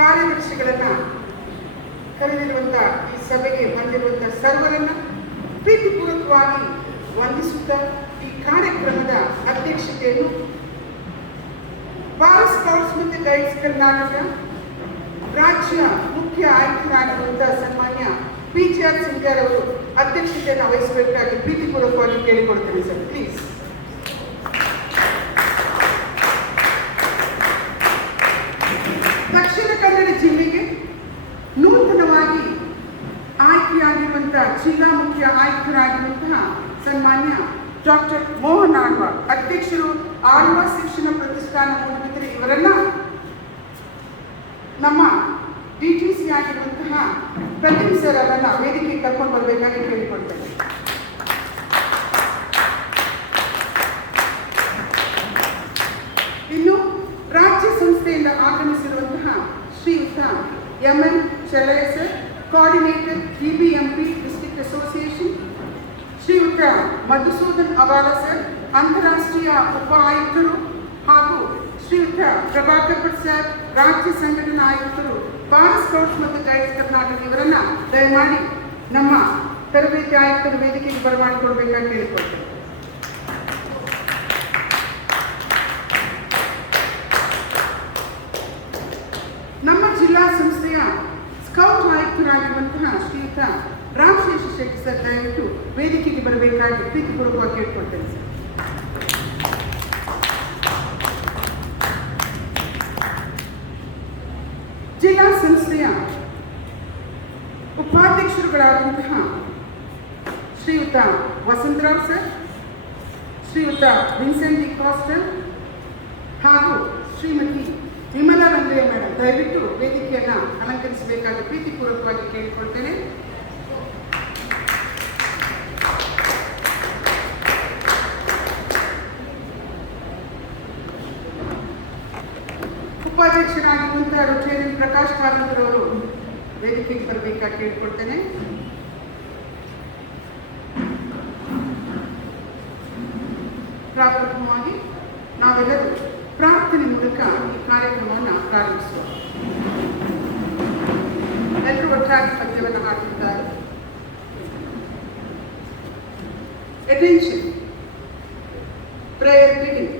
ಕಾರ್ಯದರ್ಶಿಗಳನ್ನ ಕರೆದಿರುವಂಥ ಈ ಸಭೆಗೆ ಬಂದಿರುವಂಥ ಸರ್ವರನ್ನ ಪ್ರೀತಿಪೂರ್ವಕವಾಗಿ ವಂದಿಸುತ್ತಾ ಈ ಕಾರ್ಯಕ್ರಮದ ಅಧ್ಯಕ್ಷತೆಯನ್ನು ಭಾರತ್ ಸ್ಕೌಟ್ಸ್ ಮತ್ತು ಗೈಡ್ಸ್ ಕರ್ನಾಟಕ ರಾಜ್ಯ ಮುಖ್ಯ ಆಯುಕ್ತರಾಗಿರುವಂತಹ ಸನ್ಮಾನ್ಯ PGR ಸಿಂಗ್ಯಾರ್ ಅವರು ಅಧ್ಯಕ್ಷತೆಯನ್ನು ವಹಿಸಬೇಕಾಗಿ ಪ್ರೀತಿಪೂರ್ವಕವಾಗಿ ಕೇಳಿಕೊಳ್ತೇನೆ ಸರ್, ಪ್ಲೀಸ್. ದಕ್ಷಿಣ ಕನ್ನಡ ಜಿಲ್ಲೆಗೆ ನೂತನವಾಗಿ ಆಯ್ಕೆಯಾಗಿರುವಂತಹ ಜಿಲ್ಲಾ ಮುಖ್ಯ ಆಯುಕ್ತರಾಗಿರುವಂತಹ ಸನ್ಮಾನ್ಯ ಡಾಕ್ಟರ್ ಮೋಹನ್ ಆಳ್ವ ಅಧ್ಯಕ್ಷರು, ಆಳ್ವ ಶಿಕ್ಷಣ ಪ್ರತಿಷ್ಠಾನ ಮೂಡುಬಿದಿರೆ ಇವರನ್ನ ನಮ್ಮ DTC ಆಗಿರುವಂತಹ ಪ್ರದೀಪ್ ಸರ್ ಅವರನ್ನ ವೇದಿಕೆಗೆ ಕರ್ಕೊಂಡು ಬರಬೇಕಾಗಿ ಕೇಳಿಕೊಳ್ತೇನೆ. ಇನ್ನು ರಾಜ್ಯ ಸಂಸ್ಥೆಯಿಂದ ಆಗಮಿಸಿರುವಂತಹ ಶ್ರೀಯುತ MN Chelaya sir, coordinator BBMP district association, ಶ್ರೀಯುತ ಮಧುಸೂದನ್ ಅವಾಲ ಸರ್, ಅಂತಾರಾಷ್ಟ್ರೀಯ ಉಪ ಆಯುಕ್ತರು, ಹಾಗೂ ಶ್ರೀಯುತ ಪ್ರಭಾಕರ್ ಭಟ್ ಸರ್, ರಾಜ್ಯ ಸಂಘಟನಾ ಆಯುಕ್ತರು, ಭಾರತ್ ಸ್ಕೌಟ್ಸ್ ಮತ್ತು ಗೈಡ್ಸ್ ಕರ್ನಾಟಕ ಇವರನ್ನ ದಯಮಾಡಿ ನಮ್ಮ ತರಬೇತಿ ಆಯುಕ್ತರ ವೇದಿಕೆಗೆ ಬರಮಾಡಿಕೊಳ್ಬೇಕಾಗಿ ಕೇಳಿಕೊಳ್ತೇವೆ. ನಮ್ಮ ಜಿಲ್ಲಾ ಸಂಸ್ಥೆಯ ಸ್ಕೌಟ್ ಆಯುಕ್ತರಾಗಿರುವಂತಹ ಶ್ರೀಯುತ ರಾಮಶೇಷ ಶೆಟ್ಟಿ ಸರ್ ದಯವಿಟ್ಟು ವೇದಿಕೆಗೆ ಬರಬೇಕಾಗಿ ಪ್ರೀತಿಪೂರ್ವಕವಾಗಿ ಕೇಳಿಕೊಳ್ತೇನೆ ಸರ್. ಜಿಲ್ಲಾ ಸಂಸ್ಥೆಯ ಉಪಾಧ್ಯಕ್ಷರುಗಳಾದಂತಹ ಶ್ರೀಯುತ ವಸಂತರಾವ್ ಸರ್, ಶ್ರೀಯುತ ವಿನ್ಸೆಂಟ್ ಡಿ ಕಾಸ್ಟರ್ ಹಾಗೂ ಶ್ರೀಮತಿ ವಿಮಲಾ ರಂಗಯ್ಯ ಮೇಡಮ್ ದಯವಿಟ್ಟು ವೇದಿಕೆಯನ್ನು ಅಲಂಕರಿಸಬೇಕಾಗಿ ಪ್ರೀತಿಪೂರ್ವಕವಾಗಿ ಕೇಳಿಕೊಳ್ತೇನೆ. ಉಪಾಧ್ಯಕ್ಷರಾಗಿರುವಂತಹ ರುಚೇರಿಯನ್ ಪ್ರಕಾಶ್ ಕಾರಂತರ್ ಅವರು ವೇದಿಕೆಗೆ ಬರಬೇಕಾಗಿ ಕೇಳಿಕೊಳ್ತೇನೆ. ಪ್ರಾಥಮಿಕವಾಗಿ ನಾವೆಲ್ಲರೂ ಪ್ರಾರ್ಥನೆ ಮೂಲಕ ಈ ಕಾರ್ಯಕ್ರಮವನ್ನು ಪ್ರಾರಂಭಿಸುವ. ಎಲ್ಲರೂ ಒಟ್ಟಾಗಿ ಪದ್ಯವನ್ನು ಹಾಕಿದ್ದಾರೆ. Attention, prayer begin.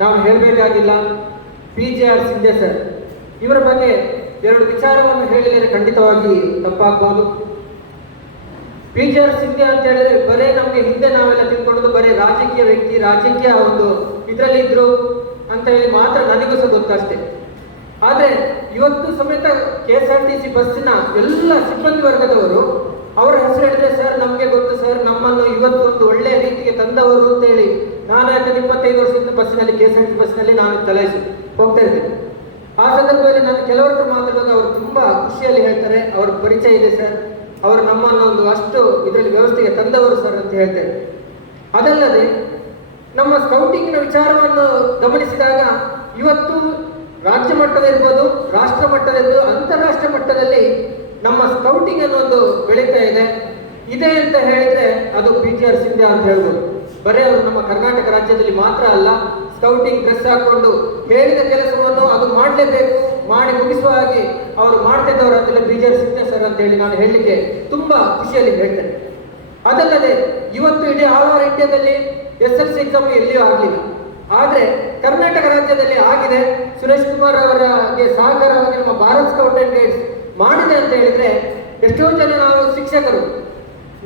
ನಾವು ಹೇಳಬೇಕಾಗಿಲ್ಲ. PGR ಸಿಂಧ್ಯಾ ಸರ್ ಇವರ ಬಗ್ಗೆ ಎರಡು ವಿಚಾರವನ್ನು ಹೇಳಿದರೆ ಖಂಡಿತವಾಗಿ ತಪ್ಪಾಗಬಹುದು. PGR ಸಿಂಧ್ಯಾ ಅಂತ ಹೇಳಿದ್ರೆ ಬರೇ ನಮಗೆ ಹಿಂದೆ ನಾವೆಲ್ಲ ತಿಳ್ಕೊಳ್ಳೋದು ಬರೀ ರಾಜಕೀಯ ವ್ಯಕ್ತಿ, ರಾಜಕೀಯ ಒಂದು ಇದರಲ್ಲಿ ಇದ್ರು ಅಂತ ಹೇಳಿ ಮಾತ್ರ ನನಗೂ ಸಹ ಗೊತ್ತಷ್ಟೇ. ಆದರೆ ಇವತ್ತು ಸಮೇತ KSRTC ಬಸ್ಸಿನ ಎಲ್ಲ ಸಿಬ್ಬಂದಿ ವರ್ಗದವರು ಅವರ ಹೆಸರು ಹೇಳಿದ್ರೆ ಸರ್ ನಮಗೆ ಗೊತ್ತು ಸರ್, ನಮ್ಮನ್ನು ಇವತ್ತು ಒಂದು ಒಳ್ಳೆಯ ರೀತಿಗೆ ತಂದವರು ಅಂತ ಹೇಳಿ. ನಾನು ಯಾಕಂದ್ರೆ 25 ವರ್ಷದಿಂದ ಬಸ್ಸಿನಲ್ಲಿ KSRTC ಬಸ್ಸಿನಲ್ಲಿ ನಾನು ಚಲಾಯಿಸಿ ಹೋಗ್ತಾ ಇದ್ದೇನೆ. ಆ ಸಂದರ್ಭದಲ್ಲಿ ನಾನು ಕೆಲವರದ್ದು ಮಾತಾಡುವಾಗ ಅವರು ತುಂಬಾ ಖುಷಿಯಲ್ಲಿ ಹೇಳ್ತಾರೆ, ಅವ್ರ ಪರಿಚಯ ಇದೆ ಸರ್, ಅವರು ನಮ್ಮನ್ನು ಒಂದು ಅಷ್ಟು ಇದರಲ್ಲಿ ವ್ಯವಸ್ಥೆಗೆ ತಂದವರು ಸರ್ ಅಂತ ಹೇಳ್ತಾರೆ. ಅದಲ್ಲದೆ ನಮ್ಮ ಸ್ಕೌಟಿಂಗ್ನ ವಿಚಾರವನ್ನು ಗಮನಿಸಿದಾಗ ಇವತ್ತು ರಾಜ್ಯ ಮಟ್ಟದ ಇರ್ಬೋದು, ರಾಷ್ಟ್ರ ಮಟ್ಟದ ಇರ್ಬೋದು, ಅಂತಾರಾಷ್ಟ್ರೀಯ ಮಟ್ಟದಲ್ಲಿ ನಮ್ಮ ಸ್ಕೌಟಿಂಗ್ ಅನ್ನೋದು ಬೆಳೀತಾ ಇದೆ ಅಂತ ಹೇಳಿದ್ರೆ ಅದು PGR ಸಿಂಧ್ಯಾ ಅಂತ ಹೇಳ್ಬೋದು. ಬರೀ ಅವರು ನಮ್ಮ ಕರ್ನಾಟಕ ರಾಜ್ಯದಲ್ಲಿ ಮಾತ್ರ ಅಲ್ಲ, ಸ್ಕೌಟಿಂಗ್ ಡ್ರೆಸ್ ಹಾಕೊಂಡು ಹೇಳಿದ ಕೆಲಸವನ್ನು ಅದು ಮಾಡಲೇಬೇಕು, ಮಾಡಿ ಮುಗಿಸುವ ಹಾಗೆ ಅವರು ಮಾಡ್ತಿದ್ದವರು ಅದೆಲ್ಲ PGR ಸಿಂಧ್ಯಾ ಸರ್ ಅಂತ ಹೇಳಿ ನಾನು ಹೇಳಲಿಕ್ಕೆ ತುಂಬಾ ಖುಷಿಯಲ್ಲಿ ಹೇಳ್ತೇನೆ. ಅದಲ್ಲದೆ ಇವತ್ತು ಇಡೀ ಆಲ್ ಓವರ್ ಇಂಡಿಯಾದಲ್ಲಿ SSLC ಎಕ್ಸಾಮ್ ಎಲ್ಲಿಯೂ ಆಗಲಿಲ್ಲ, ಆದರೆ ಕರ್ನಾಟಕ ರಾಜ್ಯದಲ್ಲಿ ಆಗಿದೆ. ಸುರೇಶ್ ಕುಮಾರ್ ಅವರಿಗೆ ಸಹಕಾರವಾಗಿ ನಮ್ಮ ಭಾರತ್ ಸ್ಕೌಟ್ ಅಂಡ್ ಗೈಡ್ಸ್ ಮಾಡಿದೆ ಅಂತ ಹೇಳಿದ್ರೆ ಎಷ್ಟೋ ಜನ ನಾವು ಶಿಕ್ಷಕರು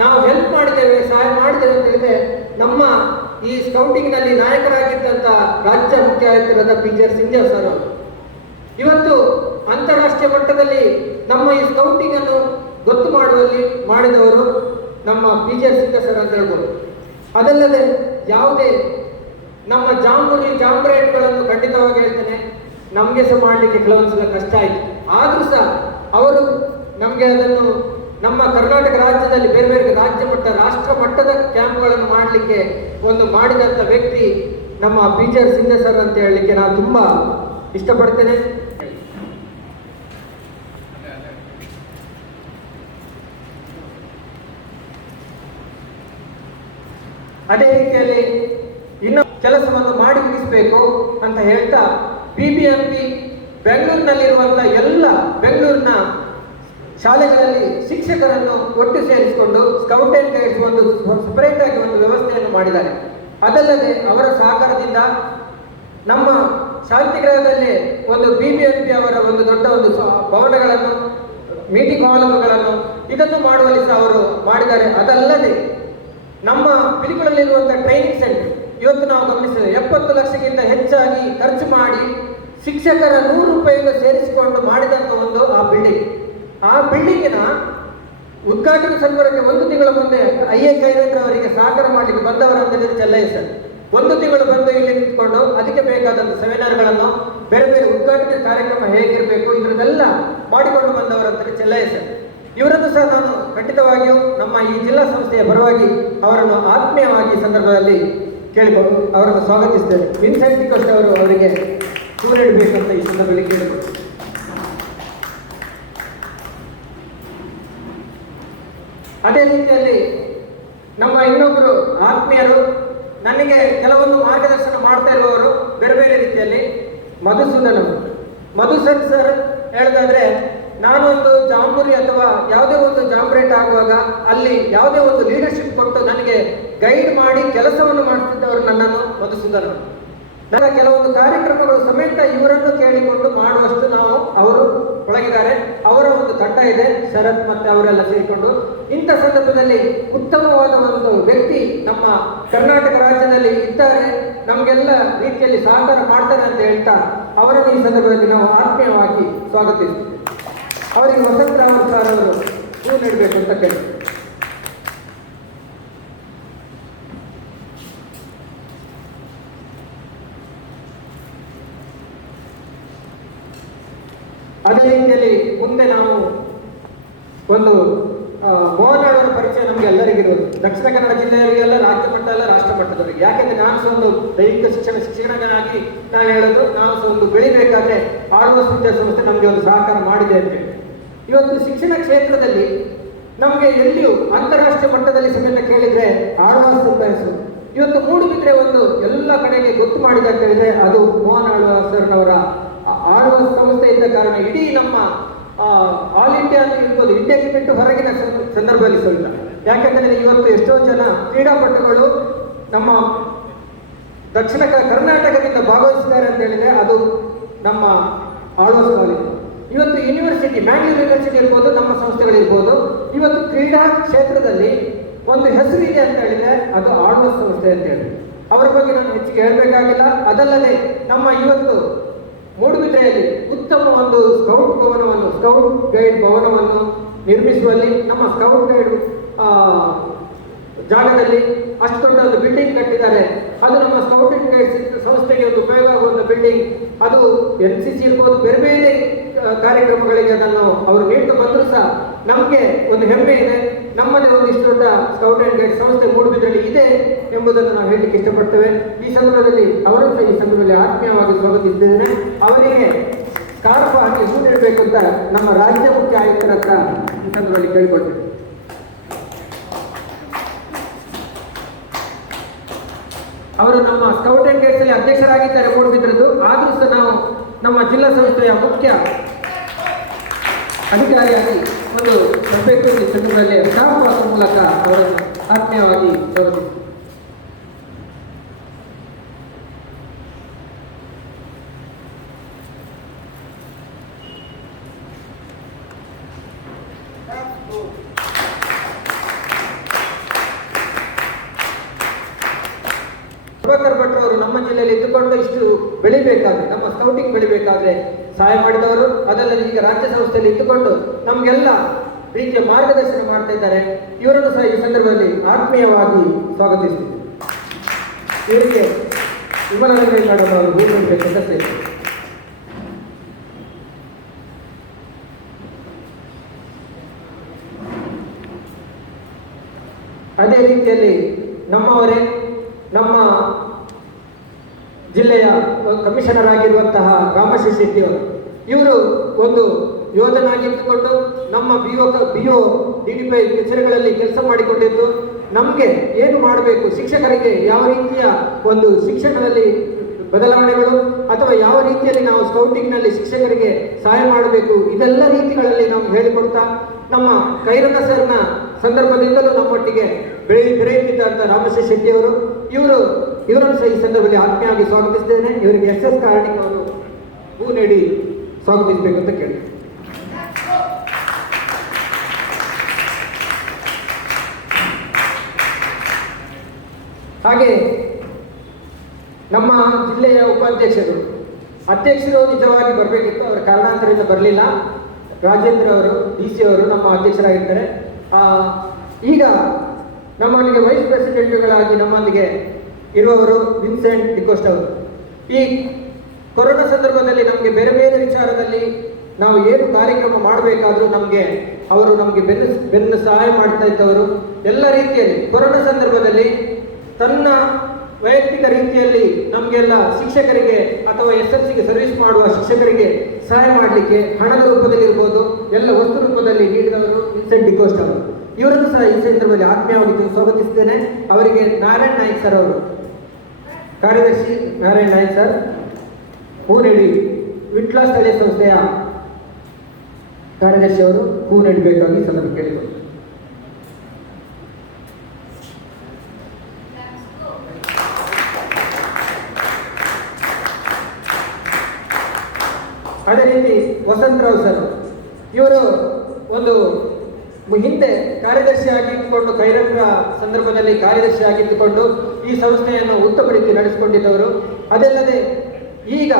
ನಾವು ಹೆಲ್ಪ್ ಮಾಡಿದ್ದೇವೆ, ಸಹಾಯ ಮಾಡಿದ್ದೇವೆ ಅಂತ ಹೇಳಿದ್ರೆ ನಮ್ಮ ಈ ಸ್ಕೌಟಿಂಗ್ನಲ್ಲಿ ನಾಯಕರಾಗಿದ್ದಂಥ ರಾಜ್ಯ ಮುಖ್ಯ ಆಯುಕ್ತರಾದ PGR ಸಿಂಧ್ಯಾ ಸರ್ ಅವರು ಇವತ್ತು ಅಂತಾರಾಷ್ಟ್ರೀಯ ಮಟ್ಟದಲ್ಲಿ ನಮ್ಮ ಈ ಸ್ಕೌಟಿಂಗ್ ಅನ್ನು ಗೊತ್ತು ಮಾಡುವಲ್ಲಿ ಮಾಡಿದವರು ನಮ್ಮ PGR ಸಿಂಧ್ಯಾ ಸರ್ ಅಂತ ಹೇಳ್ಬೋದು. ಅದಲ್ಲದೆ ಯಾವುದೇ ನಮ್ಮ ಜಾಂಬ್ರೇಟ್ಗಳನ್ನು ಖಂಡಿತವಾಗಿ ಹೇಳ್ತೇನೆ, ನಮಗೆ ಸಹ ಮಾಡಲಿಕ್ಕೆ ಕೆಲವೊಂದ್ಸಲ ಕಷ್ಟ ಆಯಿತು. ಆದರೂ ಸಹ ಅವರು ನಮಗೆ ಅದನ್ನು ನಮ್ಮ ಕರ್ನಾಟಕ ರಾಜ್ಯದಲ್ಲಿ ಬೇರೆ ಬೇರೆ ರಾಜ್ಯ ಮಟ್ಟ ರಾಷ್ಟ್ರ ಮಟ್ಟದ ಕ್ಯಾಂಪ್ಗಳನ್ನು ಮಾಡಲಿಕ್ಕೆ ಒಂದು ಮಾಡಿದಂಥ ವ್ಯಕ್ತಿ ನಮ್ಮ PGR ಸಿಂಧ್ಯಾ ಸರ್ ಅಂತ ಹೇಳಲಿಕ್ಕೆ ನಾನು ತುಂಬ ಇಷ್ಟಪಡ್ತೇನೆ. ಅದೇ ರೀತಿಯಲ್ಲಿ ಇನ್ನು ಕೆಲಸವನ್ನು ಮಾಡಿ ಮುಗಿಸಬೇಕು ಅಂತ ಹೇಳ್ತಾ BBMP ಬೆಂಗಳೂರಿನಲ್ಲಿರುವಂಥ ಎಲ್ಲ ಬೆಂಗಳೂರಿನ ಶಾಲೆಗಳಲ್ಲಿ ಶಿಕ್ಷಕರನ್ನು ಒಟ್ಟು ಸೇರಿಸಿಕೊಂಡು ಸ್ಕೌಟ್ ಅಂಡ್ ಗೈಡ್ಸ್ ಒಂದು ಸಪರೇಟ್ ಆಗಿ ಒಂದು ವ್ಯವಸ್ಥೆಯನ್ನು ಮಾಡಿದ್ದಾರೆ. ಅದಲ್ಲದೆ ಅವರ ಸಹಕಾರದಿಂದ ನಮ್ಮ ಶಾಂತಿಗೃಹದಲ್ಲಿ ಒಂದು BBMP ಅವರ ಒಂದು ದೊಡ್ಡ ಒಂದು ಭವನಗಳನ್ನು, ಮೀಟಿಂಗ್ ಹಾಲ್ಗಳನ್ನು ಇದನ್ನು ಮಾಡುವಲ್ಲಿ ಸಹ ಅವರು ಮಾಡಿದ್ದಾರೆ. ಅದಲ್ಲದೆ ನಮ್ಮ ಪಿಲಿಕುಳಲ್ಲಿರುವಂಥ ಟ್ರೈನಿಂಗ್ ಸೆಂಟರ್ ಇವತ್ತು ನಾವು ಗಮನಿಸಿದ್ದೇವೆ 70 ಲಕ್ಷಕ್ಕಿಂತ ಹೆಚ್ಚಾಗಿ ಖರ್ಚು ಮಾಡಿ ಶಿಕ್ಷಕರ 100 ರೂಪಾಯಿಗೆ ಸೇರಿಸಿಕೊಂಡು ಮಾಡಿದಂಥ ಒಂದು ಆ ಬಿಲ್ಡಿಂಗಿನ ಉದ್ಘಾಟನಾ ಸಂದರ್ಭಕ್ಕೆ 1 ತಿಂಗಳ ಮುಂದೆ IAS ಜಯೇಂದ್ರ ಅವರಿಗೆ ಸಹಕಾರ ಮಾಡಲಿಕ್ಕೆ ಬಂದವರಂತ ಚೆಲ್ಲಯ್ಯ ಸರ್ 1 ತಿಂಗಳು ಬಂದು ಇಲ್ಲಿ ನಿಂತ್ಕೊಂಡು ಅದಕ್ಕೆ ಬೇಕಾದಂಥ ಸೆಮಿನಾರ್ಗಳನ್ನು ಬೇರೆ ಬೇರೆ ಉದ್ಘಾಟನೆ ಕಾರ್ಯಕ್ರಮ ಹೇಗಿರಬೇಕು ಇದನ್ನೆಲ್ಲ ಮಾಡಿಕೊಂಡು ಬಂದವರಂತ ಚೆಲ್ಲಯ್ಯ ಸರ್. ಇವರನ್ನು ಸಹ ನಾನು ಖಂಡಿತವಾಗಿಯೂ ನಮ್ಮ ಈ ಜಿಲ್ಲಾ ಸಂಸ್ಥೆಯ ಪರವಾಗಿ ಅವರನ್ನು ಆತ್ಮೀಯವಾಗಿ ಈ ಸಂದರ್ಭದಲ್ಲಿ ಕೇಳಿಕೊಂಡು ಅವರನ್ನು ಸ್ವಾಗತಿಸ್ತೇನೆ. ವಿನ್ಸೆಂಟ್ ಡಿಕೋಸ್ಟ್ ಅವರು ಅವರಿಗೆ ಕೂರಿಡಬೇಕಂತ ಈ ಸಂದರ್ಭದಲ್ಲಿ ಕೇಳಿಕೊಂಡು ಅದೇ ರೀತಿಯಲ್ಲಿ ನಮ್ಮ ಇನ್ನೊಬ್ಬರು ಆತ್ಮೀಯರು ನನಗೆ ಕೆಲವೊಂದು ಮಾರ್ಗದರ್ಶನ ಮಾಡ್ತಾ ಇರುವವರು ಬೇರೆ ಬೇರೆ ರೀತಿಯಲ್ಲಿ ಮಧುಸೂದನ್ ಸರ್ ಹೇಳೋದಾದ್ರೆ, ನಾನೊಂದು ಜಾಂಬೂರಿ ಅಥವಾ ಯಾವುದೇ ಒಂದು ಜಾಂಬ್ರೇಟ್ ಆಗುವಾಗ ಅಲ್ಲಿ ಯಾವುದೇ ಒಂದು ಲೀಡರ್ಶಿಪ್ ಕೊಟ್ಟು ನನಗೆ ಗೈಡ್ ಮಾಡಿ ಕೆಲಸವನ್ನು ಮಾಡ್ತಿದ್ದವರು ನನ್ನನ್ನು ಮಧುಸೂದನ್. ನನ್ನ ಕೆಲವೊಂದು ಕಾರ್ಯಕ್ರಮಗಳು ಸಮೇತ ಇವರನ್ನು ಕೇಳಿಕೊಂಡು ಮಾಡುವಷ್ಟು ಅವರು ಒಳಗಿದ್ದಾರೆ. ಅವರ ಒಂದು ತಂಡ ಇದೆ, ಶರತ್ ಮತ್ತೆ ಅವರೆಲ್ಲ ಸೇರಿಕೊಂಡು ಇಂಥ ಸಂದರ್ಭದಲ್ಲಿ ಉತ್ತಮವಾದ ಒಂದು ವ್ಯಕ್ತಿ ನಮ್ಮ ಕರ್ನಾಟಕ ರಾಜ್ಯದಲ್ಲಿ ಇದ್ದಾರೆ, ನಮಗೆಲ್ಲ ರೀತಿಯಲ್ಲಿ ಸಹಕಾರ ಮಾಡ್ತಾರೆ ಅಂತ ಹೇಳ್ತಾ ಅವರನ್ನು ಈ ಸಂದರ್ಭದಲ್ಲಿ ನಾವು ಆತ್ಮೀಯವಾಗಿ ಸ್ವಾಗತಿಸ್ತೀವಿ. ಅವರಿಗೆ ವಸಂತರಾವ್ ಸರ್ ಅವರು ಹೂ ನೀಡಬೇಕು ಅಂತ ಕೇಳಿ. ಅದೇ ರೀತಿಯಲ್ಲಿ ಮುಂದೆ ನಾವು ಒಂದು ಮೋಹನಾಳವರ ಪರಿಚಯ ನಮಗೆ ಎಲ್ಲರಿಗಿರೋದು, ದಕ್ಷಿಣ ಕನ್ನಡ ಜಿಲ್ಲೆಯವರಿಗೆಲ್ಲ ರಾಜ್ಯ ಮಟ್ಟ ಅಲ್ಲ ರಾಷ್ಟ್ರ ಮಟ್ಟದವರಿಗೆ. ಯಾಕೆಂದ್ರೆ ನಾನು ಸಹ ಒಂದು ದೈಹಿಕ ಶಿಕ್ಷಕನಾಗಿ ನಾನು ಹೇಳೋದು, ನಾವು ಸಹ ಒಂದು ಬೆಳಿಬೇಕಾದ್ರೆ ಆಳ್ವಾಸ್ ವಿದ್ಯಾಸಂಸ್ಥೆ ನಮಗೆ ಒಂದು ಸಹಕಾರ ಮಾಡಿದೆ ಅಂತ ಹೇಳಿ. ಇವತ್ತು ಶಿಕ್ಷಣ ಕ್ಷೇತ್ರದಲ್ಲಿ ನಮಗೆ ಎಲ್ಲಿಯೂ ಅಂತಾರಾಷ್ಟ್ರೀಯ ಮಟ್ಟದಲ್ಲಿ ಸಮೇತ ಕೇಳಿದ್ರೆ ಆಳ್ವಾಸ್ ಹೆಸರು ಇವತ್ತು ಮೂಡುಬಿದ್ರೆ ಒಂದು ಎಲ್ಲ ಕಡೆಗೆ ಗೊತ್ತು ಮಾಡಿದೆ ಅಂತ ಹೇಳಿದ್ರೆ ಅದು ಮೋಹನ್ ಆಳ್ವಾಸ್ ಸರ್ನವರ ಆಳ್ವಾಸ್ ಸಂಸ್ಥೆ ಇದ್ದ ಕಾರಣ ಇಡೀ ನಮ್ಮ ಆಲ್ ಇಂಡಿಯಾ ಇರ್ಬೋದು, ಇಂಡಿಯಾಗೆ ಬಿಟ್ಟು ಹೊರಗಿನ ಸಂದರ್ಭದಲ್ಲಿ ಸಹಿತ. ಯಾಕೆಂದರೆ ಇವತ್ತು ಎಷ್ಟೋ ಜನ ಕ್ರೀಡಾಪಟುಗಳು ನಮ್ಮ ದಕ್ಷಿಣ ಕರ್ನಾಟಕದಿಂದ ಭಾಗವಹಿಸಿದ್ದಾರೆ ಅಂತ ಹೇಳಿದ್ರೆ ಅದು ನಮ್ಮ ಆಳ್ವಾಸ್ ಕಾಲೇಜು. ಇವತ್ತು ಯೂನಿವರ್ಸಿಟಿ, ಮ್ಯಾಂಗ್ಳೂರ್ ಯೂನಿವರ್ಸಿಟಿ ಇರ್ಬೋದು, ನಮ್ಮ ಸಂಸ್ಥೆಗಳಿರ್ಬೋದು, ಇವತ್ತು ಕ್ರೀಡಾ ಕ್ಷೇತ್ರದಲ್ಲಿ ಒಂದು ಹೆಸರು ಇದೆ ಅಂತ ಹೇಳಿದ್ರೆ ಅದು ಆಳ್ವಾಸ್ ಸಂಸ್ಥೆ ಅಂತ ಹೇಳಿ ಅವರ ಬಗ್ಗೆ ನಾನು ಹೆಚ್ಚಿಗೆ ಹೇಳಬೇಕಾಗಿಲ್ಲ. ಅದಲ್ಲದೆ ನಮ್ಮ ಇವತ್ತು ಮೂಡುಬಿದ್ರೆಯಲ್ಲಿ ಉತ್ತಮ ಒಂದು ಸ್ಕೌಟ್ ಗೈಡ್ ಭವನವನ್ನು ನಿರ್ಮಿಸುವಲ್ಲಿ ನಮ್ಮ ಸ್ಕೌಟ್ ಗೈಡ್ ಜಾಗದಲ್ಲಿ ಅಷ್ಟು ದೊಡ್ಡ ಒಂದು ಬಿಲ್ಡಿಂಗ್ ಕಟ್ಟಿದ್ದಾರೆ. ಅದು ನಮ್ಮ ಸ್ಕೌಟ್ ಅಂಡ್ ಗೈಡ್ಸ್ ಸಂಸ್ಥೆಗೆ ಒಂದು ಉಪಯೋಗ ಆಗುವಂಥ ಬಿಲ್ಡಿಂಗ್. ಅದು NCC ಇರ್ಬೋದು, ಬೇರೆ ಬೇರೆ ಕಾರ್ಯಕ್ರಮಗಳಿಗೆ ಅದನ್ನು ಅವರು ನೀಡ್ತಾ ಬಂದರೂ ಸಹ ನಮಗೆ ಒಂದು ಹೆಮ್ಮೆ ಇದೆ. ನಮ್ಮದೇ ಒಂದಿಷ್ಟು ದೊಡ್ಡ ಸ್ಕೌಟ್ ಅಂಡ್ ಗೈಡ್ ಸಂಸ್ಥೆ ಮೂಡುಬಿದ್ರಲ್ಲಿ ಇದೆ ಎಂಬುದನ್ನು ನಾವು ಹೇಳಲಿಕ್ಕೆ ಇಷ್ಟಪಡ್ತೇವೆ. ಈ ಸಂದರ್ಭದಲ್ಲಿ ಅವರನ್ನು ಈ ಸಂದರ್ಭದಲ್ಲಿ ಆತ್ಮೀಯವಾಗಿ ಸ್ವಾಗತಿಸಿದ್ದೇನೆ. ಅವರಿಗೆ ಸ್ಕಾರ್ಫ್ ಹಾಕಿ ನೀಡಬೇಕು ಅಂತ ನಮ್ಮ ರಾಜ್ಯ ಮುಖ್ಯ ಆಯುಕ್ತರ ಹತ್ರ ಈ ಸಂದರ್ಭದಲ್ಲಿ ಕೇಳಿಕೊಳ್ತೇವೆ. ಅವರು ನಮ್ಮ ಸ್ಕೌಟ್ ಅಂಡ್ ಗೈಡ್ಸ್ ಅಲ್ಲಿ ಅಧ್ಯಕ್ಷರಾಗಿದ್ದಾರೆ ಮೂಡುಬಿದ್ರದ್ದು. ಆದರೂ ಸಹ ನಾವು ನಮ್ಮ ಜಿಲ್ಲಾ ಸಂಸ್ಥೆಯ ಮುಖ್ಯ ಅಧಿಕಾರಿಯಾಗಿ ಒಂದು ತರಬೇತಿ ಸಂದರ್ಭದಲ್ಲಿ ಸ್ಟಾಫ್ ಪಾಸ್ ಮೂಲಕ ಅವರನ್ನು ಆತ್ಮೀಯವಾಗಿ ಸ್ವಾಗತಿಸಿದರು. ಪ್ರಭಾಕರ್ ಭಟ್ರು ಅವರು ನಮ್ಮ ಜಿಲ್ಲೆಯಲ್ಲಿ ಇದ್ದುಕೊಂಡು ಇಷ್ಟು ಬೆಳಿಬೇಕಾದ್ರೆ, ನಮ್ಮ ಸ್ಕೌಟಿಂಗ್ ಬೆಳಿಬೇಕಾದ್ರೆ ಸಹಾಯ ಮಾಡಿದವರು. ಅದಲ್ಲದೆ ಈಗ ರಾಜ್ಯ ಸಂಸ್ಥೆಯಲ್ಲಿ ಇದ್ದುಕೊಂಡು ನಮಗೆಲ್ಲ ರೀತಿಯ ಮಾರ್ಗದರ್ಶನ ಮಾಡ್ತಾ ಇದ್ದಾರೆ. ಇವರನ್ನು ಸಹ ಈ ಸಂದರ್ಭದಲ್ಲಿ ಆತ್ಮೀಯವಾಗಿ ಸ್ವಾಗತಿಸ್ತೀವಿ. ಇವರಿಗೆ ವಿಮಲರಂಗೈ ಮೇಡಮ್ ಅವರು ಹೂಬೇಕಂತ ಸೇರಿದ್ದಾರೆ. ಅದೇ ರೀತಿಯಲ್ಲಿ ನಮ್ಮವರೇ ನಮ್ಮ ಜಿಲ್ಲೆಯ ಕಮಿಷನರ್ ಆಗಿರುವಂತಹ ರಾಮಶ್ರೀ ಶೆಟ್ಟಿ ಅವರು, ಇವರು ಒಂದು ಯೋಧನಾಗಿದ್ದುಕೊಂಡು ನಮ್ಮ ಬಿಒ ಡಿಡಿಪಿ ಕಚೇರಿಗಳಲ್ಲಿ ಕೆಲಸ ಮಾಡಿಕೊಂಡಿದ್ದು ನಮಗೆ ಏನು ಮಾಡಬೇಕು, ಶಿಕ್ಷಕರಿಗೆ ಯಾವ ರೀತಿಯ ಒಂದು ಶಿಕ್ಷಣದಲ್ಲಿ ಬದಲಾವಣೆಗಳು ಅಥವಾ ಯಾವ ರೀತಿಯಲ್ಲಿ ನಾವು ಸ್ಕೌಟಿಂಗ್ನಲ್ಲಿ ಶಿಕ್ಷಕರಿಗೆ ಸಹಾಯ ಮಾಡಬೇಕು, ಇದೆಲ್ಲ ರೀತಿಗಳಲ್ಲಿ ನಾವು ಹೇಳಿಕೊಡ್ತಾ ನಮ್ಮ ಕೈರನ್ನ ಸರ್ನ ಸಂದರ್ಭದಿಂದಲೂ ನಮ್ಮೊಟ್ಟಿಗೆ ಬೆಳೆಯುತ್ತಿದ್ದಂಥ ರಾಮಶ್ರೀ ಶೆಟ್ಟಿ ಅವರು, ಇವರನ್ನು ಸಹ ಈ ಸಂದರ್ಭದಲ್ಲಿ ಆತ್ಮೀಯವಾಗಿ ಸ್ವಾಗತಿಸಿದ್ದೇನೆ. ಇವರಿಗೆ SS ಕಾರ್ಣಿಕ್ ಅವರು ಹೂ ನೀಡಿ ಸ್ವಾಗತಿಸಬೇಕು ಅಂತ ಕೇಳಿ. ಹಾಗೆ ನಮ್ಮ ಜಿಲ್ಲೆಯ ಅಧ್ಯಕ್ಷರು ನಿಜವಾಗಿ ಬರಬೇಕಿತ್ತು, ಅವರ ಕಾರಣಾಂತರದಿಂದ ಬರಲಿಲ್ಲ. ರಾಜೇಂದ್ರ ಅವರು DC ಅವರು ನಮ್ಮ ಅಧ್ಯಕ್ಷರಾಗಿರ್ತಾರೆ. ಈಗ ನಮ್ಮೊಂದಿಗೆ ವೈಸ್ ಪ್ರೆಸಿಡೆಂಟ್ಗಳಾಗಿ ನಮ್ಮೊಂದಿಗೆ ಇರುವವರು ವಿನ್ಸೆಂಟ್ ಡಿಕೋಸ್ಟ್ ಅವರು. ಈ ಕೊರೋನಾ ಸಂದರ್ಭದಲ್ಲಿ ನಮಗೆ ಬೇರೆ ಬೇರೆ ವಿಚಾರದಲ್ಲಿ ನಾವು ಏನು ಕಾರ್ಯಕ್ರಮ ಮಾಡಬೇಕಾದ್ರೂ ಅವರು ನಮಗೆ ಬೆನ್ನು ಸಹಾಯ ಮಾಡ್ತಾ ಇದ್ದವರು. ಎಲ್ಲ ರೀತಿಯಲ್ಲಿ ಕೊರೋನಾ ಸಂದರ್ಭದಲ್ಲಿ ತನ್ನ ವೈಯಕ್ತಿಕ ರೀತಿಯಲ್ಲಿ ನಮಗೆಲ್ಲ ಶಿಕ್ಷಕರಿಗೆ ಅಥವಾ SLCಗೆ ಸರ್ವಿಸ್ ಮಾಡುವ ಶಿಕ್ಷಕರಿಗೆ ಸಹಾಯ ಮಾಡಲಿಕ್ಕೆ ಹಣದ ರೂಪದಲ್ಲಿ ಇರ್ಬೋದು, ಎಲ್ಲ ವಸ್ತು ರೂಪದಲ್ಲಿ ನೀಡಿದವರು ವಿನ್ಸೆಂಟ್ ಡಿಕೋಸ್ಟ್ ಅವರು. ಇವರನ್ನು ಸಹ ಈ ಸಂದರ್ಭದಲ್ಲಿ ಆತ್ಮೀಯವಾಗಿ ಸ್ವಾಗತಿಸಿದ್ದೇನೆ. ಅವರಿಗೆ ನಾರಾಯಣ್ ನಾಯ್ಕ್ ಸರ್ ಅವರು, ಕಾರ್ಯದರ್ಶಿ ನಾರಾಯಣ್ ನಾಯ್ಕ್ ಸರ್ ಹೂ ನೀಡಿ, ವಿಟ್ಲ ಸ್ಥಳೀಯ ಸಂಸ್ಥೆಯ ಕಾರ್ಯದರ್ಶಿ ಅವರು ಹೂ ನೀಡಬೇಕಾಗಿ ಸಂದರ್ಭ ಕೇಳಿದರು. ಅದೇ ರೀತಿ ವಸಂತರಾವ್ ಸರ್, ಇವರು ಒಂದು ಹಿಂದೆ ಕಾರ್ಯದರ್ಶಿ ಆಗಿದ್ದುಕೊಂಡು ಕೈರಂಗ್ರ ಸಂದರ್ಭದಲ್ಲಿ ಕಾರ್ಯದರ್ಶಿ ಆಗಿದ್ದುಕೊಂಡು ಈ ಸಂಸ್ಥೆಯನ್ನು ಉತ್ತಮ ರೀತಿ ನಡೆಸಿಕೊಂಡಿದ್ದವರು. ಅದಲ್ಲದೆ ಈಗ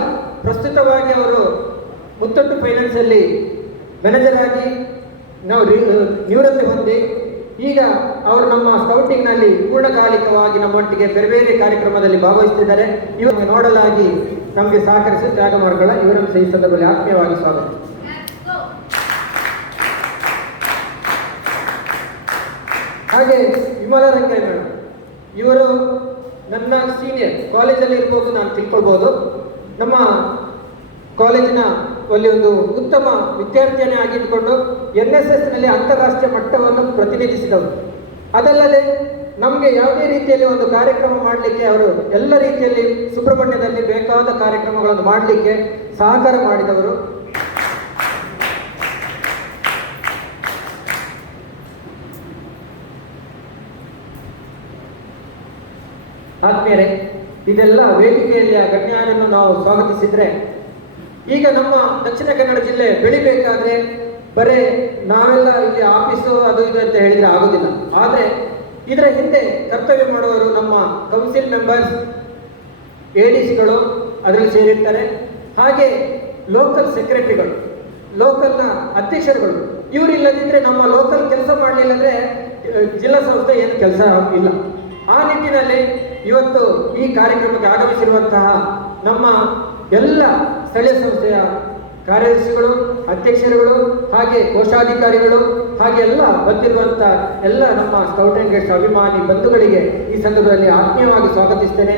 ಪ್ರಸ್ತುತವಾಗಿ ಅವರು ಮುತ್ತೊಟ್ಟು ಫೈನಾನ್ಸ್ ಅಲ್ಲಿ ಮ್ಯಾನೇಜರ್ ಆಗಿ ನಾವು ನಿವೃತ್ತಿ ಹೊಂದಿ ಈಗ ಅವರು ನಮ್ಮ ಸ್ಕೌಟಿಂಗ್ನಲ್ಲಿ ಪೂರ್ಣಕಾಲಿಕವಾಗಿ ನಮ್ಮೊಟ್ಟಿಗೆ ಬೇರೆ ಬೇರೆ ಕಾರ್ಯಕ್ರಮದಲ್ಲಿ ಭಾಗವಹಿಸುತ್ತಿದ್ದಾರೆ. ಇವರು ನೋಡಲಾಗಿ ನಮಗೆ ಸಹಕರಿಸಿ ತ್ಯಾಗಮಾರ್ಗಗಳ ಇವರನ್ನು ಈ ಸಂದರ್ಭದಲ್ಲಿ ಆತ್ಮೀಯವಾಗಿ ಸ್ವಾಗತ. ಹಾಗೆ ವಿಮಲರಂಗೈ ಮೇಡಮ್, ಇವರು ನನ್ನ ಸೀನಿಯರ್, ಕಾಲೇಜಲ್ಲಿ ಇರ್ಬೋದು, ನಾನು ತಿಳ್ಕೊಳ್ಬೋದು. ನಮ್ಮ ಕಾಲೇಜಿನ ಅಲ್ಲಿ ಒಂದು ಉತ್ತಮ ವಿದ್ಯಾರ್ಥಿಯನ್ನೇ ಆಗಿದ್ದುಕೊಂಡು NSSನಲ್ಲಿ ಅಂತಾರಾಷ್ಟ್ರೀಯ ಮಟ್ಟವನ್ನು ಪ್ರತಿನಿಧಿಸಿದವರು. ಅದಲ್ಲದೆ ನಮಗೆ ಯಾವುದೇ ರೀತಿಯಲ್ಲಿ ಒಂದು ಕಾರ್ಯಕ್ರಮ ಮಾಡಲಿಕ್ಕೆ ಅವರು ಎಲ್ಲ ರೀತಿಯಲ್ಲಿ ಸುಬ್ರಹ್ಮಣ್ಯದಲ್ಲಿ ಬೇಕಾದ ಕಾರ್ಯಕ್ರಮಗಳನ್ನು ಮಾಡಲಿಕ್ಕೆ ಸಹಕಾರ ಮಾಡಿದವರು. ಆತ್ಮೀಯರೇ, ಇದೆಲ್ಲ ವೇದಿಕೆಯಲ್ಲಿ ಆ ಗಣ್ಯರನ್ನು ನಾವು ಸ್ವಾಗತಿಸಿದ್ರೆ, ಈಗ ನಮ್ಮ ದಕ್ಷಿಣ ಕನ್ನಡ ಜಿಲ್ಲೆ ಬೆಳಿಬೇಕಾದ್ರೆ ಬರೇ ನಾವೆಲ್ಲ ಇಲ್ಲಿ ಆಫೀಸು ಅದು ಇದು ಅಂತ ಹೇಳಿದ್ರೆ ಆಗೋದಿಲ್ಲ. ಆದರೆ ಇದರ ಹಿಂದೆ ಕರ್ತವ್ಯ ಮಾಡುವವರು ನಮ್ಮ ಕೌನ್ಸಿಲ್ ಮೆಂಬರ್ಸ್, ADCಗಳು ಅದರಲ್ಲಿ ಸೇರಿರ್ತಾರೆ. ಹಾಗೆ ಲೋಕಲ್ ಸೆಕ್ರೆಟರಿಗಳು, ಲೋಕಲ್ನ ಅಧ್ಯಕ್ಷರುಗಳು, ಇವರಿಲ್ಲದಿದ್ದರೆ ನಮ್ಮ ಲೋಕಲ್ ಕೆಲಸ ಮಾಡಲಿಲ್ಲ ಅಂದರೆ ಜಿಲ್ಲಾ ಸಂಸ್ಥೆ ಏನು ಕೆಲಸ ಇಲ್ಲ. ಆ ನಿಟ್ಟಿನಲ್ಲಿ ಇವತ್ತು ಈ ಕಾರ್ಯಕ್ರಮಕ್ಕೆ ಆಗಮಿಸಿರುವಂತಹ ನಮ್ಮ ಎಲ್ಲ ಸ್ಥಳೀಯ ಸಂಸ್ಥೆಯ ಕಾರ್ಯದರ್ಶಿಗಳು, ಅಧ್ಯಕ್ಷರುಗಳು, ಹಾಗೆ ಕೋಶಾಧಿಕಾರಿಗಳು, ಹಾಗೆ ಎಲ್ಲ ಬಂದಿರುವಂಥ ಎಲ್ಲ ನಮ್ಮ ಸ್ಕೌಟ್ ಆ್ಯಂಡ್ ಗೈಡ್ಸ್ ಅಭಿಮಾನಿ ಬಂಧುಗಳಿಗೆ ಈ ಸಂದರ್ಭದಲ್ಲಿ ಆತ್ಮೀಯವಾಗಿ ಸ್ವಾಗತಿಸ್ತೇನೆ.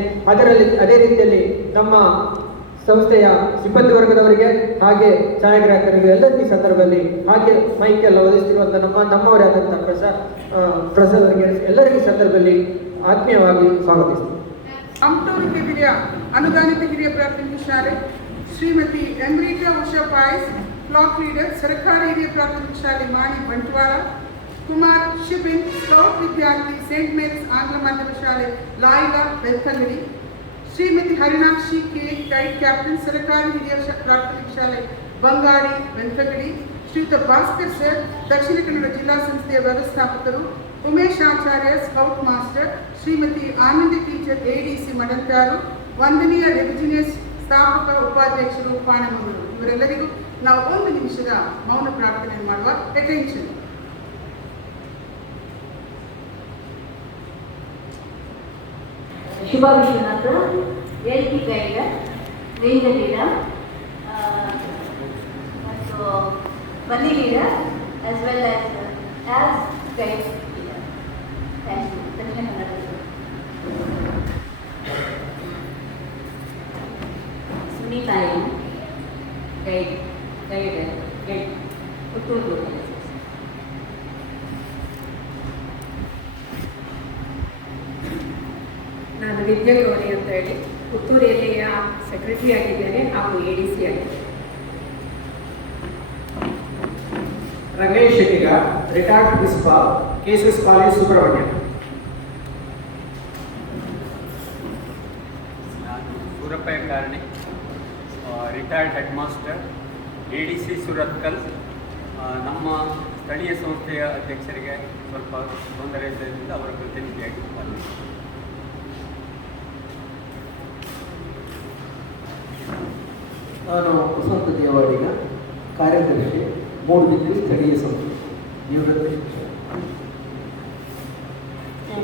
ಅದೇ ರೀತಿಯಲ್ಲಿ ನಮ್ಮ ಸಂಸ್ಥೆಯ ಸಿಬ್ಬಂದಿ ವರ್ಗದವರಿಗೆ ಹಾಗೆ ಛಾಯಾಗ್ರಾಹಕರಿಗೆ ಎಲ್ಲರಿಗೂ ಈ ಸಂದರ್ಭದಲ್ಲಿ ಹಾಗೆ ಮೈಕ್ ಎಲ್ಲ ಒದಗಿಸಿರುವಂಥ ನಮ್ಮವರೇ ಆದಂಥ ಪ್ರಸಾದ್ ಅವರಿಗೆ ಎಲ್ಲರಿಗೂ ಈ ಸಂದರ್ಭದಲ್ಲಿ ಆತ್ಮೀಯವಾಗಿ ಸ್ವಾಗತಿಸ್ತೀನಿ. ಅಮಟೂರು ಕೆಬಿರಿಯ ಅನುದಾನಿತ ಹಿರಿಯ ಪ್ರಾಥಮಿಕ ಶಾಲೆ ಶ್ರೀಮತಿ ಎಮ್ರಿಟಾ ಉಷಾ ಪಾಯ್ಸ್, ಬ್ಲಾಕ್ ಲೀಡರ್, ಸರ್ಕಾರಿ ಹಿರಿಯ ಪ್ರಾಥಮಿಕ ಶಾಲೆ ಮಾಣಿ ಬಂಟ್ವಾಳ, ಕುಮಾರ್ ಶಿಬಿನ್, ಸ್ಕೌಟ್ ವಿದ್ಯಾರ್ಥಿ, ಸೇಂಟ್ ಮೇರಿಸ್ ಆಂಗ್ಲ ಮಾಧ್ಯಮ ಶಾಲೆ Laila Belthangady, Shrimati Harinakshi K, guide captain, ಸರ್ಕಾರಿ ಹಿರಿಯ ಪ್ರಾಥಮಿಕ ಶಾಲೆ ಬಂಗಾಡಿ ಬೆಳ್ತಂಗಡಿ, ಶ್ರೀಯುತ ಭಾಸ್ಕರ್ ಸರ್, ದಕ್ಷಿಣ ಕನ್ನಡ ಜಿಲ್ಲಾ ಸಂಸ್ಥೆಯ ವ್ಯವಸ್ಥಾಪಕರು, Umesh Acharya, scout master, Shrimati Anandi teacher, ADC Madantaru, ವಂದನೀಯ ರೆವಿಜಿನಿಯಸ್ ಸ್ಥಾಪಕ ಉಪಾಧ್ಯಕ್ಷರು ಪಾಣಮಂಗಳೂರು, ಇವರೆಲ್ಲರಿಗೂ ನಾವು 1 ನಿಮಿಷದ ಮೌನ ಪ್ರಾರ್ಥನೆ ಮಾಡುವ. Attention. Shiva Vishwanatha, LP guide, range leader, so Bali leader as well as guide leader. Thank you. Sunita M, guide, Puttur. ನಾನು ವಿದ್ಯಾ ಗೌರಿ ಅಂತ ಹೇಳಿ ಪುತ್ತೂರಿಯಲ್ಲಿಯ ಸೆಕ್ರೆಟರಿ ಆಗಿದ್ದೇನೆ ಹಾಗೂ ADC ಆಗಿದ್ದೇನೆ. Ramesh Shettiga, retired principal, KSS college Subrahmanya. ನಾನು Surappayya Karani, retired head master, ADC Surathkal. ನಮ್ಮ ಸ್ಥಳೀಯ ಸಂಸ್ಥೆಯ ಅಧ್ಯಕ್ಷರಿಗೆ ಸ್ವಲ್ಪ ತೊಂದರೆ ಇದ್ದರಿಂದ ಅವರ ಪ್ರತಿನಿಧಿಯಾಗಿ ಬಂದಿದ್ದೇನೆ. ನಾನು ವಸಂತ ದೇವಾಡಿಗ, ಕಾರ್ಯದರ್ಶಿ, ಮೂಡುಬಿದ್ರಿ ಸ್ಥಳೀಯ ಸಂಸ್ಥೆ, ನಿವೃತ್ತ ಶಿಕ್ಷಕ.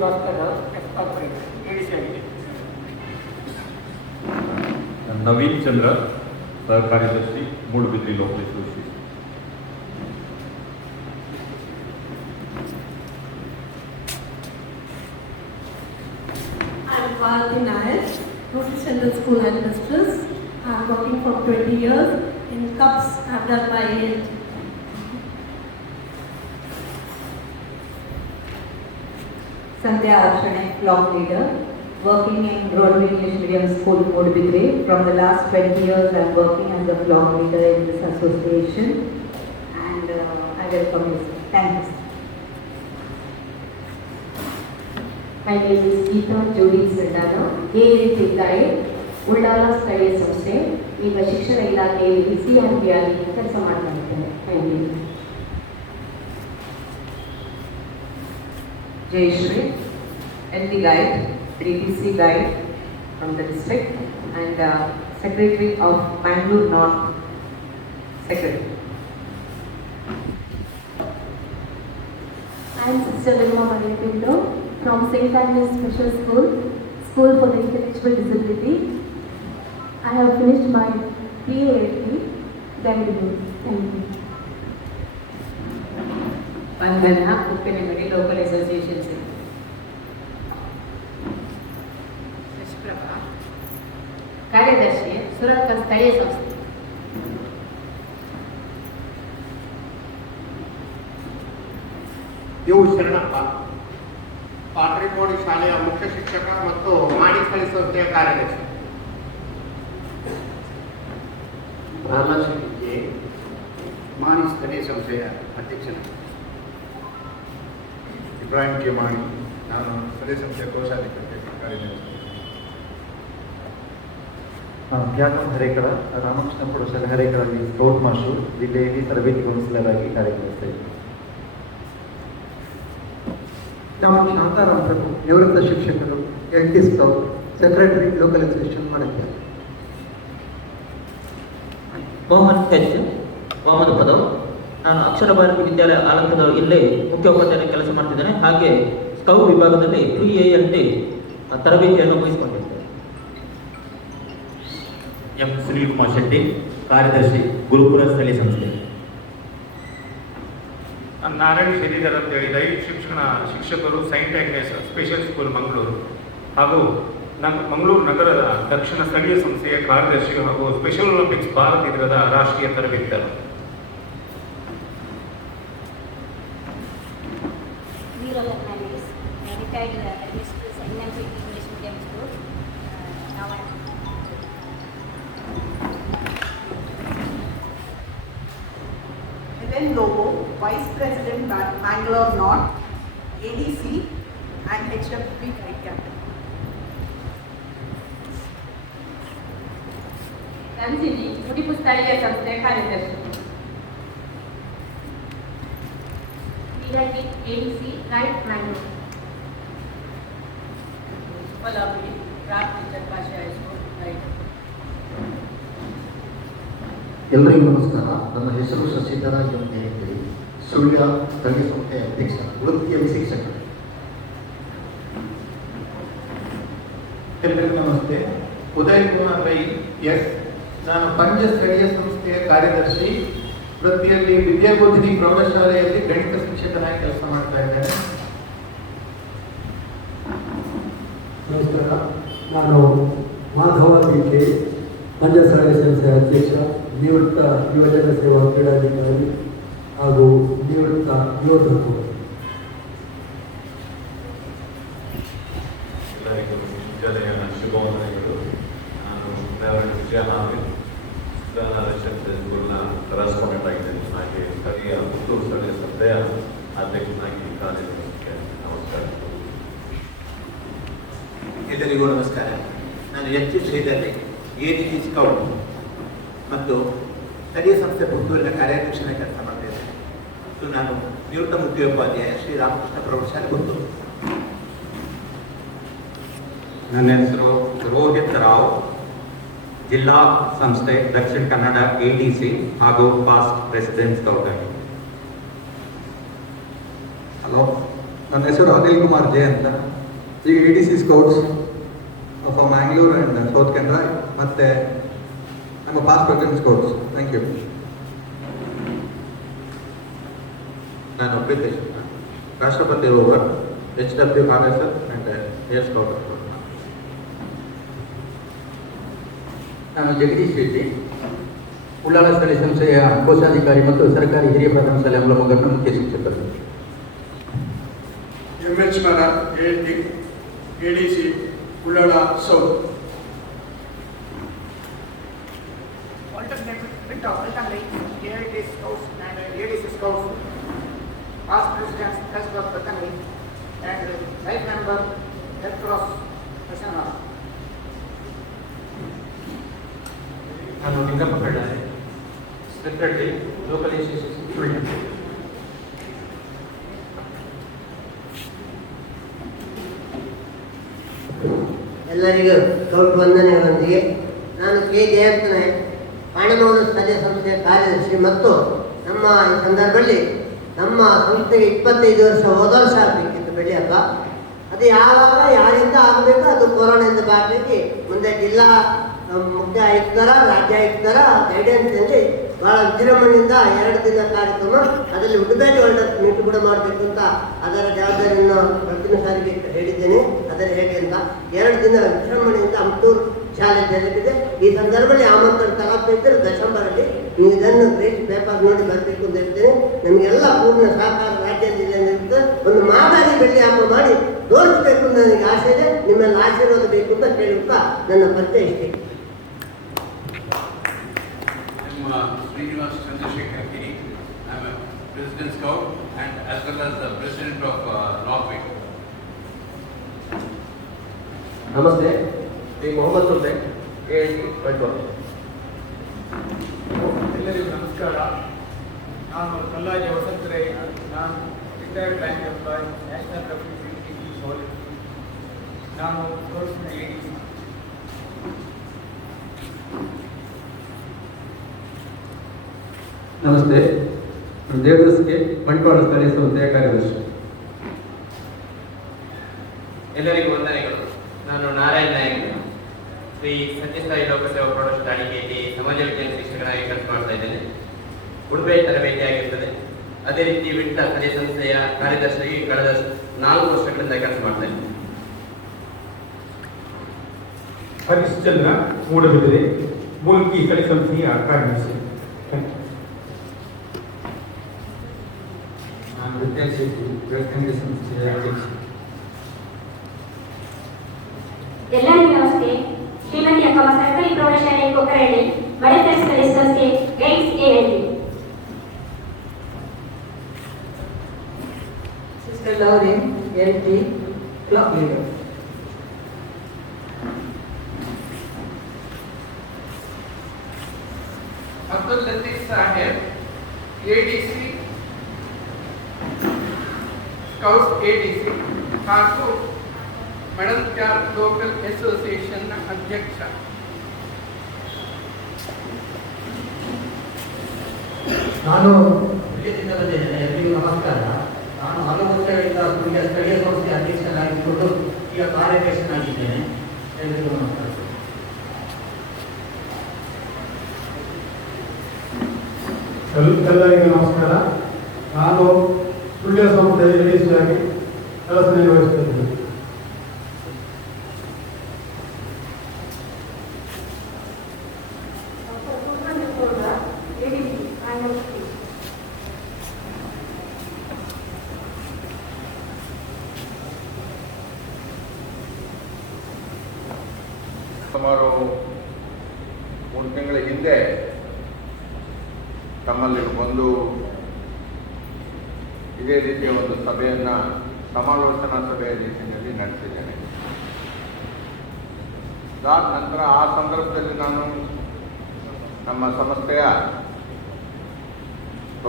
ಭಾಸ್ಕರ್ ADC ಆಗಿದೆ. ನವೀನ್ ಚಂದ್ರ, ಸಹ ಕಾರ್ಯದರ್ಶಿ, Moodbidri local association. I'm Bharati Nair, professional school headmistress. I'm working for 20 years. In CUPS, I've done my 8. Sandhya Arshane, block leader, working in Rural English Medium School, Modibidre. From the last 20 years, I'm working as a block leader in this association, and I welcome you. Thanks. My name is Geeta Jodi Sandana, AAC Guide, Ullal ಸ್ಥಳೀಯ ಸಂಸ್ಥೆ. ಈಗ ಶಿಕ್ಷಣ ಇಲಾಖೆಯಲ್ಲಿ CRP ಆಗಿ ಕೆಲಸ ಮಾಡ್ತಾ ಇದ್ದೇನೆ. Jayashree, LD Guide, DTC Guide from the district, and Secretary of Bangalore North Secretary. I am Sister Vilma Mariapinto from St. Agnes Special School, School for the Intellectual Disability. I have finished my PALP. Thank you. ವಂದನ Uppinangady local associations. Shashiprabha, ಕಾರ್ಯದರ್ಶಿ, ಸುರತ್ಕಲ್ ಸ್ಥಳೀಯ ಸಂಸ್ಥೆ. You Sharanappa, ಪಾಟ್ರಿಕೋಡಿ ಶಾಲೆಯ ಮುಖ್ಯ ಶಿಕ್ಷಕ ಮತ್ತು ಮಾಣಿ ಸ್ಥಳೀಯ ಸಂಸ್ಥೆಯ ಕಾರ್ಯದರ್ಶಿ. ರಾಮಶೆಟ್ಟಿ, ಮಾಣಿ ಸ್ಥಳೀಯ ಸಂಸ್ಥೆಯ ಅಧ್ಯಕ್ಷನ. ಇಬ್ರಾಹಿಂ ಕೆ ಮಾಣಿ, ನಾನು ಸ್ಥಳೀಯ ಸಂಸ್ಥೆಯ ಕೋಶಾಧಿಕಾರಿ ಕಾರ್ಯನಿರ್ವಹಿಸುತ್ತೇನೆ. ಜ್ಞಾನ ಹರೇಕಳ, ರಾಮಕೃಷ್ಣ ಪ್ರೌಢಶಾಲೆ ಹರೇಕಳಲ್ಲಿ ಸ್ಕೌಟ್ ಮಾಸ್ಟರ್, ಜಿಲ್ಲೆಯಲ್ಲಿ ತರಬೇತಿ ಕೌನ್ಸಿಲರ್ ಆಗಿ ಕಾರ್ಯನಿರ್ವಹಿಸ್ತಾ ಇದ್ದೇನೆ. ನಾವು ಶಾಂತಾರಾಮ್ ಪ್ರಭು, ನಿವೃತ್ತ ಶಿಕ್ಷಕರು, LT scout, secretary, local association ಮಾಡಿದ್ದೇವೆ. ಮೋಹನ್ ಎಚ್, ಮೊಹಮ್ಮದ್ ಪದವ್, ನಾನು ಅಕ್ಷರ ಭಾರತಿ ವಿದ್ಯಾಲಯ ಆಲಂಕದ ಇಲ್ಲೇ ಮುಖ್ಯ ಉಪಾಧ್ಯಾಯ ಕೆಲಸ ಮಾಡ್ತಿದ್ದೇನೆ. ಹಾಗೆ ಸ್ಕೌಟ್ ವಿಭಾಗದಲ್ಲಿ PALT ತರಬೇತಿಯನ್ನು ವಹಿಸಿಕೊಂಡಿದ್ದೇನೆ. ಎಂ ಸುನೀಲ್ ಕುಮಾರ್ ಶೆಟ್ಟಿ, ಕಾರ್ಯದರ್ಶಿ, ಗುರುಪುರ ಸ್ಥಳೀಯ ಸಂಸ್ಥೆ. ನಾನು ನಾರಾಯಣ್ ಶ್ರೀಧರ್ ಅಂತೇಳಿ ದೈಹಿಕ ಶಿಕ್ಷಕರು Saint Agnes special school Mangaluru ಹಾಗೂ ಮಂಗಳೂರು ನಗರದ ದಕ್ಷಿಣ ಸ್ಥಳೀಯ ಸಂಸ್ಥೆಯ ಕಾರ್ಯದರ್ಶಿ ಹಾಗೂ ಸ್ಪೆಷಲ್ ಒಲಿಂಪಿಕ್ಸ್ ಭಾರತ ಇದರದ ರಾಷ್ಟ್ರೀಯ ತರಬೇತಿದಾರ. Helen Lobo, Vice President, Bangalore North, ADC and HWP Guide Captain. Nanjini, ಮುಡಿಪು ಸ್ಥಳೀಯ ಸಂಸ್ಥೆ ಕಾರ್ಯದರ್ಶಿ. ವಿರಾಗಿ, ADC, Guide Mangalore. Palabri, Rat Teacher Pasha School, Guide. ಎಲ್ಲರಿಗೂ ನಮಸ್ಕಾರ. ನನ್ನ ಹೆಸರು ಶಶಿಧರ ಎಂ ಅಂತೇಳಿ, ಸುಳ್ಯ ಸ್ಥಳೀಯ ಸಂಸ್ಥೆಯ ಅಧ್ಯಕ್ಷ, ವೃತ್ತಿಯಲ್ಲಿ ಶಿಕ್ಷಕ. ಎಲ್ಲರಿಗೂ ನಮಸ್ತೆ. ಉದಯ್ ಕುಮಾರ್ ರೈ ಎಸ್. ನಾನು ಪಂಚ ಸ್ಥಳೀಯ ಸಂಸ್ಥೆಯ ಕಾರ್ಯದರ್ಶಿ, ವೃತ್ತಿಯಲ್ಲಿ ವಿದ್ಯಾಬೋಧಿನಿ ಪ್ರೌಢಶಾಲೆಯಲ್ಲಿ ಗಣಿತ ಶಿಕ್ಷಕನಾಗಿ ಕೆಲಸ ಮಾಡ್ತಾ ಇದ್ದೇನೆ. ನಮಸ್ಕಾರ. ನಾನು ಮಾಧವ ಕೆ, ಪಂಚ ಸ್ಥಳೀಯ ಸಂಸ್ಥೆಯ ಅಧ್ಯಕ್ಷ, ನಿವೃತ್ತ ಯುವಜನ ಸೇವಾ ಕ್ರೀಡಾಧಿಕಾರಿ ಹಾಗೂ ನಿವೃತ್ತ ಯೋಧರು. ಎಲ್ಲರಿಗೂ ವಿದ್ಯಾಲಯ ಶುಭವಂದನೆಗಳು. ನಾನು ರೆವರೆಂಡ್ ವಿಜಯ ನಾವಿನ್, ಸ್ಕೂಲ್ನ ಕರೆಸ್ಪಾಂಡೆಂಟ್ ಆಗಿದ್ದೇನೆ. ಹಾಗೆ ಸ್ಥಳೀಯ ಪುತ್ತೂರು ಸ್ಥಳೀಯ ಸಂಸ್ಥೆಯ ಅಧ್ಯಕ್ಷನಾಗಿ ಕಾರ್ಯನಿರ್ವಹಿಸುತ್ತೇನೆ. ನಮಸ್ಕಾರ. ಎಲ್ಲರಿಗೂ ನಮಸ್ಕಾರ. ನಾನು ಎಚ್ ಶ್ರೀಧರ್, ADC ಸ್ಕೌಟ್ ಮತ್ತು ಸ್ಥಳೀಯ ಸಂಸ್ಥೆ ಪುತ್ತೂರಿನ ಕಾರ್ಯಾಧ್ಯಕ್ಷನಾಗಿ ಕೆಲಸ ಮಾಡ್ತೇನೆ. ಮತ್ತು ನಾನು ನಿವೃತ್ತ ಮುಖ್ಯೋಪಾಧ್ಯಾಯ ಶ್ರೀರಾಮಕೃಷ್ಣ ಪ್ರೌಢಶಾಲೆ ಪುತ್ತೂರು. ನನ್ನ ಹೆಸರು ರೋಹಿತ್ ರಾವ್, ಜಿಲ್ಲಾ ಸಂಸ್ಥೆ ದಕ್ಷಿಣ ಕನ್ನಡ ADC ಹಾಗೂ ಪಾಸ್ಟ್ ಪ್ರೆಸಿಡೆಂಟ್ ಸ್ಕೌಟ್ ಆಗಿ. ಹಲೋ, ನನ್ನ ಹೆಸರು ಅನಿಲ್ ಕುಮಾರ್ ಜೆ ಅಂತ. ಈಗ ADC scouts of Mangalore and South Canara ಮತ್ತು ನಮ್ಮ past president scouts. Thank you. ನಾನು ಪ್ರೀತೇಶ್, ರಾಷ್ಟ್ರಪತಿ rover, HW congress and air scout. ನಾನು ಜಗದೀಶ್ ರೆಡ್ಡಿ, ಉಳ್ಳಾಲ ಸ್ಥಳೀಯ ಸಂಸ್ಥೆಯ ಕೋಶಾಧಿಕಾರಿ ಮತ್ತು ಸರ್ಕಾರಿ ಹಿರಿಯ ಪ್ರಾಥಮಿಕ ಶಾಲೆ ಅಮಲಮಂಗಲನ ಮುಖ್ಯ ಶಿಕ್ಷಕರು. MH Mara, ADC, Ullal south. Alternate AIT Scouts and ADC Scouts, past presidents as well Patani and life member Red Cross National. ನಾನು Ningappa Kallare, secretary local institution Sullia. ಎಲ್ಲರಿಗೂ ಸ್ಕೌಟ್ ವಂದನೆಗಳೊಂದಿಗೆ ನಾನು ಕೆ ಜಯಂತ ನಾಯಕ್, ಪಾಂಡಮೌನ ಸ್ಥಳೀಯ ಸಂಸ್ಥೆಯ ಕಾರ್ಯದರ್ಶಿ ಮತ್ತು ನಮ್ಮ ಈ ಸಂದರ್ಭದಲ್ಲಿ ನಮ್ಮ ಸಂಸ್ಥೆಗೆ 25 ವರ್ಷ ಹೋದ ವರ್ಷ ಆಗಬೇಕಿತ್ತು ಬೆಳ್ಳಿ ಹಬ್ಬ. ಅದು ಯಾವಾಗ ಯಾರಿಂದ ಆಗಬೇಕು, ಅದು ಕೊರೋನಾದಿಂದ ಬಾರಲಿಕ್ಕೆ ಮುಂದೆ ಜಿಲ್ಲಾ ಮುಖ್ಯ ಆಯುಕ್ತರ, ರಾಜ್ಯ ಆಯುಕ್ತರ ಗೈಡೆನ್ಸ್ನಲ್ಲಿ ಭಾಳ ವಿಜೃಂಭಣೆಯಿಂದ 2 ದಿನ ಕಾರ್ಯಕ್ರಮ, ಅದರಲ್ಲಿ ಉಡುಬೇಟೆ ಹೊಲ್ಡರ್ ಮೀಟ್ ಕೂಡ ಮಾಡಬೇಕು ಅಂತ ಅದರ ಜವಾಬ್ದಾರಿಯನ್ನು ಪ್ರತಿನ ಸಾರಿಗೆ ಹೇಳಿದ್ದೇನೆ. ಅದರ ಹೇಗೆ ಅಂತ 2 ದಿನ ವಿಜೃಂಭಣೆಯಿಂದ ಹಂಪೂರು ಶಾಲೆ ಜರುಗಿದೆ. ಈ ಸಂದರ್ಭದಲ್ಲಿ ಆಮಂತ್ರಣ ತಗೋತಾ ಇದ್ದರೆ ಡಿಸೆಂಬರಲ್ಲಿ ನೀವು ಇದನ್ನು ಗ್ರೇಟ್ ಪೇಪರ್ ನೋಡಿ ಬರಬೇಕು ಅಂತ ಹೇಳ್ತೇನೆ. ನಮಗೆಲ್ಲ ಪೂರ್ಣ ಸಹಕಾರ ರಾಜ್ಯ ಜಿಲ್ಲೆಯಿಂದ ಒಂದು ಮಾದರಿ ಬೆಳ್ಳಿ ಹಬ್ಬ ಮಾಡಿ ತೋರಿಸಬೇಕು ಅಂತ ನನಗೆ ಆಸೆ ಇದೆ. ನಿಮ್ಮೆಲ್ಲ ಆಶೀರ್ವಾದ ಬೇಕು ಅಂತ ಕೇಳುತ್ತಾ ನನ್ನ ಪರಿಚಯ ಇಷ್ಟೇ. Srinivas Chandrasekhar Kiri. I am a President Scout and as well as the President of Northwick. ನಮಸ್ತೆ, ಶ್ರೀ ಮೊಹಮ್ಮದ್ ಸುಲ್ತಾನ್, AIT ಬಂಟ್ವಾಳ. ಎಲ್ಲರಿಗೂ ನಮಸ್ಕಾರ. ನಾನು ಕಲ್ಲಾಜಿ ವಸಂತರೈ. ನಾನು retired bank employee, national refugee solid. ನಾನು ಸ್ಕೌಟ್ಸ್ನ ADC. ನಮಸ್ತೆ, ನಾನು ದೇವದಾಸ್ಗೆ ಬಂಟ್ವಾಳ ಸ್ಥಳೀಯ ಸಂಸ್ಥೆಯ ಕಾರ್ಯದರ್ಶಿ. ಎಲ್ಲರಿಗೂ ವಂದನೆಗಳು. ನಾನು ನಾರಾಯಣ್ ನಾಯಕ್, ಶ್ರೀ ಸತ್ಯಸಾಯಿ ಲೋಕಸೇವಾ ಪ್ರೌಢಶಾಲೆಯಲ್ಲಿ ಸಮಾಜ ವಿಜ್ಞಾನ ಶಿಕ್ಷಕನಾಗಿ ಕೆಲಸ ಮಾಡ್ತಾ ಇದ್ದೇನೆ. ಉಡುಪೆ ತರಬೇತಿ ಆಗಿರ್ತದೆ. ಅದೇ ರೀತಿ ವಿಟ್ಲ ಸ್ಥಳೀಯ ಸಂಸ್ಥೆಯ ಕಾರ್ಯದರ್ಶಿಯಾಗಿ ಕಳೆದ 4 ವರ್ಷಗಳಿಂದ ಕೆಲಸ ಮಾಡ್ತಾ ಇದ್ದೀನಿ. ಹರಿಶ್ಚಂದ್ರ ಮೂಡಬಿದಿರೆ, ಮೂಲ್ಕಿ ಸ್ಥಳೀಯ ಸಂಸ್ಥೆಯ ಕಾರ್ಯದರ್ಶಿ. ನಾನು ವಿದ್ಯಾ ಶೆಟ್ಟಿ, ಸ್ಥಳೀಯ ಸಂಸ್ಥೆಯ ಅಧ್ಯಕ್ಷ. ಎಲ್ಲರಿಗೂ ನಮಸ್ತೆ. ಶ್ರೀಮತಿ ಅಕ್ಕಮ್ಮ ಸರ್ಕಾರಿ ಪ್ರೌಢಶಾಲೆ ಕೊಕ್ಕರಳ್ಳಿ, ಮಡೇಕರ್ ಸ್ಥಳೀಯ ಸಂಸ್ಥೆ guides ಎಎಲ್ಡಿ. Sister Lauren, LT, club leader. Abdul Latif Saheb, ADC, Scouts ADC, ಹಾಗೂ ಮಿಡಲ್ ಕ್ಯಾಪ್ ಲೋಕಲ್ ಅಸೋಸಿಯೇಷನ್ನ ಅಧ್ಯಕ್ಷ. ನಾನು ಪ್ರೀತಿಯಿಂದ ಬಂದಿದ್ದೇನೆ. ಎಲ್ಲರಿಗೂ ನಮಸ್ಕಾರ. ನಾನು ಹಲವು ವರ್ಷಗಳಿಂದ ಸ್ಥಳೀಯ ಸಂಸ್ಥೆ ಅಧ್ಯಕ್ಷನಾಗಿದ್ದುಕೊಂಡು ಈಗ ಕಾರ್ಯಾಧ್ಯಕ್ಷನಾಗಿದ್ದೇನೆ. ಎಲ್ಲರಿಗೂ ನಮಸ್ಕಾರ. ಎಲ್ಲರಿಗೂ ನಮಸ್ಕಾರ. ನಾನು ಸುಳ್ಯ ಸಂಸ್ಥೆಯ ಎಡಿಸಿಯಾಗಿ ಕೆಲಸ ನಿರ್ವಹಿಸುತ್ತಿದ್ದೇನೆ. ಸುಮಾರು 3 ತಿಂಗಳ ಹಿಂದೆ ತಮ್ಮಲ್ಲಿ ಬಂದು ಇದೇ ರೀತಿಯ ಒಂದು ಸಭೆಯನ್ನು ಸಮಾಲೋಚನಾ ಸಭೆಯ ರೀತಿಯಲ್ಲಿ ನಡೆಸಿದ್ದೇನೆ. ಅದಾದ ನಂತರ ಆ ಸಂದರ್ಭದಲ್ಲಿ ನಾನು ನಮ್ಮ ಸಂಸ್ಥೆಯ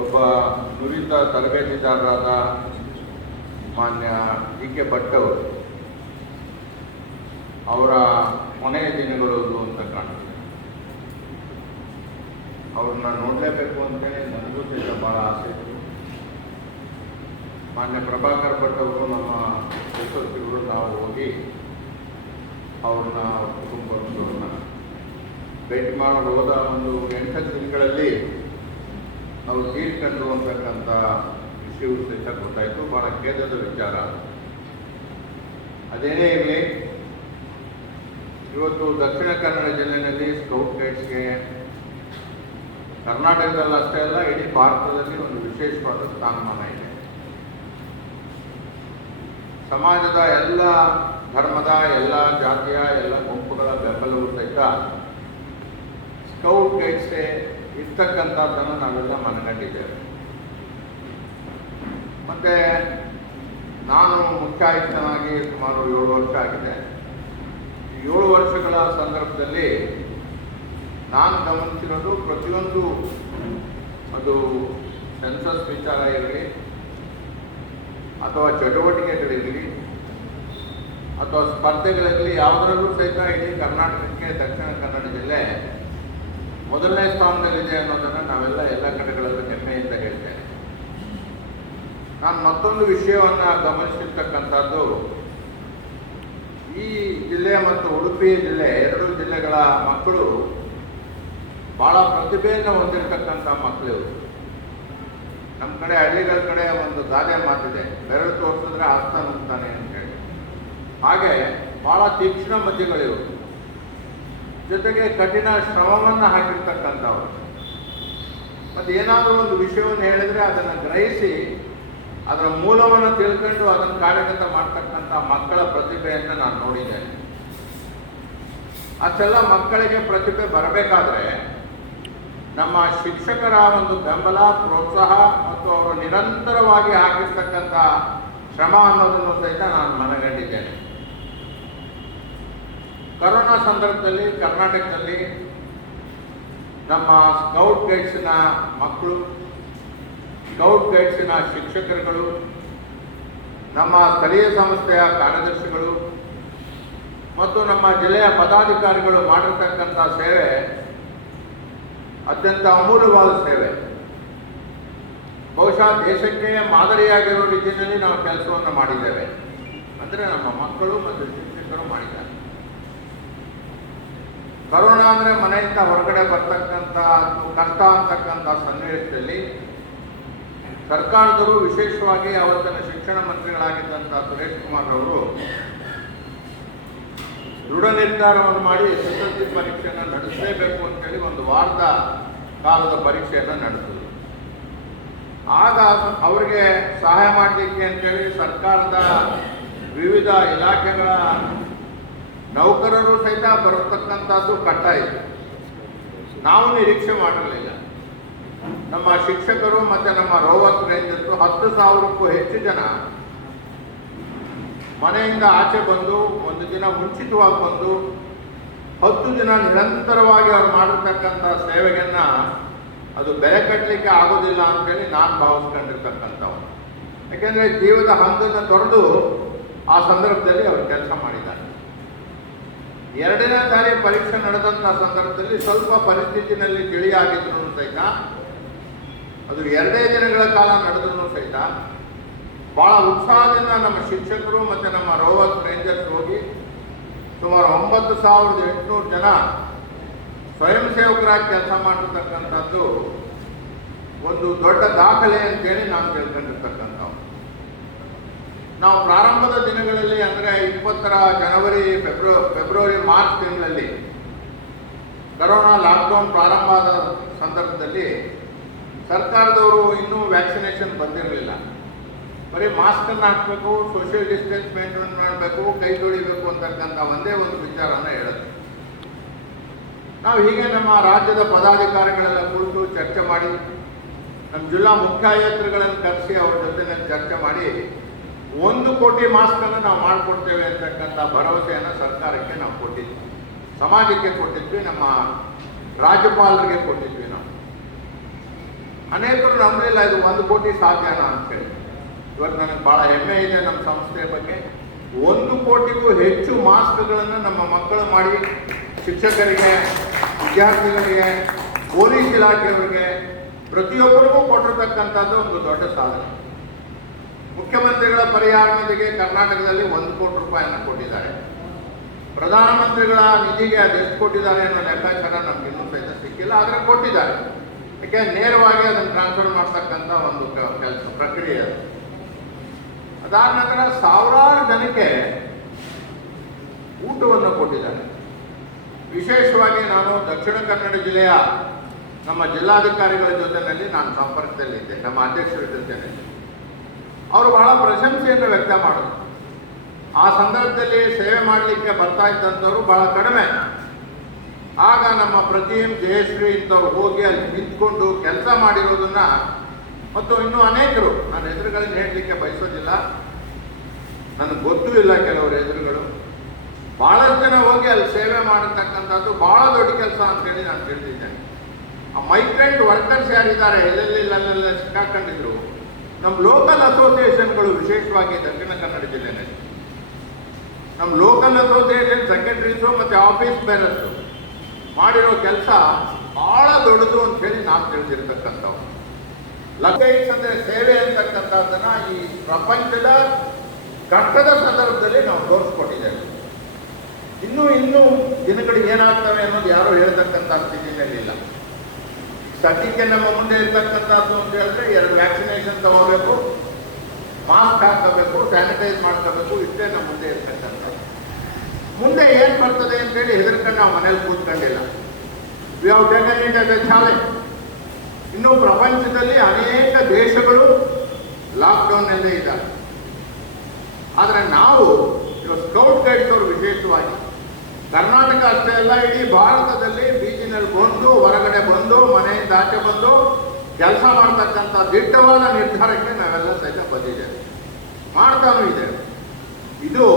ಒಬ್ಬ ನುರಿತ ತರಬೇತಿದಾರರಾದ ಮಾನ್ಯ ಡಿ.ಕೆ. ಭಟ್ ಅವರು ಅವರ ಕೊನೆಯ ದಿನಗಳು ಅಂತ ಕಾಣ್ತದೆ. ಅವ್ರನ್ನ ನೋಡಲೇಬೇಕು ಅಂತೇಳಿ ನನಗೂ ಸಹಿತ ಭಾಳ ಆಸೆ ಇತ್ತು. ಮಾನ್ಯ ಪ್ರಭಾಕರ್ ಭಟ್ ಅವರು ನಮ್ಮ ಯಶಸ್ವಿಗಳು ನಾವು ಹೋಗಿ ಅವ್ರನ್ನ ಅವ್ರ ಕುಟುಂಬದವ್ರನ್ನ ಭೇಟಿ ಮಾಡಿ ಹೋದ ಒಂದು 8 ದಿನಗಳಲ್ಲಿ ನಾವು ತೀರ್ಕೊಂಡ್ರು ಅಂತಕ್ಕಂಥ ವಿಷಯವೂ ಸಹಿತ ಗೊತ್ತಾಯಿತು. ಭಾಳ ಖೇದದ ವಿಚಾರ. ಅದೇನೇ ಇರಲಿ, ಇವತ್ತು ದಕ್ಷಿಣ ಕನ್ನಡ ಜಿಲ್ಲೆಯಲ್ಲಿ ಸ್ಕೌಟ್ ಗೈಡ್ಸ್ಗೆ ಕರ್ನಾಟಕದಲ್ಲಿ ಅಷ್ಟೇ ಅಲ್ಲ, ಇಡೀ ಭಾರತದಲ್ಲಿ ಒಂದು ವಿಶೇಷವಾದ ಸ್ಥಾನಮಾನ ಇದೆ. ಸಮಾಜದ ಎಲ್ಲ ಧರ್ಮದ, ಎಲ್ಲ ಜಾತಿಯ, ಎಲ್ಲ ಗುಂಪುಗಳ ಬೆಂಬಲವೂ ಸಹಿತ ಸ್ಕೌಟ್ ಗೈಡ್ಸ್ಗೆ ಇರ್ತಕ್ಕಂಥದ್ದನ್ನು ನಾವೆಲ್ಲ ಮನಗಂಡಿದ್ದೇವೆ. ಮತ್ತು ನಾನು ಮುಖ್ಯ ಆಯುಕ್ತನಾಗಿ ಸುಮಾರು 7 ವರ್ಷ ಆಗಿದೆ. 7 ವರ್ಷಗಳ ಸಂದರ್ಭದಲ್ಲಿ ನಾನು ಗಮನಿಸಿರೋದು ಪ್ರತಿಯೊಂದು, ಅದು ಸೆನ್ಸಸ್ ವಿಚಾರ ಇರಲಿ ಅಥವಾ ಚಟುವಟಿಕೆಗಳಿರಲಿ ಅಥವಾ ಸ್ಪರ್ಧೆಗಳಿರಲಿ, ಯಾವುದರಲ್ಲೂ ಸಹಿತ ಇಡೀ ಕರ್ನಾಟಕಕ್ಕೆ ದಕ್ಷಿಣ ಕನ್ನಡ ಜಿಲ್ಲೆ ಮೊದಲನೇ ಸ್ಥಾನದಲ್ಲಿದೆ ಅನ್ನೋದನ್ನು ನಾವೆಲ್ಲ ಎಲ್ಲ ಕಡೆಗಳಲ್ಲೂ ಹೆಮ್ಮೆಯಿಂದ ಹೇಳ್ತೇನೆ. ನಾನು ಮತ್ತೊಂದು ವಿಷಯವನ್ನು ಗಮನಿಸಿರ್ತಕ್ಕಂಥದ್ದು, ಈ ಜಿಲ್ಲೆ ಮತ್ತು ಉಡುಪಿ ಜಿಲ್ಲೆ, 2 ಜಿಲ್ಲೆಗಳ ಮಕ್ಕಳು ಭಾಳ ಪ್ರತಿಭೆಯನ್ನು ಹೊಂದಿರತಕ್ಕಂಥ ಮಕ್ಕಳು. ನಮ್ಮ ಕಡೆ ಹಳ್ಳಿಗಳ ಕಡೆ ಒಂದು ಗಾದೆ ಮಾತಿದೆ, ಬೆರಳು ತೋರಿಸಿದ್ರೆ ಹಸ್ತ ನುಗ್ತಾನೆ ಅಂತ ಹೇಳಿ. ಹಾಗೆ ಭಾಳ ತೀಕ್ಷ್ಣ ಮಧ್ಯಗಳಿವು, ಜೊತೆಗೆ ಕಠಿಣ ಶ್ರಮವನ್ನು ಹಾಕಿರ್ತಕ್ಕಂಥವ್ರು. ಮತ್ತು ಏನಾದರೂ ಒಂದು ವಿಷಯವನ್ನು ಹೇಳಿದರೆ ಅದನ್ನು ಗ್ರಹಿಸಿ ಅದರ ಮೂಲವನ್ನು ತಿಳ್ಕೊಂಡು ಅದನ್ನು ಕಾರ್ಯಗತ ಮಾಡ್ತಕ್ಕಂಥ ಮಕ್ಕಳ ಪ್ರತಿಭೆಯನ್ನು ನಾನು ನೋಡಿದ್ದೇನೆ. ಅಷ್ಟೆಲ್ಲ ಮಕ್ಕಳಿಗೆ ಪ್ರತಿಭೆ ಬರಬೇಕಾದ್ರೆ ನಮ್ಮ ಶಿಕ್ಷಕರ ಒಂದು ಬೆಂಬಲ, ಪ್ರೋತ್ಸಾಹ ಮತ್ತು ಅವರು ನಿರಂತರವಾಗಿ ಹಾಕಿರ್ತಕ್ಕಂಥ ಶ್ರಮ ಅನ್ನೋದನ್ನು ಸಹಿತ ನಾನು ಮನಗಂಡಿದ್ದೇನೆ. ಕರೋನಾ ಸಂದರ್ಭದಲ್ಲಿ ಕರ್ನಾಟಕದಲ್ಲಿ ನಮ್ಮ ಸ್ಕೌಟ್ ಗೈಡ್ಸಿನ ಮಕ್ಕಳು, ಸ್ಕೌಟ್ ಗೈಡ್ಸಿನ ಶಿಕ್ಷಕರುಗಳು, ನಮ್ಮ ಸ್ಥಳೀಯ ಸಂಸ್ಥೆಯ ಕಾರ್ಯದರ್ಶಿಗಳು ಮತ್ತು ನಮ್ಮ ಜಿಲ್ಲೆಯ ಪದಾಧಿಕಾರಿಗಳು ಮಾಡಿರ್ತಕ್ಕಂಥ ಸೇವೆ ಅತ್ಯಂತ ಅಮೂಲ್ಯವಾದ ಸೇವೆ. ಬಹುಶಃ ದೇಶಕ್ಕೆ ಮಾದರಿಯಾಗಿರೋ ರೀತಿಯಲ್ಲಿ ನಾವು ಕೆಲಸವನ್ನು ಮಾಡಿದ್ದೇವೆ. ಅಂದರೆ ನಮ್ಮ ಮಕ್ಕಳು ಮತ್ತು ಶಿಕ್ಷಕರು ಮಾಡಿದ್ದಾರೆ. ಕರೋನಾ ಅಂದರೆ ಮನೆಯಿಂದ ಹೊರಗಡೆ ಬರ್ತಕ್ಕಂಥ ಕಷ್ಟ ಅಂತಕ್ಕಂಥ ಸನ್ನಿವೇಶದಲ್ಲಿ ಸರ್ಕಾರದವರು, ವಿಶೇಷವಾಗಿ ಅವತ್ತಿನ ಶಿಕ್ಷಣ ಮಂತ್ರಿಗಳಾಗಿದ್ದಂಥ ಸುರೇಶ್ ಕುಮಾರ್ ಅವರು ದೃಢ ನಿರ್ಧಾರವನ್ನು ಮಾಡಿ SSLC ಪರೀಕ್ಷೆಯನ್ನು ನಡೆಸಲೇಬೇಕು ಅಂತೇಳಿ ಒಂದು ವಾರದ ಕಾಲದ ಪರೀಕ್ಷೆಯನ್ನು ನಡೆಸಿದ್ರು. ಆಗ ಅವರಿಗೆ ಸಹಾಯ ಮಾಡಲಿಕ್ಕೆ ಅಂತೇಳಿ ಸರ್ಕಾರದ ವಿವಿಧ ಇಲಾಖೆಗಳ ನೌಕರರು ಸಹಿತ ಬರತಕ್ಕಂಥದ್ದು ಕಡ್ಡಾಯ. ನಾವು ನಿರೀಕ್ಷೆ ಮಾಡಿರಲಿಲ್ಲ. ನಮ್ಮ ಶಿಕ್ಷಕರು ಮತ್ತು ನಮ್ಮ ರೋವರ್ಸ್ ರೇಂಜರ್ಸು 10,000ಕ್ಕೂ ಹೆಚ್ಚು ಜನ ಮನೆಯಿಂದ ಆಚೆ ಬಂದು ಒಂದು ದಿನ ಮುಂಚಿತವಾಗಿ ಬಂದು 10 ದಿನ ನಿರಂತರವಾಗಿ ಅವ್ರು ಮಾಡಿರ್ತಕ್ಕಂಥ ಸೇವೆಯನ್ನು ಅದು ಬೆಲೆ ಕಟ್ಟಲಿಕ್ಕೆ ಆಗೋದಿಲ್ಲ ಅಂತೇಳಿ ನಾನು ಭಾವಿಸ್ಕೊಂಡಿರ್ತಕ್ಕಂಥವ್ರು. ಯಾಕೆಂದರೆ ಜೀವದ ಹಂಗನ್ನು ತೊರೆದು ಆ ಸಂದರ್ಭದಲ್ಲಿ ಅವರು ಕೆಲಸ ಮಾಡಿದ್ದಾರೆ. 2ನೇ ಸಾರಿ ಪರೀಕ್ಷೆ ನಡೆದಂಥ ಸಂದರ್ಭದಲ್ಲಿ ಸ್ವಲ್ಪ ಪರಿಸ್ಥಿತಿನಲ್ಲಿ ತಿಳಿಯಾಗಿದ್ರು ಸಹಿತ, ಅದು 2 ದಿನಗಳ ಕಾಲ ನಡೆದ್ರೂ ಸಹಿತ ಭಾಳ ಉತ್ಸಾಹದಿಂದ ನಮ್ಮ ಶಿಕ್ಷಕರು ಮತ್ತು ನಮ್ಮ ರೋವರ್ಸ್ ರೇಂಜರ್ಸ್ ಹೋಗಿ ಸುಮಾರು 9,800 ಜನ ಸ್ವಯಂ ಸೇವಕರಾಗಿ ಕೆಲಸ ಮಾಡಿರ್ತಕ್ಕಂಥದ್ದು ಒಂದು ದೊಡ್ಡ ದಾಖಲೆ ಅಂತೇಳಿ ನಾನು ತಿಳ್ಕೊಂಡಿರ್ತಕ್ಕಂಥವು. ನಾವು ಪ್ರಾರಂಭದ ದಿನಗಳಲ್ಲಿ ಅಂದರೆ 20ರ ಜನವರಿ, ಫೆಬ್ರವರಿ, ಮಾರ್ಚ್ ತಿಂಗಳಲ್ಲಿ ಕರೋನಾ ಲಾಕ್ಡೌನ್ ಪ್ರಾರಂಭ ಆದ ಸಂದರ್ಭದಲ್ಲಿ ಸರ್ಕಾರದವರು ಇನ್ನೂ ವ್ಯಾಕ್ಸಿನೇಷನ್ ಬಂದಿರಲಿಲ್ಲ. ಬರೀ ಮಾಸ್ಕನ್ನು ಹಾಕಬೇಕು, ಸೋಷಿಯಲ್ ಡಿಸ್ಟೆನ್ಸ್ ಮೇಂಟೈನ್ ಮಾಡಬೇಕು, ಕೈ ತೊಳಿಬೇಕು ಅಂತಕ್ಕಂಥ ಒಂದೇ ಒಂದು ವಿಚಾರನ ಹೇಳುತ್ತೆ. ನಾವು ಹೀಗೆ ನಮ್ಮ ರಾಜ್ಯದ ಪದಾಧಿಕಾರಿಗಳೆಲ್ಲ ಕುಳಿತು ಚರ್ಚೆ ಮಾಡಿ, ನಮ್ಮ ಜಿಲ್ಲಾ ಮುಖ್ಯಾಯುಕ್ತರುಗಳನ್ನು ಕರೆಸಿ ಅವ್ರ ಜೊತೆ ಚರ್ಚೆ ಮಾಡಿ 1 ಕೋಟಿ ಮಾಸ್ಕನ್ನು ನಾವು ಮಾಡಿಕೊಡ್ತೇವೆ ಅಂತಕ್ಕಂಥ ಭರವಸೆಯನ್ನು ಸರ್ಕಾರಕ್ಕೆ ನಾವು ಕೊಟ್ಟಿದ್ವಿ, ಸಮಾಜಕ್ಕೆ ಕೊಟ್ಟಿದ್ವಿ, ನಮ್ಮ ರಾಜ್ಯಪಾಲರಿಗೆ ಕೊಟ್ಟಿದ್ವಿ. ನಾವು ಅನೇಕರು ನಂಬಲಿಲ್ಲ ಇದು 1 ಕೋಟಿ ಸಾಧ್ಯನಾ ಅಂತೇಳಿ. ಇವತ್ತು ನನಗೆ ಭಾಳ ಹೆಮ್ಮೆ ಇದೆ ನಮ್ಮ ಸಂಸ್ಥೆ ಬಗ್ಗೆ. 1 ಕೋಟಿಗೂ ಹೆಚ್ಚು ಮಾಸ್ಕ್ಗಳನ್ನು ನಮ್ಮ ಮಕ್ಕಳು ಮಾಡಿ ಶಿಕ್ಷಕರಿಗೆ, ವಿದ್ಯಾರ್ಥಿಗಳಿಗೆ, ಪೊಲೀಸ್ ಇಲಾಖೆಯವರಿಗೆ ಪ್ರತಿಯೊಬ್ಬರಿಗೂ ಕೊಟ್ಟಿರ್ತಕ್ಕಂಥದ್ದು ಒಂದು ದೊಡ್ಡ ಸಾಧನೆ. ಮುಖ್ಯಮಂತ್ರಿಗಳ ಪರಿಹಾರ ನಿಧಿಗೆ ಕರ್ನಾಟಕದಲ್ಲಿ 1 ಕೋಟಿ ರೂಪಾಯಿಯನ್ನು ಕೊಟ್ಟಿದ್ದಾರೆ. ಪ್ರಧಾನಮಂತ್ರಿಗಳ ನಿಧಿಗೆ ಅದೆಷ್ಟು ಕೊಟ್ಟಿದ್ದಾರೆ ಅನ್ನೋ ಲೆಕ್ಕಾಚಾರ ನಮ್ಗೆ ಇನ್ನೂ ಸಹಿತ ಸಿಕ್ಕಿಲ್ಲ, ಆದರೆ ಕೊಟ್ಟಿದ್ದಾರೆ. ಯಾಕೆ ನೇರವಾಗಿ ಅದನ್ನು ಟ್ರಾನ್ಸ್ಫರ್ ಮಾಡ್ತಕ್ಕಂಥ ಒಂದು ಕೆಲಸ ಪ್ರಕ್ರಿಯೆ ಅದು. ಅದಾದ ನಂತರ ಸಾವಿರಾರು ಜನಕ್ಕೆ ಊಟವನ್ನು ಕೊಟ್ಟಿದ್ದಾರೆ. ವಿಶೇಷವಾಗಿ ನಾನು ದಕ್ಷಿಣ ಕನ್ನಡ ಜಿಲ್ಲೆಯ ನಮ್ಮ ಜಿಲ್ಲಾಧಿಕಾರಿಗಳ ಜೊತೆಯಲ್ಲಿ ನಾನು ಸಂಪರ್ಕದಲ್ಲಿದ್ದೆ, ನಮ್ಮ ಅಧ್ಯಕ್ಷರ ಜೊತೆಯಲ್ಲಿ. ಅವರು ಬಹಳ ಪ್ರಶಂಸೆಯನ್ನು ವ್ಯಕ್ತ ಮಾಡೋದು. ಆ ಸಂದರ್ಭದಲ್ಲಿ ಸೇವೆ ಮಾಡಲಿಕ್ಕೆ ಬರ್ತಾ ಇದ್ದಂಥವ್ರು ಬಹಳ ಕಡಿಮೆ. ಆಗ ನಮ್ಮ ಪ್ರತಿಮ್, ಜಯಶ್ರೀ ಇಂಥವ್ರು ಹೋಗಿ ಅಲ್ಲಿ ನಿಂತ್ಕೊಂಡು ಕೆಲಸ ಮಾಡಿರೋದನ್ನ ಮತ್ತು ಇನ್ನೂ ಅನೇಕರು, ನಾನು ಹೆಸರುಗಳನ್ನು ಹೇಳಲಿಕ್ಕೆ ಬಯಸೋದಿಲ್ಲ, ನನಗೆ ಗೊತ್ತೂ ಇಲ್ಲ ಕೆಲವರು ಹೆಸರುಗಳು. ಭಾಳಷ್ಟು ಜನ ಹೋಗಿ ಅಲ್ಲಿ ಸೇವೆ ಮಾಡಿರ್ತಕ್ಕಂಥದ್ದು ಭಾಳ ದೊಡ್ಡ ಕೆಲಸ ಅಂತೇಳಿ ನಾನು ತಿಳಿದಿದ್ದೇನೆ. ಆ ಮೈಗ್ರೆಂಟ್ ವರ್ಕರ್ಸ್ ಯಾರಿದ್ದಾರೆ, ಎಲ್ಲೆಲ್ಲ ಸಿಕ್ಕಾಕೊಂಡಿದ್ರು, ನಮ್ಮ ಲೋಕಲ್ ಅಸೋಸಿಯೇಷನ್ಗಳು, ವಿಶೇಷವಾಗಿ ದಕ್ಷಿಣ ಕನ್ನಡ ಜಿಲ್ಲೆಯಲ್ಲಿ ನಮ್ಮ ಲೋಕಲ್ ಅಸೋಸಿಯೇಷನ್ ಸೆಕ್ರೆಟರೀಸು ಮತ್ತು ಆಫೀಸ್ ಬೇರರ್ಸು ಮಾಡಿರೋ ಕೆಲಸ ಭಾಳ ದೊಡ್ಡದು ಅಂತೇಳಿ ನಾವು ತಿಳಿದಿರ್ತಕ್ಕಂಥವು. ಲಕ್ಷೈಟ್ಸ್ ಅಂದರೆ ಸೇವೆ ಅಂತಕ್ಕಂಥದ್ದನ್ನು ಈ ಪ್ರಪಂಚದ ಕಷ್ಟದ ಸಂದರ್ಭದಲ್ಲಿ ನಾವು ತೋರಿಸ್ಕೊಟ್ಟಿದ್ದೇವೆ. ಇನ್ನೂ ದಿನಗಳು ಏನಾಗ್ತವೆ ಅನ್ನೋದು ಯಾರು ಹೇಳ್ತಕ್ಕಂಥ ಸ್ಥಿತಿಯಲ್ಲಿಲ್ಲ. ಸದ್ಯಕ್ಕೆ ನಮ್ಮ ಮುಂದೆ ಇರ್ತಕ್ಕಂಥದ್ದು ಅಂತ ಹೇಳಿದ್ರೆ 2 ವ್ಯಾಕ್ಸಿನೇಷನ್ ತಗೋಬೇಕು, ಮಾಸ್ಕ್ ಹಾಕಬೇಕು, ಸ್ಯಾನಿಟೈಸ್ ಮಾಡ್ಕೋಬೇಕು, ಇಷ್ಟೇ ನಮ್ಮ ಮುಂದೆ ಇರ್ತಕ್ಕಂಥದ್ದು. ಮುಂದೆ ಏನು ಬರ್ತದೆ ಅಂತೇಳಿ ಹೆದರ್ಕೊಂಡು ನಾವು ಮನೇಲಿ ಕೂತ್ಕೊಂಡಿಲ್ಲ. We have taken it as a challenge. ಇನ್ನೂ ಪ್ರಪಂಚದಲ್ಲಿ ಅನೇಕ ದೇಶಗಳು ಲಾಕ್ಡೌನ್ನಲ್ಲೇ ಇದ್ದಾರೆ. ಆದರೆ ನಾವು ಇವಾಗ ಸ್ಕೌಟ್ ಗೈಡ್ಸ್ ಅವರು ವಿಶೇಷವಾಗಿ ಕರ್ನಾಟಕ ಅಷ್ಟೇ ಅಲ್ಲ, ಇಡೀ ಭಾರತದಲ್ಲಿ ಬೀಚಿನಲ್ಲಿ ಬಂದು, ಹೊರಗಡೆ ಬಂದು, ಮನೆಯಿಂದ ಆಚೆ ಬಂದು ಕೆಲಸ ಮಾಡ್ತಕ್ಕಂಥ ದಿಟ್ಟವಾದ ನಿರ್ಧಾರಕ್ಕೆ ನಾವೆಲ್ಲ ಸಹಿತ ಬಂದಿದ್ದೇವೆ, ಮಾಡ್ತಾನೂ ಇದ್ದೇವೆ. ಇದು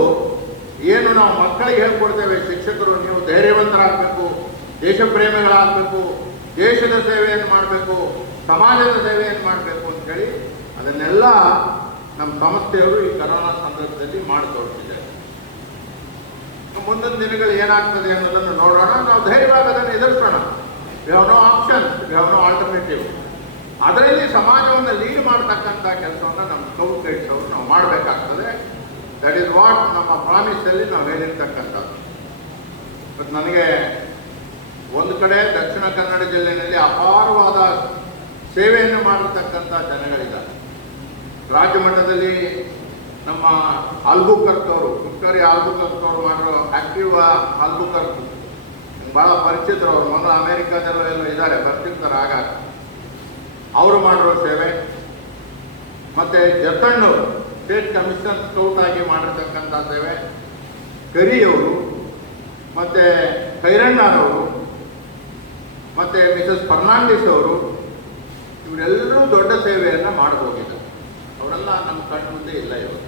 ಏನು ನಾವು ಮಕ್ಕಳಿಗೆ ಹೇಳ್ಕೊಡ್ತೇವೆ, ಶಿಕ್ಷಕರು ನೀವು ಧೈರ್ಯವಂತರಾಗಬೇಕು, ದೇಶ ಪ್ರೇಮಿಗಳಾಗಬೇಕು, ದೇಶದ ಸೇವೆಯನ್ನು ಮಾಡಬೇಕು, ಸಮಾಜದ ಸೇವೆಯನ್ನು ಮಾಡಬೇಕು ಅಂತೇಳಿ ಅದನ್ನೆಲ್ಲ ನಮ್ಮ ಸಂಸ್ಥೆಯವರು ಈ ಕರೋನಾ ಸಂದರ್ಭದಲ್ಲಿ ಮಾಡಿ ತೋರಿಸಿದ್ದಾರೆ. ಮುಂದಿನ ದಿನಗಳು ಏನಾಗ್ತದೆ ಅನ್ನೋದನ್ನು ನೋಡೋಣ. ನಾವು ಧೈರ್ಯವಾಗಿ ಅದನ್ನು ಎದುರಿಸೋಣ. We have no option, we have no alternative. ಅದರಲ್ಲಿ ಸಮಾಜವನ್ನು ಲೀಡ್ ಮಾಡ್ತಕ್ಕಂಥ ಕೆಲಸವನ್ನು ನಮ್ಮ ಸ್ಕೌಟ್ ಗೈಡ್ಸ್ ಅವರು ನಾವು ಮಾಡಬೇಕಾಗ್ತದೆ. ದಟ್ ಈಸ್ ವಾಟ್ ನಮ್ಮ ಪ್ರಾಮಿಸಲ್ಲಿ ನಾವು ಹೇಳಿರ್ತಕ್ಕಂಥದ್ದು. ಮತ್ತು ನನಗೆ ಒಂದು ಕಡೆ ದಕ್ಷಿಣ ಕನ್ನಡ ಜಿಲ್ಲೆಯಲ್ಲಿ ಅಪಾರವಾದ ಸೇವೆಯನ್ನು ಮಾಡಿರ್ತಕ್ಕಂಥ ಜನಗಳಿದ್ದಾರೆ. ರಾಜ್ಯ ಮಟ್ಟದಲ್ಲಿ ನಮ್ಮ ಆಲ್ಬುಕರ್ಕ್ ಅವರು ವಿಕ್ಟೋರಿಯಾ ಆಲ್ಬುಕರ್ಕ್ ಅವರು ಮಾಡಿರೋ ಆಕ್ಟಿವ್ ಆಲ್ಬುಕರ್ಕ್ ಭಾಳ ಪರಿಚಿತರು. ಅವರು ಮೊದಲು ಅಮೇರಿಕಾದಲ್ಲೆಲ್ಲ ಇದ್ದಾರೆ, ಬರ್ತಿರ್ತಾರೆ ಆಗಾಗ. ಅವರು ಮಾಡಿರೋ ಸೇವೆ, ಮತ್ತು ಜತಣ್ಣವರು ಸ್ಟೇಟ್ ಕಮಿಷನರ್ ಸ್ಕೌಟ್ ಆಗಿ ಮಾಡಿರ್ತಕ್ಕಂಥ ಸೇವೆ, ಕರಿಯವರು, ಮತ್ತು ಖೈರಣ್ಣರವರು, ಮತ್ತು ಮಿಸಸ್ ಫರ್ನಾಂಡಿಸ್ ಅವರು, ಇವರೆಲ್ಲರೂ ದೊಡ್ಡ ಸೇವೆಯನ್ನು ಮಾಡಬಹುದಿದ್ದಾರೆ. ಅವರೆಲ್ಲ ನಮ್ಮ ಕಣ್ಣು ಮುಂದೆ ಇಲ್ಲ ಇವರು.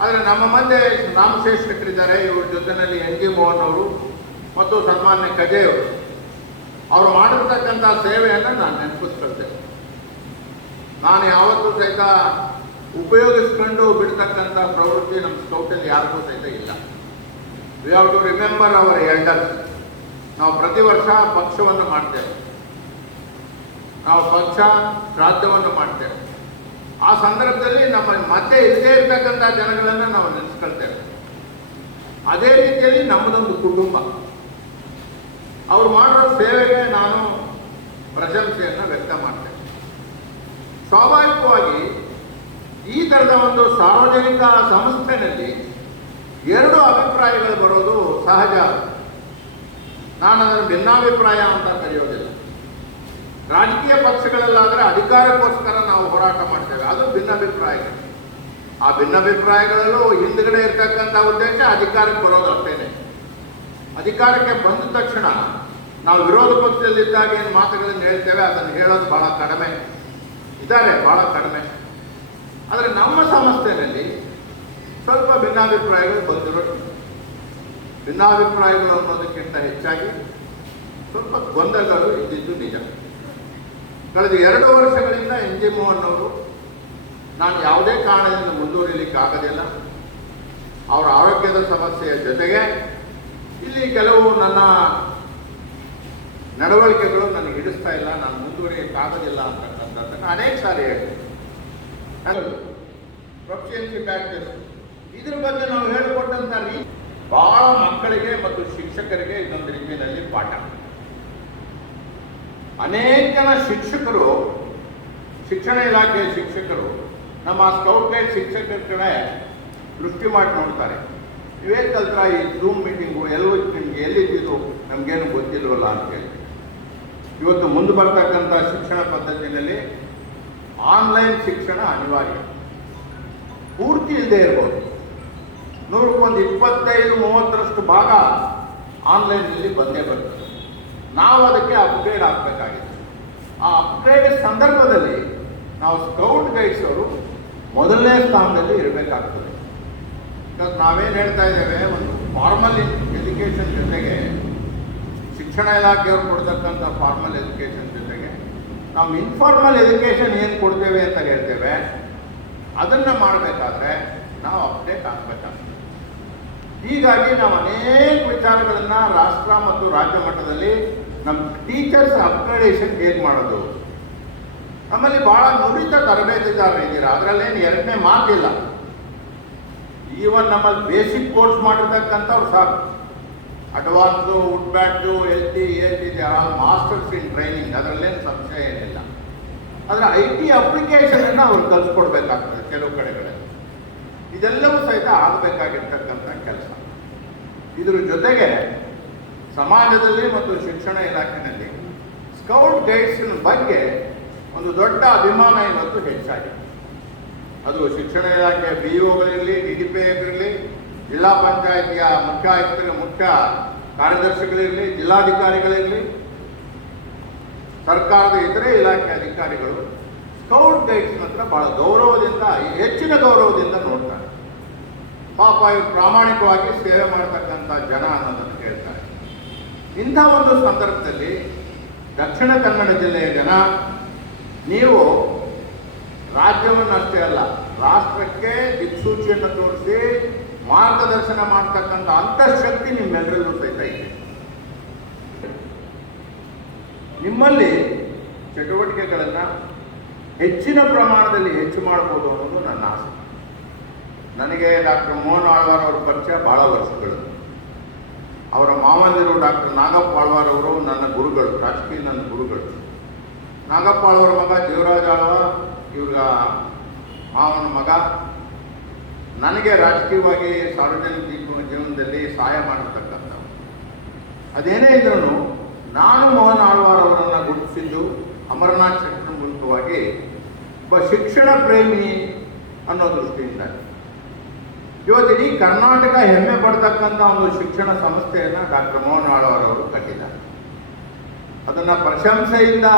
ಆದರೆ ನಮ್ಮ ಮಧ್ಯೆ ನಾಮಶೇಷಕರಿದ್ದಾರೆ. ಇವ್ರ ಜೊತೆಯಲ್ಲಿ ಎನ್ ಜಿ ಮೋಹನ್ ಅವರು ಮತ್ತು ಸನ್ಮಾನ್ಯ ಕಜೆ ಅವರು ಮಾಡಿರ್ತಕ್ಕಂಥ ಸೇವೆಯನ್ನು ನಾನು ನೆನಪಿಸ್ಕೊಳ್ತೇನೆ. ನಾನು ಯಾವತ್ತೂ ಸಹಿತ ಉಪಯೋಗಿಸ್ಕೊಂಡು ಬಿಡ್ತಕ್ಕಂಥ ಪ್ರವೃತ್ತಿ ನಮ್ಮ ಸ್ಕೌಟಲ್ಲಿ ಯಾರಿಗೂ ಸಹಿತ ಇಲ್ಲ. We have to remember our elders. ನಾವು ಪ್ರತಿ ವರ್ಷ ಪಕ್ಷವನ್ನು ಮಾಡ್ತೇವೆ, ನಾವು ಪಕ್ಷ ಶ್ರಾದ್ದವನ್ನು ಮಾಡ್ತೇವೆ. ಆ ಸಂದರ್ಭದಲ್ಲಿ ನಮ್ಮ ಮತ್ತೆ ಇಲ್ಲದೇ ಇರ್ತಕ್ಕಂಥ ಜನಗಳನ್ನು ನಾವು ನೆನೆಸ್ಕೊಳ್ತೇವೆ. ಅದೇ ರೀತಿಯಲ್ಲಿ ನಮ್ಮದೊಂದು ಕುಟುಂಬ. ಅವ್ರು ಮಾಡಿರೋ ಸೇವೆಗೆ ನಾನು ಪ್ರಶಂಸೆಯನ್ನು ವ್ಯಕ್ತ ಮಾಡ್ತೇನೆ. ಸ್ವಾಭಾವಿಕವಾಗಿ ಈ ಥರದ ಒಂದು ಸಾರ್ವಜನಿಕ ಸಂಸ್ಥೆಯಲ್ಲಿ ಎರಡು ಅಭಿಪ್ರಾಯಗಳು ಬರೋದು ಸಹಜ. ನಾನು ಅದನ್ನು ಭಿನ್ನಾಭಿಪ್ರಾಯ ಅಂತ ಕರೆಯೋದಿಲ್ಲ. ರಾಜಕೀಯ ಪಕ್ಷಗಳಲ್ಲಾದರೆ ಅಧಿಕಾರಕ್ಕೋಸ್ಕರ ನಾವು ಹೋರಾಟ ಮಾಡ್ತೇವೆ, ಅದು ಭಿನ್ನಾಭಿಪ್ರಾಯಗಳು. ಆ ಭಿನ್ನಾಭಿಪ್ರಾಯಗಳಲ್ಲೂ ಹಿಂದುಗಡೆ ಇರ್ತಕ್ಕಂಥ ಉದ್ದೇಶ ಅಧಿಕಾರಕ್ಕೆ ಬರೋದು ಅಷ್ಟೇನೆ. ಅಧಿಕಾರಕ್ಕೆ ಬಂದ ತಕ್ಷಣ ನಾವು ವಿರೋಧ ಪಕ್ಷದಲ್ಲಿದ್ದಾಗ ಏನು ಮಾತುಗಳನ್ನು ಹೇಳ್ತೇವೆ ಅದನ್ನು ಹೇಳೋದು ಬಹಳ ಕಡಿಮೆ ಇದ್ದಾರೆ, ಬಹಳ ಕಡಿಮೆ. ಆದರೆ ನಮ್ಮ ಸಂಸ್ಥೆಯಲ್ಲಿ ಸ್ವಲ್ಪ ಭಿನ್ನಾಭಿಪ್ರಾಯಗಳು ಬಂದಿರೋ, ಭಿನ್ನಾಭಿಪ್ರಾಯಗಳು ಅನ್ನೋದಕ್ಕಿಂತ ಹೆಚ್ಚಾಗಿ ಸ್ವಲ್ಪ ಗೊಂದಲಗಳು ಇದ್ದಿದ್ದು ನಿಜ. ಕಳೆದ 2 ವರ್ಷಗಳಿಂದ ಎನ್ ಜಿ ಮೋಹನ್ ಅವರು ನಾನು ಯಾವುದೇ ಕಾರಣದಿಂದ ಮುಂದುವರಿಲಿಕ್ಕೆ ಆಗೋದಿಲ್ಲ. ಅವರ ಆರೋಗ್ಯದ ಸಮಸ್ಯೆಯ ಜೊತೆಗೆ ಇಲ್ಲಿ ಕೆಲವು ನನ್ನ ನಡವಳಿಕೆಗಳು ನನಗೆ ಹಿಡಿಸ್ತಾ ಇಲ್ಲ, ನಾನು ಮುಂದುವರಿಯಕ್ಕಾಗೋದಿಲ್ಲ ಅಂತಕ್ಕಂಥದ್ದನ್ನು ಅನೇಕ ಸಾರಿ ಹೇಳ್ತೀನಿ. ಪ್ರೊಫಿಷಿಯನ್ಸಿ ಬ್ಯಾಚಸ್ ಇದ್ರ ಬಗ್ಗೆ ನಾವು ಹೇಳಿಕೊಟ್ಟಂಥ ಬಹಳ ಮಕ್ಕಳಿಗೆ ಮತ್ತು ಶಿಕ್ಷಕರಿಗೆ ಇದೊಂದು ರೀತಿಯಲ್ಲಿ ಪಾಠ. ಅನೇಕ ಜನ ಶಿಕ್ಷಕರು, ಶಿಕ್ಷಣ ಇಲಾಖೆಯ ಶಿಕ್ಷಕರು ನಮ್ಮ ಸ್ಕೌಟ್ ಗೈಡ್ ಶಿಕ್ಷಕರ ಕಡೆ ದೃಷ್ಟಿ ಮಾಡಿ ನೋಡ್ತಾರೆ. ಇವೇ ಕಲ್ತ್ರ ಈ ಝೂಮ್ ಮೀಟಿಂಗು ನಿಮ್ಗೆ ಎಲ್ಲಿದ್ದು ನಮಗೇನು ಗೊತ್ತಿಲ್ವಲ್ಲ ಅಂತೇಳಿ. ಇವತ್ತು ಮುಂದೆ ಬರ್ತಕ್ಕಂಥ ಶಿಕ್ಷಣ ಪದ್ಧತಿಯಲ್ಲಿ ಆನ್ಲೈನ್ ಶಿಕ್ಷಣ ಅನಿವಾರ್ಯ. ಪೂರ್ತಿ ಇಲ್ಲದೆ ಇರ್ಬೋದು, 100ಕ್ಕೆ 25-30ರಷ್ಟು ಭಾಗ ಆನ್ಲೈನಲ್ಲಿ ಬಂದೇ ಬರ್ತದೆ. ನಾವು ಅದಕ್ಕೆ ಅಪ್ಗ್ರೇಡ್ ಆಗಬೇಕಾಗಿದೆ. ಆ ಅಪ್ಗ್ರೇಡ್ ಸಂದರ್ಭದಲ್ಲಿ ನಾವು ಸ್ಕೌಟ್ ಗೈಡ್ಸ್ ಅವರು ಮೊದಲನೇ ಸ್ಥಾನದಲ್ಲಿ ಇರಬೇಕಾಗ್ತದೆ. ಬಿಕಾಸ್ ನಾವೇನು ಹೇಳ್ತಾ ಇದ್ದೇವೆ, ಒಂದು ಫಾರ್ಮಲ್ ಎಜುಕೇಷನ್ ಜೊತೆಗೆ ಶಿಕ್ಷಣ ಇಲಾಖೆಯವರು ಕೊಡ್ತಕ್ಕಂಥ ಫಾರ್ಮಲ್ ಎಜುಕೇಷನ್ ಜೊತೆಗೆ ನಾವು ಇನ್ಫಾರ್ಮಲ್ ಎಜುಕೇಷನ್ ಏನು ಕೊಡ್ತೇವೆ ಅಂತ ಹೇಳ್ತೇವೆ, ಅದನ್ನು ಮಾಡಬೇಕಾದ್ರೆ ನಾವು ಅಪ್ಡೇಟ್ ಆಗಬೇಕಾಗ್ತದೆ. ಹೀಗಾಗಿ ನಾವು ಅನೇಕ ವಿಚಾರಗಳನ್ನು ರಾಷ್ಟ್ರ ಮತ್ತು ರಾಜ್ಯ ಮಟ್ಟದಲ್ಲಿ ನಮ್ಮ ಟೀಚರ್ಸ್ ಅಪ್ಗ್ರೇಡೇಷನ್ ಹೇಗೆ ಮಾಡೋದು. ನಮ್ಮಲ್ಲಿ ಭಾಳ ನುರಿತ ತರಬೇತಿದಾರರು ಇದ್ದೀರಾ, ಅದರಲ್ಲೇನು ಎರಡನೇ ಮಾತಿಲ್ಲ. ಈವನ್ ನಮ್ಮಲ್ಲಿ ಬೇಸಿಕ್ ಕೋರ್ಸ್ ಮಾಡಿರ್ತಕ್ಕಂಥವ್ರು ಸಾಕು. Advance, wood badge, LT, AT all masters in training, ಅದರಲ್ಲೇನು ಸಂಶಯ ಏನಿಲ್ಲ. ಆದರೆ IT ಅಪ್ಲಿಕೇಶನನ್ನು ಅವ್ರು ಕಲಿಸ್ಕೊಡ್ಬೇಕಾಗ್ತದೆ ಕೆಲವು ಕಡೆಗಳಲ್ಲಿ. ಇದೆಲ್ಲವೂ ಸಹಿತ ಆಗಬೇಕಾಗಿರ್ತಕ್ಕಂಥ ಕೆಲಸ. ಇದರ ಜೊತೆಗೆ ಸಮಾಜದಲ್ಲಿ ಮತ್ತು ಶಿಕ್ಷಣ ಇಲಾಖೆಯಲ್ಲಿ ಸ್ಕೌಟ್ ಗೈಡ್ಸಿನ ಬಗ್ಗೆ ಒಂದು ದೊಡ್ಡ ಅಭಿಮಾನ ಇವತ್ತು ಹೆಚ್ಚಾಗಿದೆ. ಅದು ಶಿಕ್ಷಣ ಇಲಾಖೆಯ BOಗಳಿರಲಿ, DDPIಗಳಿರಲಿ, ಜಿಲ್ಲಾ ಪಂಚಾಯಿತಿಯ ಮುಖ್ಯ ಆಯುಕ್ತರ, ಮುಖ್ಯ ಕಾರ್ಯದರ್ಶಿಗಳಿರಲಿ, ಜಿಲ್ಲಾಧಿಕಾರಿಗಳಿರಲಿ, ಸರ್ಕಾರದ ಇತರೆ ಇಲಾಖೆ ಅಧಿಕಾರಿಗಳು ಸ್ಕೌಟ್ ಗೈಡ್ಸ್ ಹತ್ರ ಬಹಳ ಗೌರವದಿಂದ, ಹೆಚ್ಚಿನ ಗೌರವದಿಂದ ನೋಡ್ತಾರೆ. ಪಾಪ ಇವರು ಪ್ರಾಮಾಣಿಕವಾಗಿ ಸೇವೆ ಮಾಡ್ತಕ್ಕಂಥ ಜನ ಅನ್ನೋದನ್ನು ಹೇಳ್ತಾರೆ. ಇಂಥ ಒಂದು ಸಂದರ್ಭದಲ್ಲಿ ದಕ್ಷಿಣ ಕನ್ನಡ ಜಿಲ್ಲೆಯ ಜನ, ನೀವು ರಾಜ್ಯವನ್ನು ಅಷ್ಟೇ ಅಲ್ಲ, ರಾಷ್ಟ್ರಕ್ಕೆ ದಿಕ್ಸೂಚಿಯನ್ನು ತೋರಿಸಿ ಮಾರ್ಗದರ್ಶನ ಮಾಡ್ತಕ್ಕಂಥ ಅಂತಃಶಕ್ತಿ ನಿಮ್ಮೆಲ್ಲರಿಗೂ ಸಹಿತ ಇದೆ. ನಿಮ್ಮಲ್ಲಿ ಚಟುವಟಿಕೆಗಳನ್ನು ಹೆಚ್ಚಿನ ಪ್ರಮಾಣದಲ್ಲಿ ಹೆಚ್ಚು ಮಾಡ್ಬೋದು ಅನ್ನೋದು ನನ್ನ ಆಸೆ. ನನಗೆ ಡಾಕ್ಟರ್ ಮೋಹನ್ ಆಳ್ವಾರ್ ಅವರ ಪರಿಚಯ ಭಾಳ ವರ್ಷಗಳು. ಅವರ ಮಾವಂದಿರು ಡಾಕ್ಟರ್ ನಾಗಪ್ಪ ಆಳ್ವಾರ್ ಅವರು ನನ್ನ ಗುರುಗಳು, ರಾಜಕೀಯ ನನ್ನ ಗುರುಗಳು. ನಾಗಪ್ಪ ಆಳ್ವಾರ ಮಗ ಜೀವರಾಜ್ ಆಳ್ವ, ಇವ್ರ ಮಾವನ ಮಗ ನನಗೆ ರಾಜಕೀಯವಾಗಿ ಸಾರ್ವಜನಿಕ ಜೀವನದಲ್ಲಿ ಸಹಾಯ ಮಾಡಿರ್ತಕ್ಕಂಥ. ಅದೇನೇ ಇದ್ರೂ ನಾನು ಮೋಹನ್ ಆಳ್ವಾರ್ ಅವರನ್ನು ಗುರುತಿಸಿದ್ದು ಅಮರನಾಥ್ ಶೆಟ್ಟರ್ ಮೂಲಕವಾಗಿ ಒಬ್ಬ ಶಿಕ್ಷಣ ಪ್ರೇಮಿ ಅನ್ನೋ ದೃಷ್ಟಿಯಿಂದ. ಇವತ್ತು ಇಡೀ ಕರ್ನಾಟಕ ಹೆಮ್ಮೆ ಪಡ್ತಕ್ಕಂಥ ಒಂದು ಶಿಕ್ಷಣ ಸಂಸ್ಥೆಯನ್ನು ಡಾಕ್ಟರ್ ಮೋಹನ್ ಆಳ್ವಾರ್ ಅವರು ಕಟ್ಟಿದ್ದಾರೆ. ಅದನ್ನು ಪ್ರಶಂಸೆಯಿಂದ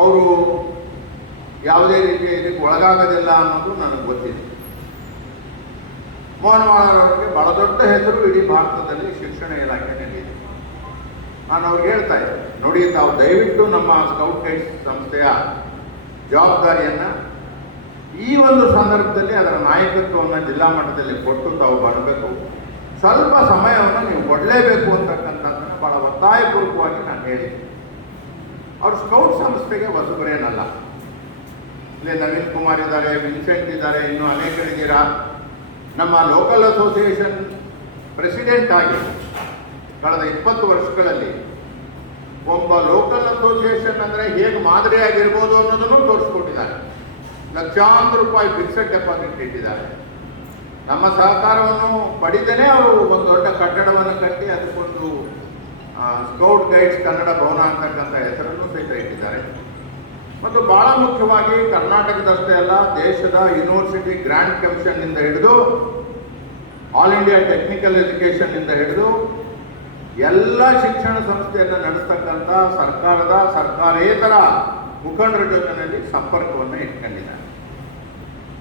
ಅವರು ಯಾವುದೇ ರೀತಿಯ ಇದಕ್ಕೆ ಒಳಗಾಗೋದಿಲ್ಲ ಅನ್ನೋದು ನನಗೆ ಗೊತ್ತಿದೆ. ಮೋಹನ್ ಆಳ್ವಾರ್ ಅವರಿಗೆ ಬಹಳ ದೊಡ್ಡ ಹೆಸರು ಇಡೀ ಭಾರತದಲ್ಲಿ ಶಿಕ್ಷಣ ಇಲಾಖೆಯಲ್ಲಿ ಇದೆ. ನಾನು ಅವ್ರಿಗೆ ಹೇಳ್ತಾ ಇದ್ದೆ, ನೋಡಿ ತಾವು ದಯವಿಟ್ಟು ನಮ್ಮ ಸ್ಕೌಟ್ ಗೈಡ್ಸ್ ಸಂಸ್ಥೆಯ ಜವಾಬ್ದಾರಿಯನ್ನು ಈ ಒಂದು ಸಂದರ್ಭದಲ್ಲಿ ಅದರ ನಾಯಕತ್ವವನ್ನು ಜಿಲ್ಲಾ ಮಟ್ಟದಲ್ಲಿ ಕೊಟ್ಟು ತಾವು ಮಾಡಬೇಕು, ಸ್ವಲ್ಪ ಸಮಯವನ್ನು ನೀವು ಕೊಡಲೇಬೇಕು ಅಂತಕ್ಕಂಥದ್ದನ್ನು ಭಾಳ ಒತ್ತಾಯಪೂರ್ವಕವಾಗಿ ನಾನು ಹೇಳಿದ್ದೆ. ಅವರು ಸ್ಕೌಟ್ ಸಂಸ್ಥೆಗೆ ಹೊಸಬರೇನಲ್ಲ. ಇಲ್ಲಿ ನವೀನ್ ಕುಮಾರ್ ಇದ್ದಾರೆ, ವಿನ್ಸೆಂಟ್ ಇದ್ದಾರೆ, ಇನ್ನೂ ಅನೇಕರಿದ್ದೀರಾ. ನಮ್ಮ ಲೋಕಲ್ ಅಸೋಸಿಯೇಷನ್ ಪ್ರೆಸಿಡೆಂಟ್ ಆಗಿ ಕಳೆದ 20 ವರ್ಷಗಳಲ್ಲಿ ಒಬ್ಬ ಲೋಕಲ್ ಅಸೋಸಿಯೇಷನ್ ಅಂದರೆ ಹೇಗೆ ಮಾದರಿಯಾಗಿರ್ಬೋದು ಅನ್ನೋದನ್ನು ತೋರಿಸ್ಕೊಟ್ಟಿದ್ದಾರೆ. ಲಕ್ಷಾಂತರ ರೂಪಾಯಿ ಫಿಕ್ಸೆಡ್ ಡೆಪಾಸಿಟ್ ಇಟ್ಟಿದ್ದಾರೆ. ನಮ್ಮ ಸಹಕಾರವನ್ನು ಪಡೆದೇ ಅವರು ಒಂದು ದೊಡ್ಡ ಕಟ್ಟಡವನ್ನು ಕಟ್ಟಿ ಅದಕ್ಕೊಂದು ಸ್ಕೌಟ್ ಗೈಡ್ಸ್ ಕನ್ನಡ ಭವನ ಅಂತಕ್ಕಂಥ ಹೆಸರನ್ನು ಸಹಿತ ಇಟ್ಟಿದ್ದಾರೆ. ಮತ್ತು ಬಹಳ ಮುಖ್ಯವಾಗಿ ಕರ್ನಾಟಕದಷ್ಟೇ ಅಲ್ಲ, ದೇಶದ ಯೂನಿವರ್ಸಿಟಿ ಗ್ರ್ಯಾಂಡ್ ಕಮಿಷನ್ನಿಂದ ಹಿಡಿದು ಆಲ್ ಇಂಡಿಯಾ ಟೆಕ್ನಿಕಲ್ ಎಜುಕೇಷನ್ನಿಂದ ಹಿಡಿದು ಎಲ್ಲ ಶಿಕ್ಷಣ ಸಂಸ್ಥೆಯನ್ನು ನಡೆಸ್ತಕ್ಕಂಥ ಸರ್ಕಾರೇತರ ಮುಖಂಡರ ಜೊತೆಯಲ್ಲಿ ಸಂಪರ್ಕವನ್ನು ಇಟ್ಕೊಂಡಿದ್ದಾರೆ.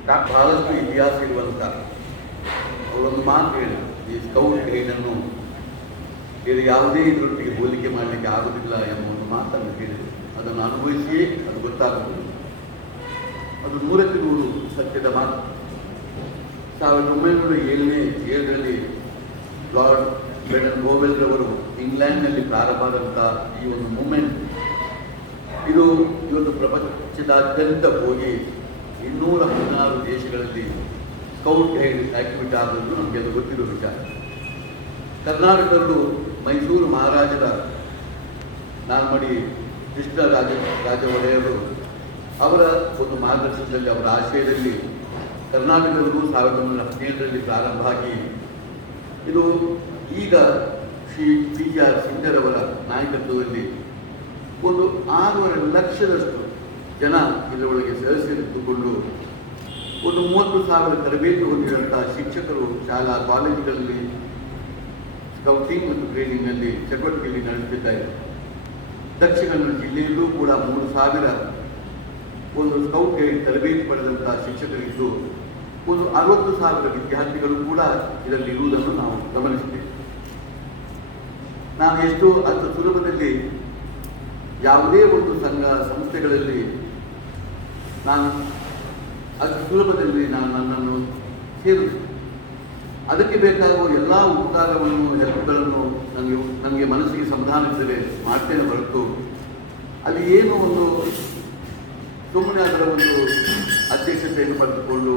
ಬಹಳಷ್ಟು ಇತಿಹಾಸ ಇರುವಂಥ ಅವರೊಂದು ಮಾತು ಹೇಳಿ, ಈ ಸ್ಕೌಟ್ ಗೈಡನ್ನು ಇದು ಯಾವುದೇ ಇದರೊಟ್ಟಿಗೆ ಹೋಲಿಕೆ ಮಾಡಲಿಕ್ಕೆ ಆಗುವುದಿಲ್ಲ ಎಂಬ ಒಂದು ಮಾತನ್ನು ಹೇಳಿದರು. ಅದನ್ನು ಅನುಭವಿಸಿಯೇ ಅದು ಗೊತ್ತಾಗುವುದು. ಅದು 100ಕ್ಕೆ 100 ಸತ್ಯದ ಮಾತು. 1907ರಲ್ಲಿ ಲಾರ್ಡ್ ಬೆಡನ್ ಬೋವೆಲ್ರವರು ಇಂಗ್ಲೆಂಡ್ನಲ್ಲಿ ಪ್ರಾರಂಭವಾದಂಥ ಈ ಒಂದು ಮೂಮೆಂಟ್ ಇದು ಇವತ್ತು ಪ್ರಪಂಚದಾದ್ಯಂತ ಹೋಗಿ 216 ದೇಶಗಳಲ್ಲಿ ಸ್ಕೌಟ್ ಗೈಡ್ ಆಕ್ಟಿವಿಟಿ ಆದದ್ದು ನಮಗೆಲ್ಲ ಗೊತ್ತಿರೋ ವಿಚಾರ. ಕರ್ನಾಟಕದಲ್ಲೂ ಮೈಸೂರು ಮಹಾರಾಜರ ನಾಲ್ಮಡಿ ಕೃಷ್ಣ ರಾಜ ಒಡೆಯರು ಅವರ ಒಂದು ಮಾರ್ಗದರ್ಶನದಲ್ಲಿ, ಅವರ ಆಶಯದಲ್ಲಿ ಕರ್ನಾಟಕದಲ್ಲೂ 1917ರಲ್ಲಿ ಪ್ರಾರಂಭ ಆಗಿ ಇದು ಈಗ ಶ್ರೀ P.G.R. ಸಿಂಧರವರ ನಾಯಕತ್ವದಲ್ಲಿ ಒಂದು 6.5 ಲಕ್ಷದಷ್ಟು ಜನ ಇದರೊಳಗೆ ಸದಸ್ಯರಿದ್ದುಕೊಂಡು ಒಂದು 30,000 ತರಬೇತಿ ಹೊಂದಿದಂಥ ಶಿಕ್ಷಕರು ಶಾಲಾ ಕಾಲೇಜುಗಳಲ್ಲಿ ಸ್ಕೌಟಿಂಗ್ ಮತ್ತು ಟ್ರೈನಿಂಗ್ನಲ್ಲಿ ಚಟುವಟಿಕೆಯಲ್ಲಿ ನಡೆಸುತ್ತಿದ್ದಾರೆ. ದಕ್ಷಿಣ ಕನ್ನಡ ಜಿಲ್ಲೆಯಲ್ಲೂ ಕೂಡ 3,000 ಒಂದು ಸ್ಕೌಟ್ ಗೈಡ್ ತರಬೇತಿ ಪಡೆದಂಥ ಶಿಕ್ಷಕರಿದ್ದು ಒಂದು 60,000 ವಿದ್ಯಾರ್ಥಿಗಳು ಕೂಡ ಇದರಲ್ಲಿ ಇರುವುದನ್ನು ನಾವು ಗಮನಿಸುತ್ತೇವೆ. ನಾನು ಎಷ್ಟು ಅಷ್ಟು ಸುಲಭದಲ್ಲಿ ಯಾವುದೇ ಒಂದು ಸಂಸ್ಥೆಗಳಲ್ಲಿ ನಾನು ಅಷ್ಟು ಸುಲಭದಲ್ಲಿ ನನ್ನನ್ನು ಸೇರಿಸಿದೆ. ಅದಕ್ಕೆ ಬೇಕಾಗುವ ಎಲ್ಲ ಉಪಕಾರವನ್ನು ಹೆಲ್ಪ್ಗಳನ್ನು ನನಗೆ ಮನಸ್ಸಿಗೆ ಸಮಾಧಾನಿಸಿದರೆ ಮಾಡ್ತೇನೆ ಹೊರತು ಅಲ್ಲಿ ಏನು ಒಂದು ಸುಮ್ಮನೆ ಅದರ ಒಂದು ಅಧ್ಯಕ್ಷತೆಯನ್ನು ಪಡೆದುಕೊಂಡು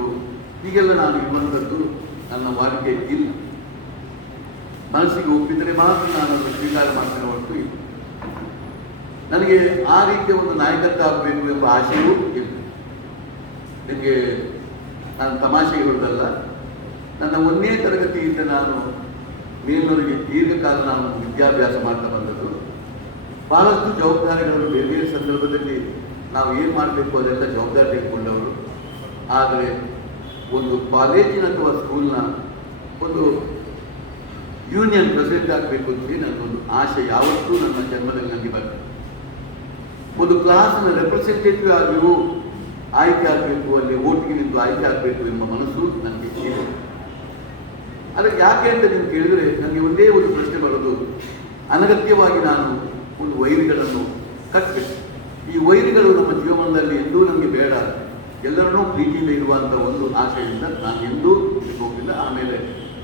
ಹೀಗೆಲ್ಲ ನಾನು ಇರುವಂಥದ್ದು ನನ್ನ ವಾಡಿಕೆ ಇಲ್ಲ. ಮನಸ್ಸಿಗೆ ಒಪ್ಪಿದರೆ ಮಾತ್ರ ನಾನು ಅದನ್ನು ಸ್ವೀಕಾರ ಮಾಡ್ತೇನೆ ಹೊರತು ಇಲ್ಲ. ನನಗೆ ಆ ರೀತಿಯ ಒಂದು ನಾಯಕತ್ವ ಆಗಬೇಕು ಎಂಬ ಆಶೆಯೂ ಇಲ್ಲ. ನಿಮಗೆ ನಾನು ತಮಾಷೆಗೆ ಹೇಳುವುದಲ್ಲ, ನನ್ನ 1ನೇ ತರಗತಿಯಿಂದ ನಾನು ಮೇಲ್ನವರಿಗೆ ದೀರ್ಘಕಾಲ ನಾನು ವಿದ್ಯಾಭ್ಯಾಸ ಮಾಡ್ತಾ ಬಂದದ್ದು. ಬಹಳಷ್ಟು ಜವಾಬ್ದಾರಿಗಳನ್ನು ಬೇರೆ ಬೇರೆ ಸಂದರ್ಭದಲ್ಲಿ ನಾವು ಏನು ಮಾಡಬೇಕು ಅದೆಲ್ಲ ಜವಾಬ್ದಾರಿ ತೆಗೆದುಕೊಂಡವರು. ಆದರೆ ಒಂದು ಕಾಲೇಜಿನ ಅಥವಾ ಸ್ಕೂಲ್ನ ಒಂದು ಯೂನಿಯನ್ ಪ್ರೆಸಿಡೆಂಟ್ ಆಗಬೇಕು ಅಂತ ನನ್ನೊಂದು ಆಸೆ ಯಾವತ್ತೂ ನನ್ನ ಜನ್ಮದಲ್ಲಿ ನನಗೆ ಬರ್ತದೆ. ಒಂದು ಕ್ಲಾಸ್ನ ರೆಪ್ರೆಸೆಂಟೇಟಿವ್ ಆಗಿಯೂ ಆಯ್ಕೆ ಆಗಬೇಕು, ಅಲ್ಲಿ ಓಟಿಗೆ ನಿಂತು ಆಯ್ಕೆ ಆಗಬೇಕು ಎಂಬ ಮನಸ್ಸು ನನಗೆ ಇದೆ. ಅದಕ್ಕೆ ಯಾಕೆ ಅಂತ ನೀವು ಕೇಳಿದರೆ ನನಗೆ ಒಂದೇ ಒಂದು ಪ್ರಶ್ನೆ ಬರೋದು, ಅನಗತ್ಯವಾಗಿ ನಾನು ಒಂದು ವೈರಿಗಳನ್ನು ಕಟ್ಟಬೇಕು. ಈ ವೈರಿಗಳು ನಮ್ಮ ಜೀವನದಲ್ಲಿ ಎಂದೂ ನಮಗೆ ಬೇಡ, ಎಲ್ಲರನ್ನೂ ಪ್ರೀತಿಯಿಂದ ಇರುವಂಥ ಒಂದು ಆಶೆಯಿಂದ ನಾನು ಎಂದೂ ಹೋಗಿಲ್ಲ. ಆಮೇಲೆ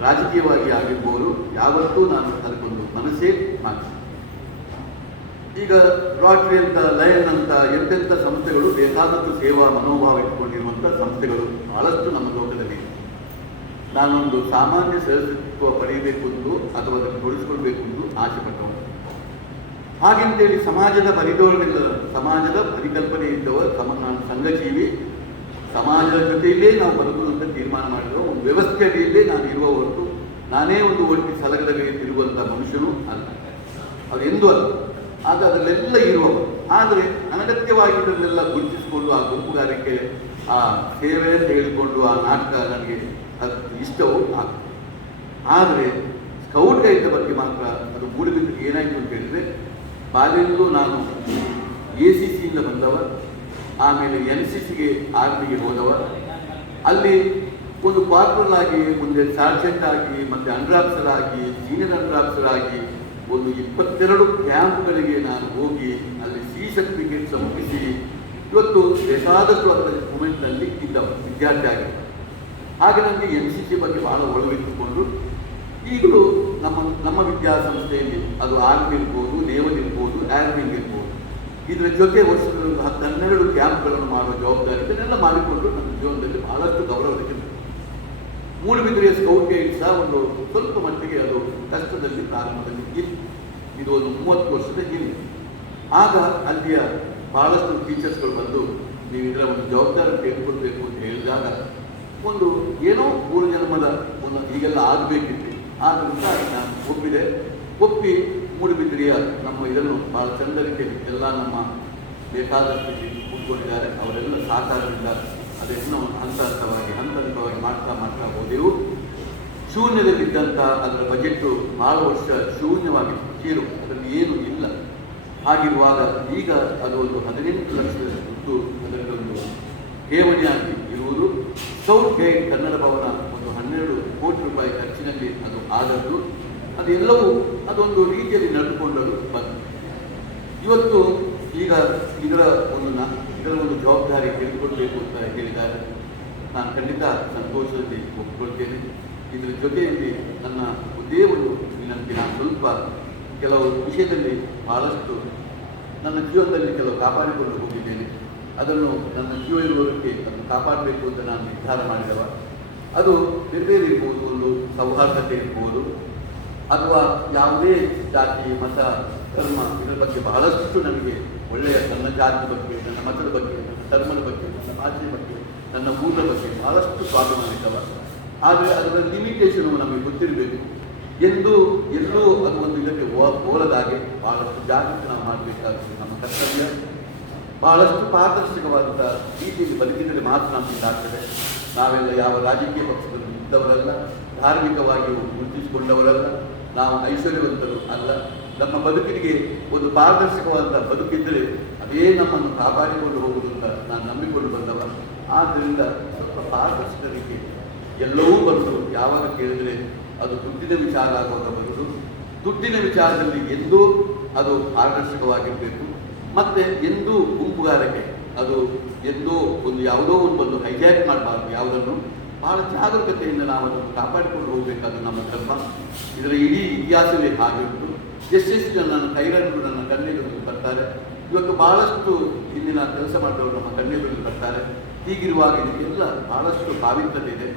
ರಾಜಕೀಯವಾಗಿ ಆಗಿರ್ಬೋದು, ಯಾವತ್ತೂ ನಾನು ಅದಕ್ಕೊಂದು ಮನಸ್ಸೇ ಮಾಡ್ತೀನಿ. ಈಗ ರಾಟ್ರಿ ಅಂತ, ಲಯನ್ ಅಂತ ಎಂತೆಂಥ ಸಂಸ್ಥೆಗಳು ಬೇಕಾದಷ್ಟು ಸೇವಾ ಮನೋಭಾವ ಇಟ್ಟುಕೊಂಡಿರುವಂಥ ಸಂಸ್ಥೆಗಳು ಬಹಳಷ್ಟು ನಮ್ಮ ಲೋಕದಲ್ಲಿ. ನಾನೊಂದು ಸಾಮಾನ್ಯ ಸದಸ್ಯತ್ವ ಪಡೆಯಬೇಕು ಎಂದು ಅಥವಾ ಅದನ್ನು ತೊಡಗಿಸ್ಕೊಳ್ಬೇಕು ಎಂದು ಆಸೆ ಪಟ್ಟವನು. ಹಾಗೆಂತೇಳಿ ಸಮಾಜದ ಪರಿಕಲ್ಪನೆ ಇದ್ದವ ನಾನು ಸಂಘಜೀವಿ, ಸಮಾಜದ ಜೊತೆಯಲ್ಲೇ ನಾವು ಬದುಕುವುದು ಅಂತ ತೀರ್ಮಾನ ಮಾಡಿರುವ ಒಂದು ವ್ಯವಸ್ಥೆ ಅಡಿಯಲ್ಲೇ ನಾನು ಇರುವ ಹೊರತು ನಾನೇ ಒಂದು ಒಟ್ಟಿ ಸಲಗದ ತಿರುಗುವಂಥ ಮನುಷ್ಯನೂ ಅಲ್ಲ, ಅದು ಎಂದೂ ಅಲ್ಲ. ಆಗ ಅದರಲ್ಲೆಲ್ಲ ಇರುವವರು, ಆದರೆ ಅನಗತ್ಯವಾಗಿ ಇದನ್ನೆಲ್ಲ ಗುರುತಿಸಿಕೊಂಡು ಆ ಗುಂಪುಗಾರಿಕೆ, ಆ ಸೇವೆ ಅಂತ ಹೇಳಿಕೊಂಡು ಆ ನಾಟಕ ನನಗೆ ಅದು ಇಷ್ಟವೂ ಆಗ್ತದೆ. ಆದರೆ ಸ್ಕೌಟ್ ಗೈಡ್ ಬಗ್ಗೆ ಮಾತ್ರ ಅದು ಮೂಡಿಬಿದ್ದಕ್ಕೆ ಏನಾಯಿತು ಅಂತ ಹೇಳಿದರೆ, ಬಾಲ್ಯದಲ್ಲೂ ನಾನು ACCಯಿಂದ ಬಂದವ, ಆಮೇಲೆ NCCಗೆ ಆರ್ಮಿಗೆ ಹೋದವ, ಅಲ್ಲಿ ಒಂದು ಕಾರ್ಪೊರಲ್ ಆಗಿ, ಮುಂದೆ ಸಾರ್ಜೆಂಟ್ ಆಗಿ, ಮತ್ತೆ ಅಂಡರ್ ಆಫೀಸರ್ ಆಗಿ, ಸೀನಿಯರ್ ಅಂಡರ್ ಆಫೀಸರ್ ಆಗಿ ಒಂದು 22 ಕ್ಯಾಂಪ್ಗಳಿಗೆ ನಾನು ಹೋಗಿ ಅಲ್ಲಿ C ಸರ್ಟಿಫಿಕೇಟ್ಸ್ ಮುಗಿಸಿ ಇವತ್ತು ಬೇಕಾದಷ್ಟು ಅದರ ಮೂಮೆಂಟ್ನಲ್ಲಿ ಇದ್ದವ ವಿದ್ಯಾರ್ಥಿ ಆಗಿ. ಹಾಗೆ ನನಗೆ NCC ಬಗ್ಗೆ ಬಹಳ ಒಳಗಿಟ್ಟುಕೊಂಡು ಈಗಲೂ ನಮ್ಮ ವಿದ್ಯಾಸಂಸ್ಥೆಯಲ್ಲಿ ಅದು ಆರ್ಮಿ ಇರ್ಬೋದು, ನೇವಲ್ ಇರ್ಬೋದು, ಏರ್ವಿಂಗ್ ಇರ್ಬೋದು, ಇದರ ಜೊತೆ ವರ್ಷಗಳು 10-12 ಕ್ಯಾಂಪ್ಗಳನ್ನು ಮಾಡುವ ಜವಾಬ್ದಾರಿ ಇದನ್ನೆಲ್ಲ ಮಾಡಿಕೊಂಡು ನನ್ನ ಜೀವನದಲ್ಲಿ ಬಹಳಷ್ಟು ಗೌರವಕ್ಕೆ ಮೂಡುಬಿದಿರೆಯ ಸ್ಕೌಟ್ ಗೈಡ್ ಸಹ ಒಂದು ಸ್ವಲ್ಪ ಮಟ್ಟಿಗೆ ಅದು ಕಷ್ಟದಲ್ಲಿ ಪ್ರಾರಂಭದಲ್ಲಿ ಇತ್ತು. ಇದು ಒಂದು 30 ವರ್ಷದ ಹಿಂದೆ. ಆಗ ಅಲ್ಲಿಯ ಬಹಳಷ್ಟು ಟೀಚರ್ಸ್ಗಳು ಬಂದು ನೀವು ಇದರ ಒಂದು ಜವಾಬ್ದಾರಿ ತೆಗೆದುಕೊಳ್ಬೇಕು ಅಂತ ಹೇಳಿದಾಗ ಒಂದು ಏನೋ 3 ಜನ್ಮದ ಒಂದು ಹೀಗೆಲ್ಲ ಆಗಬೇಕಿತ್ತು. ಆದ್ದರಿಂದ ನಾನು ಒಪ್ಪಿ ಮೂಡುಬಿದಿರೆಯ ನಮ್ಮ ಇದನ್ನು ಬಹಳ ಚಂದ ರೀತಿಯಲ್ಲಿ ಎಲ್ಲ ನಮ್ಮ ಬೇಕಾದಷ್ಟು ಕೂತ್ಕೊಂಡಿದ್ದಾರೆ, ಅವರೆಲ್ಲ ಸಹಕಾರದಿಂದ ಅದನ್ನು ಹಂತ ಹಂತವಾಗಿ ಮಾಡ್ತಾ ಹೋದೆವು. ಶೂನ್ಯದಲ್ಲಿದ್ದಂಥ ಅದರ ಬಜೆಟ್ಟು ಭಾಳ ವರ್ಷ ಶೂನ್ಯವಾಗಿತ್ತು, ಚೀರು, ಅದರಲ್ಲಿ ಏನೂ ಇಲ್ಲ. ಹಾಗಿರುವಾಗ ಈಗ ಅದು ಒಂದು 18 ಲಕ್ಷದ ದುಡ್ಡು ಅದರಲ್ಲೊಂದು ಠೇವಣಿಯಾಗಿ ಇರುವುದು. ಸ್ಕೌಟ್ ಗೈಡ್ ಕನ್ನಡ ಭವನ ಒಂದು 12 ಕೋಟಿ ರೂಪಾಯಿ ಖರ್ಚಿನಲ್ಲಿ ಅದು ಆದದ್ದು. ಅದೆಲ್ಲವೂ ಅದೊಂದು ರೀತಿಯಲ್ಲಿ ನಡೆದುಕೊಂಡರು ಬಂತು. ಇವತ್ತು ಈಗ ಇದರ ಒಂದು ಜವಾಬ್ದಾರಿ ತೆಗೆದುಕೊಳ್ಬೇಕು ಅಂತ ಹೇಳಿದ್ದಾರೆ. ನಾನು ಖಂಡಿತ ಸಂತೋಷದಲ್ಲಿ ಒಪ್ಪಿಕೊಳ್ತೇನೆ. ಇದರ ಜೊತೆಯಲ್ಲಿ ನನ್ನ ಒಂದೇ ಒಂದು ವಿನಂತಿ, ನಾನು ಸ್ವಲ್ಪ ಕೆಲವು ವಿಷಯದಲ್ಲಿ ಬಹಳಷ್ಟು ನನ್ನ ಜೀವನದಲ್ಲಿ ಕೆಲವು ಕಾಪಾಡಿಕೊಂಡು ಹೋಗಿದ್ದೇನೆ. ಅದನ್ನು ನನ್ನ ಜೀವ ಇರುವುದಕ್ಕೆ ಅದನ್ನು ಕಾಪಾಡಬೇಕು ಅಂತ ನಾನು ನಿರ್ಧಾರ ಮಾಡಿದವ. ಅದು ಬೇರೆ ಇರ್ಬೋದು, ಒಂದು ಸೌಹಾರ್ದತೆ ಇರ್ಬೋದು, ಅಥವಾ ಯಾವುದೇ ಜಾತಿ, ಮತ, ಧರ್ಮ ಇದರ ಬಗ್ಗೆ ಬಹಳಷ್ಟು ನನಗೆ ಒಳ್ಳೆಯ, ನನ್ನ ಜಾತಿ ಬಗ್ಗೆ, ನನ್ನ ಮತದ ಬಗ್ಗೆ, ನನ್ನ ಧರ್ಮದ ಬಗ್ಗೆ, ನನ್ನ ಭಾಷೆ ಬಗ್ಗೆ, ನನ್ನ ಊರ ಬಗ್ಗೆ ಬಹಳಷ್ಟು ಸ್ವಾಭಿಮಾನಿದ್ದವ. ಆದರೆ ಅದರ ಲಿಮಿಟೇಷನು ನಮಗೆ ಗೊತ್ತಿರಬೇಕು. ಎಲ್ಲೂ ಅದು ಒಂದು ಇದಕ್ಕೆ ಹೋಲದಾಗೆ ಬಹಳಷ್ಟು ಜಾಗೃತಿ ನಾವು ಮಾಡಬೇಕಾಗುತ್ತೆ. ನಮ್ಮ ಕರ್ತವ್ಯ ಬಹಳಷ್ಟು ಪಾರದರ್ಶಕವಾದಂಥ ರೀತಿಯಲ್ಲಿ ಬದುಕಿದರೆ ಮಾತ್ರ ನಮಗಿಂದಾಗ್ತದೆ. ನಾವೆಲ್ಲ ಯಾವ ರಾಜಕೀಯ ಪಕ್ಷದಲ್ಲಿ ಇದ್ದವರಲ್ಲ, ಧಾರ್ಮಿಕವಾಗಿಯೂ ಗುರುತಿಸಿಕೊಂಡವರಲ್ಲ, ನಾವು ಐಶ್ವರ್ಯವಂತರು ಅಲ್ಲ. ನಮ್ಮ ಬದುಕಿಗೆ ಒಂದು ಪಾರದರ್ಶಕವಾದ ಬದುಕಿದ್ದರೆ ಅದೇ ನಮ್ಮನ್ನು ಕಾಪಾಡಿಕೊಂಡು ಹೋಗುವುದು ಅಂತ ನಾನು ನಂಬಿಕೊಂಡು ಬಂದವ. ಆದ್ದರಿಂದ ಸ್ವಲ್ಪ ಪಾರದರ್ಶಕ ರೀತಿ ಎಲ್ಲವೂ ಬರುವುದು. ಯಾವಾಗ ಕೇಳಿದರೆ ಅದು ದುಡ್ಡಿನ ವಿಚಾರ ಆಗುವಾಗ ಬರುವುದು. ದುಡ್ಡಿನ ವಿಚಾರದಲ್ಲಿ ಎಂದೂ ಅದು ಪಾರದರ್ಶಕವಾಗಿರಬೇಕು. ಮತ್ತು ಎಂದೂ ಗುಂಪುಗಾರಿಕೆ ಅದು ಎಂದೂ ಒಂದು ಯಾವುದೋ ಒಂದು ಹೈಜಾಕ್ ಮಾಡಬಾರ್ದು. ಯಾವುದನ್ನು ಬಹಳ ಜಾಗರೂಕತೆಯಿಂದ ನಾವು ಅದನ್ನು ಕಾಪಾಡಿಕೊಂಡು ಹೋಗಬೇಕಾದ ನಮ್ಮ ಧರ್ಮ. ಇದರ ಇಡೀ ಇತಿಹಾಸವೇ ಹಾಗಿತ್ತು. ಎಷ್ಟು ಜನ ನನ್ನ ಕೈಗಳನ್ನು ನನ್ನ ಕಣ್ಣೆದುರಿಗೆ ಬರ್ತಾರೆ. ಇವತ್ತು ಬಹಳಷ್ಟು ಇಂದಿನ ಕೆಲಸ ಮಾಡಿದವರು ನಮ್ಮ ಕಣ್ಣೆದುರಿಗೆ ಬರ್ತಾರೆ. ಹೀಗಿರುವಾಗ ಇದಕ್ಕೆಲ್ಲ ಬಹಳಷ್ಟು ಪಾವಿತ್ರ್ಯತೆ ಇದೆ.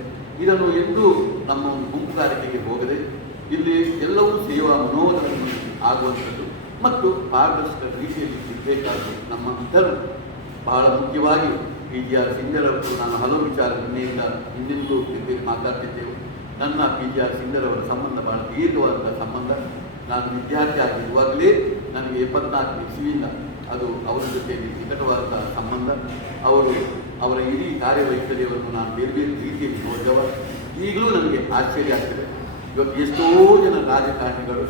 ಇದನ್ನು ಎಂದೂ ನಮ್ಮ ಒಂದು ಗುಂಪುಗಾರಿಕೆಗೆ ಹೋಗದೆ ಇಲ್ಲಿ ಎಲ್ಲವೂ ಸೇವಾ ಮನೋಧರ್ಮ ಆಗುವಂಥದ್ದು ಮತ್ತು ಪಾರದರ್ಶಕ ರೀತಿಯಲ್ಲಿ ಇರಬೇಕಾದ್ದು ನಮ್ಮ ಧರ್ಮ. ಬಹಳ ಮುಖ್ಯವಾಗಿ PGR ಸಿಂಧರ್ ಅವರು, ನಾನು ಹಲವು ವಿಚಾರ ಹಿಂದಿಂದಲೂ ಮಾತಾಡ್ತಿದ್ದೇವೆ. ನನ್ನ PGR ಸಿಂಧರ್ ಅವರ ಸಂಬಂಧ ಬಹಳ ದೀರ್ಘವಾದ ಸಂಬಂಧ. ನಾನು ವಿದ್ಯಾರ್ಥಿ ಆಗಿರುವಾಗಲೇ ನನಗೆ 74 ಇಸ್ವಿಯಿಂದ ಅದು ಅವರ ಜೊತೆಯಲ್ಲಿ ನಿಕಟವಾದ ಸಂಬಂಧ. ಅವರ ಇಡೀ ಕಾರ್ಯವೈಖರಿಯನ್ನು ನಾನು ಬೇರೆ ಬೇರೆ ರೀತಿಯಲ್ಲಿ ನೋಡಿದವ. ಈಗಲೂ ನನಗೆ ಆಶ್ಚರ್ಯ ಆಗ್ತದೆ. ಇವತ್ತು ಎಷ್ಟೋ ಜನ ರಾಜಕಾರಣಿಗಳು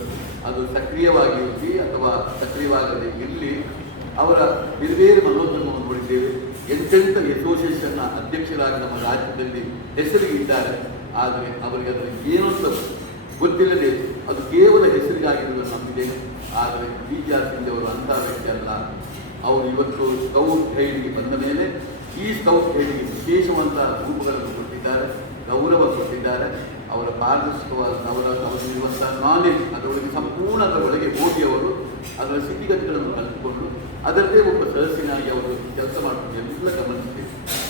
ಅದು ಸಕ್ರಿಯವಾಗಿರಲಿ ಅಥವಾ ಸಕ್ರಿಯವಾಗದೆ ಇರಲಿ, ಅವರ ಬೇರೆ ಬೇರೆ ಮನೋಧರ್ಮವನ್ನು ನೋಡಿದ್ದೇವೆ. ಎಂತೆಂಥ ಅಸೋಸಿಯೇಷನ್ನ ಅಧ್ಯಕ್ಷರಾಗಿ ನಮ್ಮ ರಾಜ್ಯದಲ್ಲಿ ಹೆಸರಿಗೆ ಇದ್ದಾರೆ. ಆದರೆ ಅವರಿಗೆ ಅದರ ಏನಂತ ಗೊತ್ತಿಲ್ಲದೆ ಅದು ಕೇವಲ ಹೆಸರಿಗಾಗಿರುವುದನ್ನು ನಂಬಿದ್ದೇನೆ. ಆದರೆ PGR ಸಿಂಧ್ ಅವರು ಅಂಥ ವ್ಯಕ್ತಿ ಅಲ್ಲ. ಅವರು ಇವತ್ತು ಸ್ಕೌಟ್ ಗೈಡ್ಗೆ ಬಂದ ಮೇಲೆ ಈ ಸ್ಕೌಟ್ ಗೈಡ್ಗೆ ವಿಶೇಷವಂತ ರೂಪಗಳನ್ನು ಕೊಟ್ಟಿದ್ದಾರೆ, ಗೌರವ ಕೊಟ್ಟಿದ್ದಾರೆ. ಅವರ ಪಾರದರ್ಶಕವಾದ ಅವರಿರುವಂಥ ನಾಲೆಜ್ ಅದರೊಳಗೆ ಸಂಪೂರ್ಣ ಅದರೊಳಗೆ ಹೋಗಿ ಅವರು ಅದರ ಸ್ಥಿತಿಗತಿಗಳನ್ನು ಕಲಿತುಕೊಂಡು ಅದರದೇ ಒಬ್ಬ ಸದಸ್ಯನಾಗಿ ಅವರು ಕೆಲಸ ಮಾಡುವುದು ಎಲ್ಲ ಗಮನಿಸಿದೆ.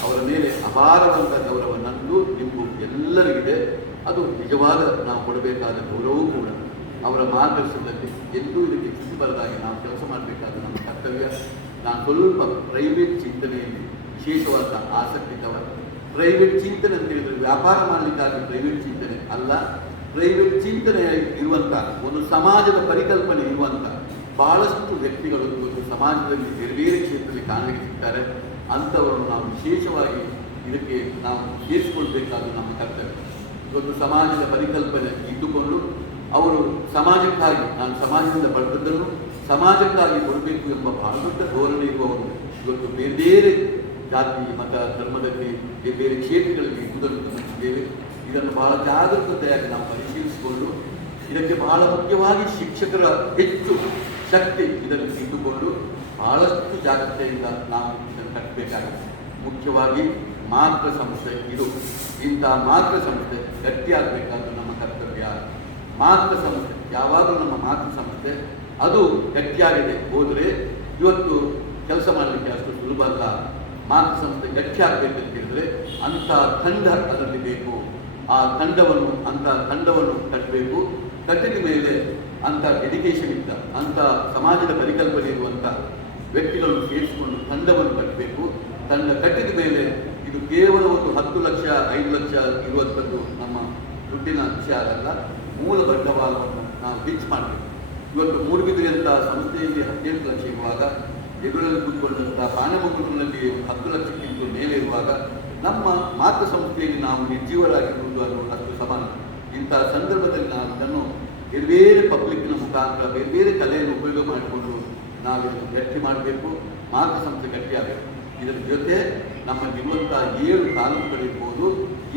ಅವರ ಮೇಲೆ ಅಪಾರವಾದ ಗೌರವ ನಂದು ನಿಮಗೂ ಎಲ್ಲರಿಗಿದೆ. ಅದು ನಿಜವಾದ ನಾವು ಕೊಡಬೇಕಾದ ಗೌರವವೂ ಕೂಡ. ಅವರ ಮಾರ್ಗದರ್ಶನದಲ್ಲಿ ಎಂದೂ ಇದಕ್ಕೆ ಚಿಂತೆ ಬರದಾಗಿ ನಾವು ಕೆಲಸ ಮಾಡಬೇಕಾದ ನಮ್ಮ ಕರ್ತವ್ಯ. ನಾನು ಸ್ವಲ್ಪ ಪ್ರೈವೇಟ್ ಚಿಂತನೆಯಲ್ಲಿ ವಿಶೇಷವಾದ ಆಸಕ್ತಿ ಇದ್ದವ. ಪ್ರೈವೇಟ್ ಚಿಂತನೆ ಅಂತ ಹೇಳಿದ್ರೆ ವ್ಯಾಪಾರ ಮಾಡಲಿಕ್ಕಾಗಿ ಪ್ರೈವೇಟ್ ಚಿಂತನೆ ಅಲ್ಲ, ಪ್ರೈವೇಟ್ ಚಿಂತನೆ ಇರುವಂಥ ಒಂದು ಸಮಾಜದ ಪರಿಕಲ್ಪನೆ ಇರುವಂಥ ಬಹಳಷ್ಟು ವ್ಯಕ್ತಿಗಳು ಇವತ್ತು ಸಮಾಜದಲ್ಲಿ ಬೇರೆ ಬೇರೆ ಕ್ಷೇತ್ರದಲ್ಲಿ ಕಾಣಲಿಕ್ಕೆ ಸಿಗ್ತಾರೆ. ಅಂಥವರನ್ನು ನಾವು ವಿಶೇಷವಾಗಿ ಇದಕ್ಕೆ ನಾವು ಸೇರಿಸಿಕೊಳ್ಬೇಕಾದ ನಮ್ಮ ಕರ್ತವ್ಯ. ಇವತ್ತು ಸಮಾಜದ ಪರಿಕಲ್ಪನೆ ಇದ್ದುಕೊಂಡು ಅವರು ಸಮಾಜಕ್ಕಾಗಿ, ನಾನು ಸಮಾಜದಿಂದ ಪಡೆದದ್ದನ್ನು ಸಮಾಜಕ್ಕಾಗಿ ಕೊಡಬೇಕು ಎಂಬ ಬಹಳ ದೊಡ್ಡ ಧೋರಣೆ ಇರುವವರು ಇವತ್ತು ಬೇರೆ ಬೇರೆ ಜಾತಿ ಮತ ಧರ್ಮದಲ್ಲಿ ಬೇರೆ ಬೇರೆ ಕ್ಷೇತ್ರಗಳಲ್ಲಿ ಇರುವುದನ್ನು ಗಮನಿಸಿದ್ದೇವೆ. ಇದನ್ನು ಬಹಳ ಜಾಗರೂಕತೆಯಾಗಿ ನಾವು ಪರಿಶೀಲಿಸಿಕೊಂಡು ಇದಕ್ಕೆ ಬಹಳ ಮುಖ್ಯವಾಗಿ ಶಿಕ್ಷಕರ ಹೆಚ್ಚು ಶಕ್ತಿ ಇದನ್ನು ಇಟ್ಟುಕೊಂಡು ಬಹಳಷ್ಟು ಜಾಗ್ರತೆಯಿಂದ ನಾವು ಇದನ್ನು ಕಟ್ಟಬೇಕಾಗುತ್ತೆ. ಮುಖ್ಯವಾಗಿ ಮಾತೃ ಸಂಸ್ಥೆ ಇದು, ಇಂಥ ಮಾತೃ ಸಂಸ್ಥೆ ಗಟ್ಟಿಯಾಗಬೇಕಾದ ನಮ್ಮ ಕರ್ತವ್ಯ. ಮಾತೃ ಸಂಸ್ಥೆ ಯಾವಾಗಲೂ ನಮ್ಮ ಮಾತೃ ಸಂಸ್ಥೆ ಅದು ಗಟ್ಟಿಯಾಗಿದೆ ಹೋದರೆ ಇವತ್ತು ಕೆಲಸ ಮಾಡಲಿಕ್ಕೆ ಅಷ್ಟು ಸುಲಭ ಅಲ್ಲ. ಮಾತೃ ಸಂಸ್ಥೆ ಗಟ್ಟಿಯಾಗಬೇಕಂತ ಹೇಳಿದರೆ ಅಂಥ ತಂಡ ಅದರಲ್ಲಿ ಬೇಕು. ಆ ತಂಡವನ್ನು ಕಟ್ಟಬೇಕು. ಕಟ್ಟಿದ ಮೇಲೆ ಅಂಥ ಡೆಡಿಕೇಶನ್ ಇದ್ದ ಅಂಥ ಸಮಾಜದ ಪರಿಕಲ್ಪನೆ ಇರುವಂಥ ವ್ಯಕ್ತಿಗಳನ್ನು ಸೇರಿಸಿಕೊಂಡು ತಂಡವನ್ನು ಕಟ್ಟಬೇಕು. ತಂಡ ಕಟ್ಟಿದ ಮೇಲೆ ಇದು ಕೇವಲ ಒಂದು 10 ಲಕ್ಷ 5 ಲಕ್ಷ ಇರುವಂಥದ್ದು ನಮ್ಮ ದುಡ್ಡಿನ ವಿಷಯ ಆಗಲ್ಲ. ಮೂಲ ಬಂಡವಾಳವನ್ನು ನಾವು ಹೆಚ್ಚು ಮಾಡಬೇಕು. ಇವತ್ತು ಮೂಡುಬಿದಿರೆ ಅಂತ ಸಂಸ್ಥೆಯಲ್ಲಿ 17 ಲಕ್ಷ ಇರುವಾಗ ಎದುರಲ್ಲಿ ಕೂತ್ಕೊಂಡಂಥ ಪಾನಮಂಗಳೂರಿನಲ್ಲಿ 10 ಲಕ್ಷಕ್ಕಿಂತ ಮೇಲೆ ಇರುವಾಗ ನಮ್ಮ ಮಾತೃ ಸಂಸ್ಥೆಯಲ್ಲಿ ನಾವು ನಿರ್ಜೀವರಾಗಿರುವುದು ಅನ್ನೋದು ಅಷ್ಟು ಸಮಾನ. ಇಂಥ ಸಂದರ್ಭದಲ್ಲಿ ನಾವು ಇದನ್ನು ಬೇರೆ ಬೇರೆ ಪಬ್ಲಿಕ್ನ ಮುಖಾಂತರ ಬೇರೆ ಬೇರೆ ಕಲೆಯನ್ನು ಉಪಯೋಗ ಮಾಡಿಕೊಂಡು ನಾವು ಇದನ್ನು ಗಟ್ಟಿ ಮಾಡಬೇಕು. ಮಾತೃ ಸಂಸ್ಥೆ ಗಟ್ಟಿಯಾಗಬೇಕು. ಇದರ ಜೊತೆ ನಮ್ಮಲ್ಲಿರುವಂಥ 7 ತಾಲೂಕುಗಳಿರ್ಬೋದು,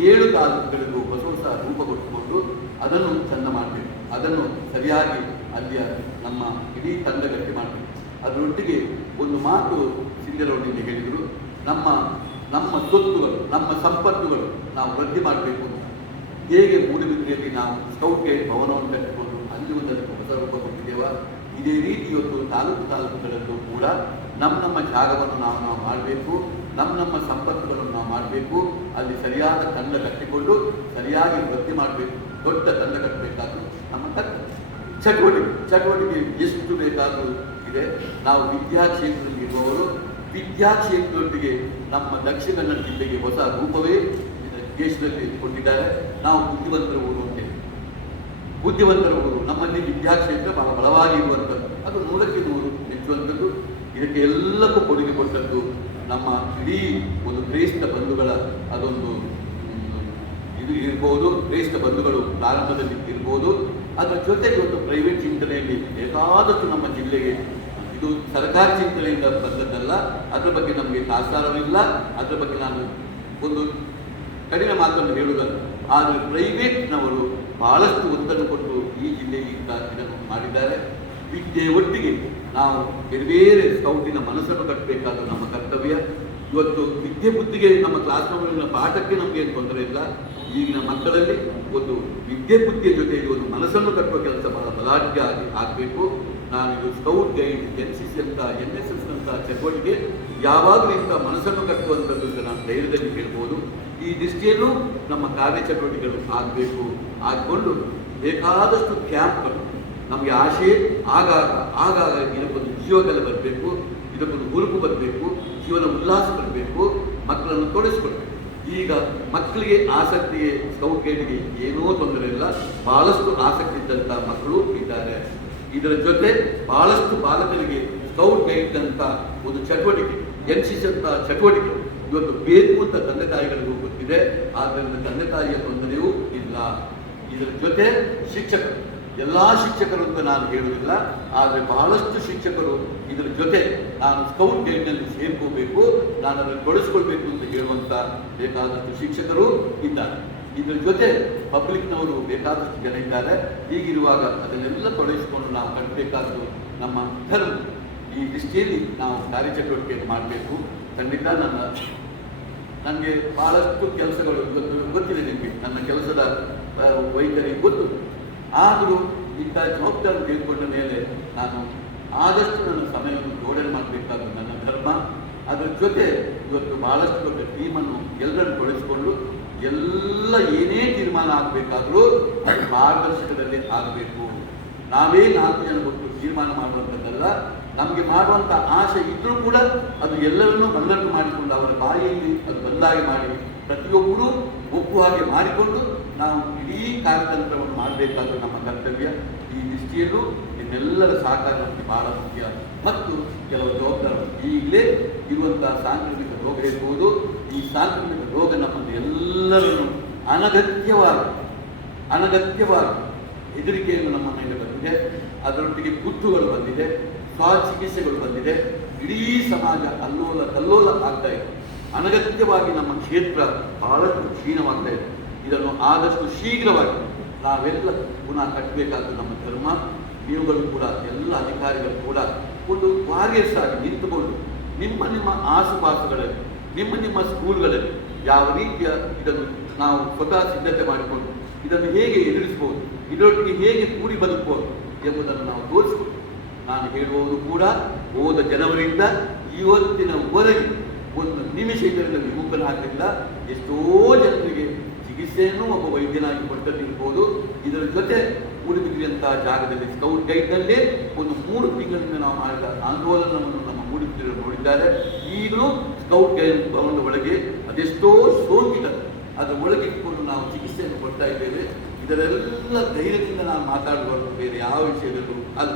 7 ತಾಲೂಕುಗಳಿಗೂ ಹೊಸ ಹೊಸ ರೂಪ ಕೊಟ್ಟುಕೊಂಡು ಅದನ್ನು ಚೆಂದ ಮಾಡಬೇಕು. ಅದನ್ನು ಸರಿಯಾಗಿ ಅಲ್ಲಿಯ ನಮ್ಮ ಇಡೀ ತಂಡ ಗಟ್ಟಿ ಮಾಡಬೇಕು. ಅದರೊಟ್ಟಿಗೆ ಒಂದು ಮಾತು ಸಿಂಗರವರಿಗೆ ಹೇಳಿದರು, ನಮ್ಮ ಸ್ವತ್ತುಗಳು ನಮ್ಮ ಸಂಪತ್ತುಗಳು ನಾವು ವೃದ್ಧಿ ಮಾಡಬೇಕು ಅಂತ. ಹೇಗೆ ಮೂಡುಬಿದಿರೆಯಲ್ಲಿ ನಾವು ಸ್ಕೌಟ್ ಗೈಡ್ ಭವನವನ್ನು ಕಟ್ಟಿಕೊಂಡು ಅಲ್ಲಿ ಒಂದಕ್ಕೆ ಹೊಸ ರೂಪ ಕೊಟ್ಟಿದ್ದೇವೆ, ಇದೇ ರೀತಿ ಇವತ್ತು ತಾಲೂಕುಗಳಲ್ಲೂ ಕೂಡ ನಮ್ಮ ಜಾಗವನ್ನು ನಾವು ಮಾಡಬೇಕು. ನಮ್ಮ ಸಂಪತ್ತುಗಳನ್ನು ನಾವು ಮಾಡಬೇಕು. ಅಲ್ಲಿ ಸರಿಯಾದ ತಂಡ ಕಟ್ಟಿಕೊಂಡು ಸರಿಯಾಗಿ ವೃದ್ಧಿ ಮಾಡಬೇಕು. ದೊಡ್ಡ ತಂಡ ಕಟ್ಟಬೇಕಾದ್ದು ನಮ್ಮ ಚಟುವಟಿಕೆ ಎಷ್ಟು ಬೇಕಾದರೂ ಇದೆ. ನಾವು ವಿದ್ಯಾಕ್ಷೇತ್ರದಲ್ಲಿ ಇರುವವರು ವಿದ್ಯಾಕ್ಷೇತ್ರದೊಟ್ಟಿಗೆ ನಮ್ಮ ದಕ್ಷಿಣ ಕನ್ನಡ ಜಿಲ್ಲೆಗೆ ಹೊಸ ರೂಪವೇ ದೇಶದಲ್ಲಿ ಕೊಟ್ಟಿದ್ದಾರೆ. ನಾವು ಬುದ್ಧಿವಂತರ ಊರು ಅಂತೇಳಿ, ಬುದ್ಧಿವಂತರ ಊರು. ನಮ್ಮಲ್ಲಿ ವಿದ್ಯಾಕ್ಷೇತ್ರ ಬಹಳ ಬಲವಾಗಿ ಇರುವಂಥದ್ದು, ಅದು 100ಕ್ಕೆ 100 ಮೆಚ್ಚುವಂಥದ್ದು. ಇದಕ್ಕೆ ಎಲ್ಲಕ್ಕೂ ಕೊಡುಗೆ ಕೊಟ್ಟದ್ದು ನಮ್ಮ ಇಡೀ ಒಂದು ಕ್ರೈಸ್ತ ಬಂಧುಗಳ ಅದೊಂದು ಇದು ಇರ್ಬೋದು. ಕ್ರೈಸ್ತ ಬಂಧುಗಳು ಪ್ರಾರಂಭದಲ್ಲಿ ಇರ್ಬೋದು. ಅದರ ಜೊತೆಗೆ ಒಂದು ಪ್ರೈವೇಟ್ ಚಿಂತನೆಯಲ್ಲಿ ಬೇಕಾದಷ್ಟು ನಮ್ಮ ಜಿಲ್ಲೆಗೆ ಇದು ಸರ್ಕಾರಿ ಚಿಂತನೆಯಿಂದ ಬಂದದ್ದಲ್ಲ. ಅದರ ಬಗ್ಗೆ ನಮಗೆ ಆಚಾರವಿಲ್ಲ. ಅದರ ಬಗ್ಗೆ ನಾನು ಒಂದು ಕಡಿಮೆ ಮಾತನ್ನು ಹೇಳುವುದಲ್ಲ. ಆದರೆ ಪ್ರೈವೇಟ್ನವರು ಬಹಳಷ್ಟು ಒತ್ತನ್ನು ಕೊಟ್ಟು ಈ ಜಿಲ್ಲೆಗೆ ಇದನ್ನು ಮಾಡಿದ್ದಾರೆ. ವಿದ್ಯೆ ಒಟ್ಟಿಗೆ ನಾವು ಬೇರೆ ಬೇರೆ ಸ್ಕೌಟಿನ ಮನಸ್ಸನ್ನು ಕಟ್ಟಬೇಕಾದ ನಮ್ಮ ಕರ್ತವ್ಯ. ಇವತ್ತು ವಿದ್ಯೆ ಬುದ್ಧಿಗೆ ನಮ್ಮ ಕ್ಲಾಸ್ ರೂಮಿನ ಪಾಠಕ್ಕೆ ನಮಗೇನು ತೊಂದರೆ ಇಲ್ಲ. ಈಗಿನ ಮಕ್ಕಳಲ್ಲಿ ಒಂದು ವಿದ್ಯೆ ಬುದ್ಧಿಯ ಜೊತೆಗೆ ಒಂದು ಮನಸ್ಸನ್ನು ಕಟ್ಟುವ ಕೆಲಸ ಬಹಳ ಬಲಾಢ್ಯ ಆಗಬೇಕು. ನಾನು ಇದು ಸ್ಕೌಟ್ ಗೈಡ್, NCC ಅಂತ NSS ಅಂತ ಚಟುವಟಿಕೆ ಯಾವಾಗಲೂ ಇಂಥ ಮನಸ್ಸನ್ನು ಕಟ್ಟುವಂಥದ್ದು ಅಂತ ನಾನು ಧೈರ್ಯದಲ್ಲಿ ಹೇಳ್ಬೋದು. ಈ ದೃಷ್ಟಿಯಲ್ಲೂ ನಮ್ಮ ಕಾರ್ಯಚಟುವಟಿಕೆಗಳು ಆಗಬೇಕು. ಆಗಿಕೊಂಡು ಬೇಕಾದಷ್ಟು ಕ್ಯಾಂಪ್ಗಳು ನಮಗೆ ಆಶೆ ಆಗಾಗ ಇದಕ್ಕೊಂದು ಜೀವಕಲೆ ಬರಬೇಕು, ಇದಕ್ಕೊಂದು ಹುರುಪು ಬರಬೇಕು, ಜೀವನ ಉಲ್ಲಾಸ ಬರಬೇಕು, ಮಕ್ಕಳನ್ನು ತೊಡಗಿಸ್ಕೊಳ್ಬೇಕು. ಈಗ ಮಕ್ಕಳಿಗೆ ಆಸಕ್ತಿಗೆ ಸ್ಕೌಟ್ ಗೈಡ್ಗೆ ಏನೂ ತೊಂದರೆ ಇಲ್ಲ. ಬಹಳಷ್ಟು ಆಸಕ್ತಿ ಇದ್ದಂಥ ಮಕ್ಕಳು ಇದ್ದಾರೆ. ಇದರ ಜೊತೆ ಬಹಳಷ್ಟು ಬಾಲಕರಿಗೆ ಸ್ಕೌಟ್ ಗೈಡ್ ಅಂತ ಒಂದು ಚಟುವಟಿಕೆ, NCC ಅಂತ ಚಟುವಟಿಕೆ ಇವತ್ತು ಬೇಕು ಅಂತ ತಂದೆ ತಾಯಿಗಳಿಗೂ ಗೊತ್ತಿದೆ. ಆದ್ದರಿಂದ ತಂದೆ ತಾಯಿಯ ತೊಂದರೆಯೂ ಇಲ್ಲ. ಇದರ ಜೊತೆ ಶಿಕ್ಷಕರು, ಎಲ್ಲ ಶಿಕ್ಷಕರು ಅಂತ ನಾನು ಹೇಳುವುದಿಲ್ಲ, ಆದರೆ ಬಹಳಷ್ಟು ಶಿಕ್ಷಕರು ಇದರ ಜೊತೆ ನಾನು ಸ್ಕೌಟ್ ಗೈಡ್ನಲ್ಲಿ ಸೇರ್ಕೋಬೇಕು, ನಾನು ಅದನ್ನು ತೊಡಗಿಸ್ಕೊಳ್ಬೇಕು ಅಂತ ಹೇಳುವಂಥ ಬೇಕಾದಷ್ಟು ಶಿಕ್ಷಕರು ಇದ್ದಾರೆ. ಇದರ ಜೊತೆ ಪಬ್ಲಿಕ್ನವರು ಬೇಕಾದಷ್ಟು ಜನ ಇದ್ದಾರೆ. ಹೀಗಿರುವಾಗ ಅದನ್ನೆಲ್ಲ ತೊಡಗಿಸಿಕೊಂಡು ನಾವು ಕಟ್ಟಬೇಕಾದ್ದು ನಮ್ಮ ಧರ್ಮ. ಈ ದೃಷ್ಟಿಯಲ್ಲಿ ನಾವು ಕಾರ್ಯಚಟುವಟಿಕೆಯನ್ನು ಮಾಡಬೇಕು. ಖಂಡಿತ ನನಗೆ ಬಹಳಷ್ಟು ಕೆಲಸಗಳು ಗೊತ್ತಿದೆ. ನಿಮಗೆ ನನ್ನ ಕೆಲಸದ ವೈಖರಿ ಗೊತ್ತು. ಆದರೂ ಇಂಥ ಜವಾಬ್ದಾರಿ ತೆಗೆದುಕೊಂಡ ಮೇಲೆ ನಾನು ಆದಷ್ಟು ನನ್ನ ಸಮಯವನ್ನು ಜೋಡಣೆ ಮಾಡಬೇಕಾದ ನನ್ನ ಧರ್ಮ. ಅದರ ಜೊತೆ ಇವತ್ತು ಬಹಳಷ್ಟು ದೊಡ್ಡ ಟೀಮನ್ನು ಎಲ್ಲರನ್ನು ತೊಡಗಿಸಿಕೊಂಡು ಎಲ್ಲ ಏನೇ ತೀರ್ಮಾನ ಆಗಬೇಕಾದರೂ ಅದು ಮಾರ್ಗದರ್ಶಕದಲ್ಲಿ ಆಗಬೇಕು. ನಾವೇ 4 ಜನ ಕೊಟ್ಟು ತೀರ್ಮಾನ ಮಾಡುವಂಥದ್ದಲ್ಲ. ನಮಗೆ ಮಾಡುವಂಥ ಆಸೆ ಇದ್ರೂ ಕೂಡ ಅದು ಎಲ್ಲರನ್ನೂ ಮನದಟ್ಟು ಮಾಡಿಕೊಂಡು ಅವರ ಬಾಯಿಯಲ್ಲಿ ಅದು ಬಂದಾಗೆ ಮಾಡಿ ಪ್ರತಿಯೊಬ್ಬರೂ ಒಪ್ಪು ಹಾಗೆ ಮಾಡಿಕೊಂಡು ನಾವು ಇಡೀ ಕಾರ್ಯತಂತ್ರವನ್ನು ಮಾಡಬೇಕಾದ ನಮ್ಮ ಕರ್ತವ್ಯ. ಈ ದೃಷ್ಟಿಯಲ್ಲೂ ನಿಮ್ಮೆಲ್ಲರ ಸಹಕಾರ ನಮಗೆ ಬಹಳ ಮುಖ್ಯ ಮತ್ತು ಕೆಲವು ಜವಾಬ್ದಾರಿ. ಈಗಲೇ ಇರುವಂತಹ ಸಾಂಕ್ರಾಮಿಕ ರೋಗ ಇರ್ಬೋದು, ಈ ಸಾಂಕ್ರಾಮಿಕ ರೋಗ ನಮ್ಮನ್ನು ಎಲ್ಲರನ್ನು ಅನಗತ್ಯವಾಗಿ ಹೆದರಿಕೆಯನ್ನು ನಮ್ಮ ಮೇಲೆ ಬಂದಿದೆ. ಅದರೊಟ್ಟಿಗೆ ಗುಟ್ಟುಗಳು ಬಂದಿದೆ, ಸ್ವಚಿಕಿತ್ಸೆಗಳು ಬಂದಿದೆ. ಇಡೀ ಸಮಾಜ ಕಲ್ಲೋಲ ಆಗ್ತಾ ಇದೆ. ಅನಗತ್ಯವಾಗಿ ನಮ್ಮ ಕ್ಷೇತ್ರ ಬಹಳಷ್ಟು ಕ್ಷೀಣವಾಗ್ತಾ ಇದೆ. ಇದನ್ನು ಆದಷ್ಟು ಶೀಘ್ರವಾಗಿ ನಾವೆಲ್ಲ ಪುನಃ ಕಟ್ಟಬೇಕಾದ ನಮ್ಮ ಧರ್ಮ. ನೀವುಗಳು ಕೂಡ ಎಲ್ಲ ಅಧಿಕಾರಿಗಳು ಕೂಡ ಒಂದು ವಾರಿಯರ್ಸ್ ಆಗಿ ನಿಂತುಕೊಂಡು ನಿಮ್ಮ ಆಸುಪಾಸುಗಳಲ್ಲಿ ನಿಮ್ಮ ಸ್ಕೂಲ್ಗಳಲ್ಲಿ ಯಾವ ರೀತಿಯ ಇದನ್ನು ನಾವು ಸ್ವತಃ ಸಿದ್ಧತೆ ಮಾಡಿಕೊಂಡು ಇದನ್ನು ಹೇಗೆ ಎದುರಿಸ್ಬೋದು, ಇದರೊಟ್ಟಿಗೆ ಹೇಗೆ ಕೂಡಿ ಬದುಕಬಹುದು ಎಂಬುದನ್ನು ನಾವು ತೋರಿಸ್ಬೋದು. ನಾನು ಹೇಳುವುದು ಕೂಡ ಹೋದ ಜನವರಿಯಿಂದ ಇವತ್ತಿನವರೆಗೆ ಒಂದು ನಿಮಿಷ ಇದರಿಂದ ವಿಮುಖನಾಗಲಿಲ್ಲ. ಎಷ್ಟೋ ಜನರಿಗೆ ಚಿಕಿತ್ಸೆಯನ್ನು ಒಬ್ಬ ವೈದ್ಯನಾಗಿ ಕೊಟ್ಟದಿರ್ಬೋದು. ಇದರ ಜೊತೆ ಮೂಡುಬಿದಿರೆಯಂತಹ ಜಾಗದಲ್ಲಿ ಸ್ಕೌಟ್ ಗೈಡ್ನಲ್ಲೇ ಒಂದು 3 ತಿಂಗಳಿಂದ ನಾವು ಮಾಡಿದ ಆಂದೋಲನವನ್ನು ನಮ್ಮ ಮೂಡುಬಿದಿರೆಯರು ನೋಡಿದ್ದಾರೆ. ಈಗಲೂ ಸ್ಕೌಟ್ ಗೈಡ್ ಭವನದ ಒಳಗೆ ಅದೆಷ್ಟೋ ಸೋಂಕಿತರು ಅದರ ಒಳಗೆ ಇಟ್ಕೊಂಡು ನಾವು ಚಿಕಿತ್ಸೆಯನ್ನು ಕೊಡ್ತಾ ಇದ್ದೇವೆ. ಇದರೆಲ್ಲ ಧೈರ್ಯದಿಂದ ನಾವು ಮಾತಾಡುವುದು ಬೇರೆ ಯಾವ ವಿಷಯದಲ್ಲೂ ಅಲ್ಲ.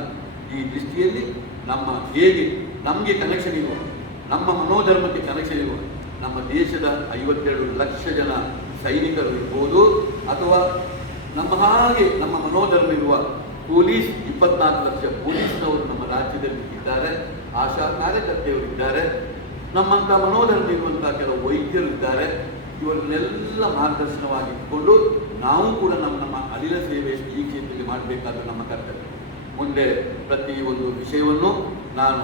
ಈ ದೃಷ್ಟಿಯಲ್ಲಿ ನಮ್ಮ ಹೇಗೆ ನಮಗೆ ಕನೆಕ್ಷನ್ ಇರುವ, ನಮ್ಮ ಮನೋಧರ್ಮಕ್ಕೆ ಕನೆಕ್ಷನ್ ಇರುವ ನಮ್ಮ ದೇಶದ 52 ಲಕ್ಷ ಜನ ಸೈನಿಕರು ಇರ್ಬೋದು, ಅಥವಾ ನಮ್ಮ ಹಾಗೆ ನಮ್ಮ ಮನೋಧರ್ಮ ಇರುವ ಪೊಲೀಸ್ 24 ಲಕ್ಷ ಪೊಲೀಸ್ನವರು ನಮ್ಮ ರಾಜ್ಯದಲ್ಲಿ ಇದ್ದಾರೆ, ಆಶಾ ಕಾರ್ಯಕರ್ತೆಯವರು ನಮ್ಮಂಥ ಮನೋಧರ್ಮ ಇರುವಂತಹ ಕೆಲವು ವೈದ್ಯರು ಇದ್ದಾರೆ. ಇವರನ್ನೆಲ್ಲ ಮಾರ್ಗದರ್ಶನವಾಗಿ ಇಟ್ಕೊಂಡು ನಾವು ಕೂಡ ನಮ್ಮ ಅನಿಲ ಸೇವೆ ಈ ಕ್ಷೇತ್ರದಲ್ಲಿ ಮಾಡಬೇಕಾದ ನಮ್ಮ ಕರ್ತವ್ಯ. ಮುಂದೆ ಪ್ರತಿಯೊಂದು ವಿಷಯವನ್ನು ನಾನು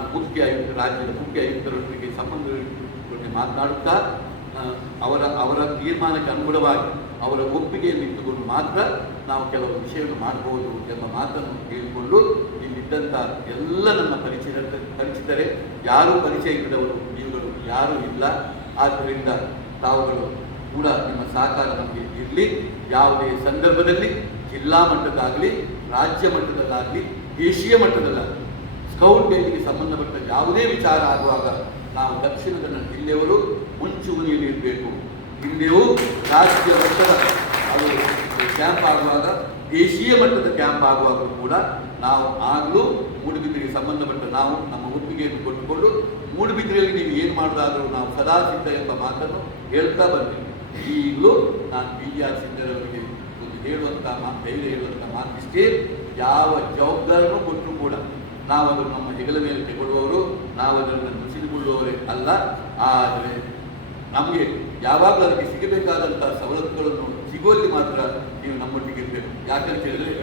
ರಾಜ್ಯದ ಮುಖ್ಯ ಆಯುಕ್ತರೊಂದಿಗೆ ಸಂಬಂಧಗಳಿಗೆ ಮಾತನಾಡುತ್ತಾ ಅವರ ತೀರ್ಮಾನಕ್ಕೆ ಅನುಗುಣವಾಗಿ ಅವರ ಒಪ್ಪಿಗೆಯನ್ನು ಇಟ್ಟುಕೊಂಡು ಮಾತ್ರ ನಾವು ಕೆಲವು ವಿಷಯವನ್ನು ಮಾಡಬಹುದು ಎಂಬ ಮಾತನ್ನು ಹೇಳಿಕೊಂಡು ಇಲ್ಲಿದ್ದಂಥ ಎಲ್ಲ ನನ್ನ ಪರಿಚಿತರೇ, ಯಾರೂ ಪರಿಚಯ ಇಲ್ಲದವರು ನೀವುಗಳು ಯಾರೂ ಇಲ್ಲ. ಆದ್ದರಿಂದ ತಾವುಗಳು ಕೂಡ ನಿಮ್ಮ ಸಹಕಾರ ನಮಗೆ ಇರಲಿ. ಯಾವುದೇ ಸಂದರ್ಭದಲ್ಲಿ ಜಿಲ್ಲಾ ಮಟ್ಟದಾಗಲಿ, ರಾಜ್ಯ ಮಟ್ಟದಲ್ಲಾಗಲಿ, ದೇಶೀಯ ಮಟ್ಟದಲ್ಲಾಗಲಿ ಸ್ಕೌಟ್ ಗೈಡ್ಗೆ ಸಂಬಂಧಪಟ್ಟ ಯಾವುದೇ ವಿಚಾರ ಆಗುವಾಗ ನಾವು ದಕ್ಷಿಣ ಕನ್ನಡ ಜಿಲ್ಲೆಯವರು ಮುಂಚೂಣಿಯಲ್ಲಿ ಇರಬೇಕು. ಹಿಂದೆಯೂ ರಾಜ್ಯ ಮಟ್ಟದ ಅದು ಕ್ಯಾಂಪ್ ಆಗುವಾಗ, ದೇಶೀಯ ಮಟ್ಟದ ಕ್ಯಾಂಪ್ ಆಗುವಾಗ ಕೂಡ ನಾವು ಆಗಲೂ ಮೂಡುಬಿದಿರೆಗೆ ಸಂಬಂಧಪಟ್ಟ ನಾವು ನಮ್ಮ ಒಪ್ಪಿಗೆಯನ್ನು ಕೊಟ್ಟುಕೊಂಡು ಮೂಡುಬಿದಿರೆಯಲ್ಲಿ ನೀವು ಏನು ಮಾಡೋದಾದರೂ ನಾವು ಸದಾ ಸಿದ್ಧ ಎಂಬ ಮಾತನ್ನು ಹೇಳ್ತಾ ಬಂದಿದ್ದೀವಿ. ಈಗಲೂ ನಾನು BR ಸಿದ್ದರವರಿಗೆ ಒಂದು ಧೈರ್ಯ ಹೇಳುವಂಥ ಮಾತಿಷ್ಟೇ, ಯಾವ ಜವಾಬ್ದಾರಿನೂ ಕೊಟ್ಟರೂ ಕೂಡ ನಾವು ಅದನ್ನು ನಮ್ಮ ಹೆಗಲ ಮೇಲೆ ತೆಗೊಳ್ಳುವವರು, ನಾವು ಅದನ್ನು ನುಸಿದುಕೊಳ್ಳುವವರೇ ಅಲ್ಲ. ಆದರೆ ನಮಗೆ ಯಾವಾಗಲೂ ಅದಕ್ಕೆ ಸಿಗಬೇಕಾದಂಥ ಸವಲತ್ತುಗಳನ್ನು ಸಿಗುವಲ್ಲಿ ಮಾತ್ರ ನೀವು ನಮ್ಮೊಟ್ಟಿಗೆ ಇರಬೇಕು. ಯಾಕಂತ ಹೇಳಿದ್ರೆ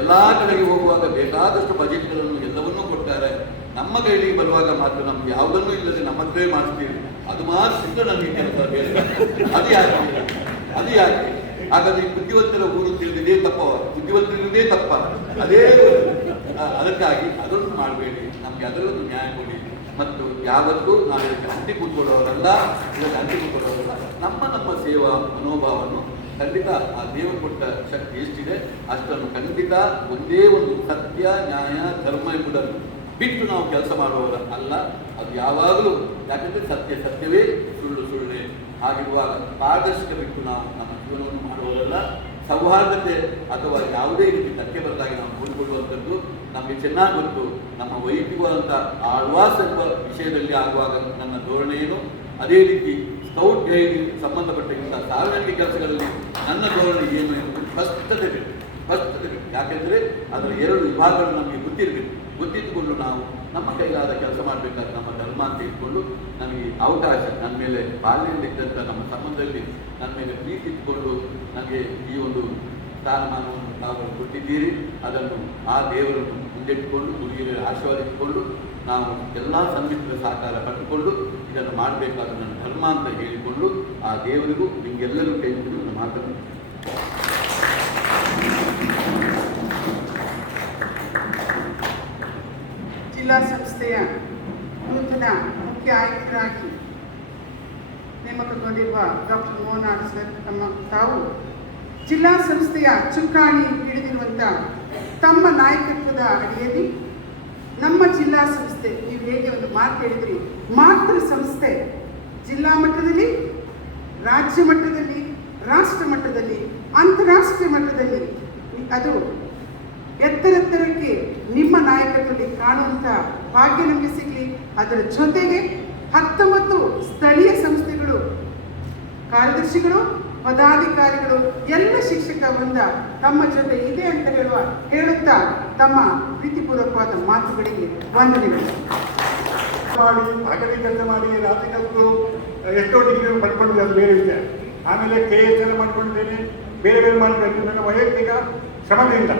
ಎಲ್ಲ ಕಡೆಗೆ ಹೋಗುವಾಗ ಬೇಕಾದಷ್ಟು ಬಜೆಟ್ಗಳನ್ನು ಎಲ್ಲವನ್ನೂ ಕೊಡ್ತಾರೆ. ನಮ್ಮ ಕೈಲಿಗೆ ಬರುವಾಗ ಮಾತ್ರ ನಮ್ಗೆ ಯಾವುದನ್ನೂ ಇಲ್ಲದೆ ನಮ್ಮ ಹತ್ರವೇ ಮಾಡಿಸ್ತೀವಿ. ಅದು ಮಾತ್ರ ನನಗೆ ಕೆಲಸ ಬೇರೆ. ಅದು ಯಾಕೆ ಹಾಗಾದ್ರೆ ಈ ಬುದ್ಧಿವಂತರ ಊರು ತಿಳಿದಿದೆ ತಪ್ಪ, ಬುದ್ಧಿವಂತರಿಲ್ಲದೇ ತಪ್ಪ. ಅದಕ್ಕಾಗಿ ಅದನ್ನು ಮಾಡಬೇಡಿ, ನಮಗೆ ಅದರಲ್ಲೂ ನ್ಯಾಯ ಕೊಡಿ. ಮತ್ತು ಯಾವತ್ತೂ ನಾವು ಇದಕ್ಕೆ ಅಂಟಿ ಕೂತ್ಕೊಳ್ಳೋರಲ್ಲ, ಇದಕ್ಕೆ ಅಂಟಿ ಕೂತ್ಕೊಳ್ಳೋರಲ್ಲ. ನಮ್ಮ ಸೇವಾ ಮನೋಭಾವವನ್ನು ಖಂಡಿತ ಆ ದೇವರು ಕೊಟ್ಟ ಶಕ್ತಿ ಎಷ್ಟಿದೆ ಅಷ್ಟನ್ನು ಖಂಡಿತ ಒಂದೇ ಒಂದು ಸತ್ಯ, ನ್ಯಾಯ, ಧರ್ಮ ಎಂಬುದನ್ನು ಬಿಟ್ಟು ನಾವು ಕೆಲಸ ಮಾಡುವವರ ಅಲ್ಲ. ಅದು ಯಾವಾಗಲೂ, ಯಾಕಂದರೆ ಸತ್ಯವೇ, ಸುಳ್ಳೆ. ಹಾಗಿರುವಾಗ ಪಾರದರ್ಶಕ ಬಿಟ್ಟು ನಾವು ನಮ್ಮ ಜೀವನವನ್ನು ಮಾಡುವವರಲ್ಲ. ಸೌಹಾರ್ದತೆ ಅಥವಾ ಯಾವುದೇ ರೀತಿ ಧಕ್ಕೆ ಬರದಾಗಿ ನಾವು ನೋಡಿಕೊಳ್ಳುವಂಥದ್ದು ನಮಗೆ ಚೆನ್ನಾಗಿ ಗೊತ್ತು. ನಮ್ಮ ವೈಯಕ್ತಿಕವಾದಂಥ ಆಳ್ವಾಸ್ ಎಂಬ ವಿಷಯದಲ್ಲಿ ಆಗುವಾಗ ನನ್ನ ಧೋರಣೆ ಏನು, ಅದೇ ರೀತಿ ಸ್ಕೌಟ್ ಗೈಡ್ ಸಂಬಂಧಪಟ್ಟಂಥ ಸಾರ್ವಜನಿಕ ಕೆಲಸಗಳಲ್ಲಿ ನನ್ನ ಧೋರಣೆ ಏನು ಎಂಬುದು ಸ್ಪಷ್ಟತೆ ಬೇಕು. ಯಾಕೆಂದರೆ ಅದರ 2 ವಿಭಾಗಗಳು ನಮಗೆ ಗೊತ್ತಿಟ್ಟುಕೊಂಡು ನಾವು ನಮ್ಮ ಕೈಲಾದ ಕೆಲಸ ಮಾಡಬೇಕಾದ್ರೆ ನಮ್ಮ ಧರ್ಮ ಅಂತ ಇಟ್ಕೊಂಡು ನನಗೆ ಅವಕಾಶ, ನನ್ನ ಮೇಲೆ ಬಾಲ್ಯದಲ್ಲಿದ್ದಂಥ ನಮ್ಮ ಸಂಬಂಧದಲ್ಲಿ ನನ್ನ ಮೇಲೆ ಪ್ರೀತಿ ಇಟ್ಟುಕೊಂಡು ನನಗೆ ಈ ಒಂದು ಸ್ಥಾನಮಾನವನ್ನು ತಾವು ಕೊಟ್ಟಿದ್ದೀರಿ. ಅದನ್ನು ಆ ದೇವರನ್ನು ಮುಂದಿಟ್ಟುಕೊಂಡು, ಗುರುಹಿರಿಯರ ಆಶೀರ್ವಾದ ಇಟ್ಟುಕೊಂಡು ನಾವು ಎಲ್ಲ ಸನ್ಮಿತ್ರ ಸಹಕಾರ ಪಡೆದುಕೊಂಡು ಇದನ್ನು ಮಾಡಬೇಕಾದ ನನ್ನ ಧರ್ಮ ಅಂತ ಹೇಳಿಕೊಂಡು ಆ ದೇವರಿಗೂ ನಿಮಗೆಲ್ಲರೂ ಕೈ ಮುಗಿದು ನನ್ನ ಮಾತನ್ನು ಜಿಲ್ಲಾ ಸಂಸ್ಥೆಯ ನೂತನ ಮುಖ್ಯ ಆಯುಕ್ತರಾಗಿ ನೇಮಕಗೊಂಡಿರುವ ಡಾಕ್ಟರ್ ಮೋಹನ್ ಸರ್ ತಾವು ಜಿಲ್ಲಾ ಸಂಸ್ಥೆಯ ಚುಕ್ಕಾಣಿ ಹಿಡಿದಿರುವಂಥ ತಮ್ಮ ನಾಯಕತ್ವದ ಅಡಿಯಲ್ಲಿ ನಮ್ಮ ಜಿಲ್ಲಾ ಸಂಸ್ಥೆ, ನೀವು ಹೇಗೆ ಒಂದು ಮಾತು ಹೇಳಿದ್ರಿ, ಮಾತೃ ಸಂಸ್ಥೆ ಜಿಲ್ಲಾ ಮಟ್ಟದಲ್ಲಿ, ರಾಜ್ಯ ಮಟ್ಟದಲ್ಲಿ, ರಾಷ್ಟ್ರ ಮಟ್ಟದಲ್ಲಿ, ಅಂತಾರಾಷ್ಟ್ರೀಯ ಮಟ್ಟದಲ್ಲಿ ಅದು ಎತ್ತರೆತ್ತರಕ್ಕೆ ನಿಮ್ಮ ನಾಯಕತ್ವದಲ್ಲಿ ಕಾಣುವಂಥ ಭಾಗ್ಯ ನಮಗೆ ಸಿಗಲಿ. ಅದರ ಜೊತೆಗೆ 19 ಸ್ಥಳೀಯ ಸಂಸ್ಥೆಗಳು, ಕಾರ್ಯದರ್ಶಿಗಳು, ಪದಾಧಿಕಾರಿಗಳು, ಎಲ್ಲ ಶಿಕ್ಷಕ ವೃಂದ ತಮ್ಮ ಜೊತೆ ಇದೆ ಅಂತ ಹೇಳುತ್ತಾ ತಮ್ಮ ಪ್ರೀತಿಪೂರ್ವಕವಾದ ಮಾತುಗಳಿಗೆ ವಂದನೆಗಳು. ಮಾಡಿ ಹಗಲಿ ಕೆಲಸ ಮಾಡಿ ರಾತ್ರಿ ಕೆಲಸಗಳು ಎಷ್ಟೋ ಡಿಗ್ರಿ ಪಡ್ಕೊಂಡಿದ್ದೆ, ಅದು ಬೇರೆ ವಿಷಯ. ಆಮೇಲೆ KS ಮಾಡ್ಕೊಂಡಿದ್ದೇನೆ, ಬೇರೆ ಬೇರೆ ಮಾಡಿದ್ದೇನೆ. ನನ್ನ ವೈಯಕ್ತಿಕ ಶ್ರಮದಿಂದ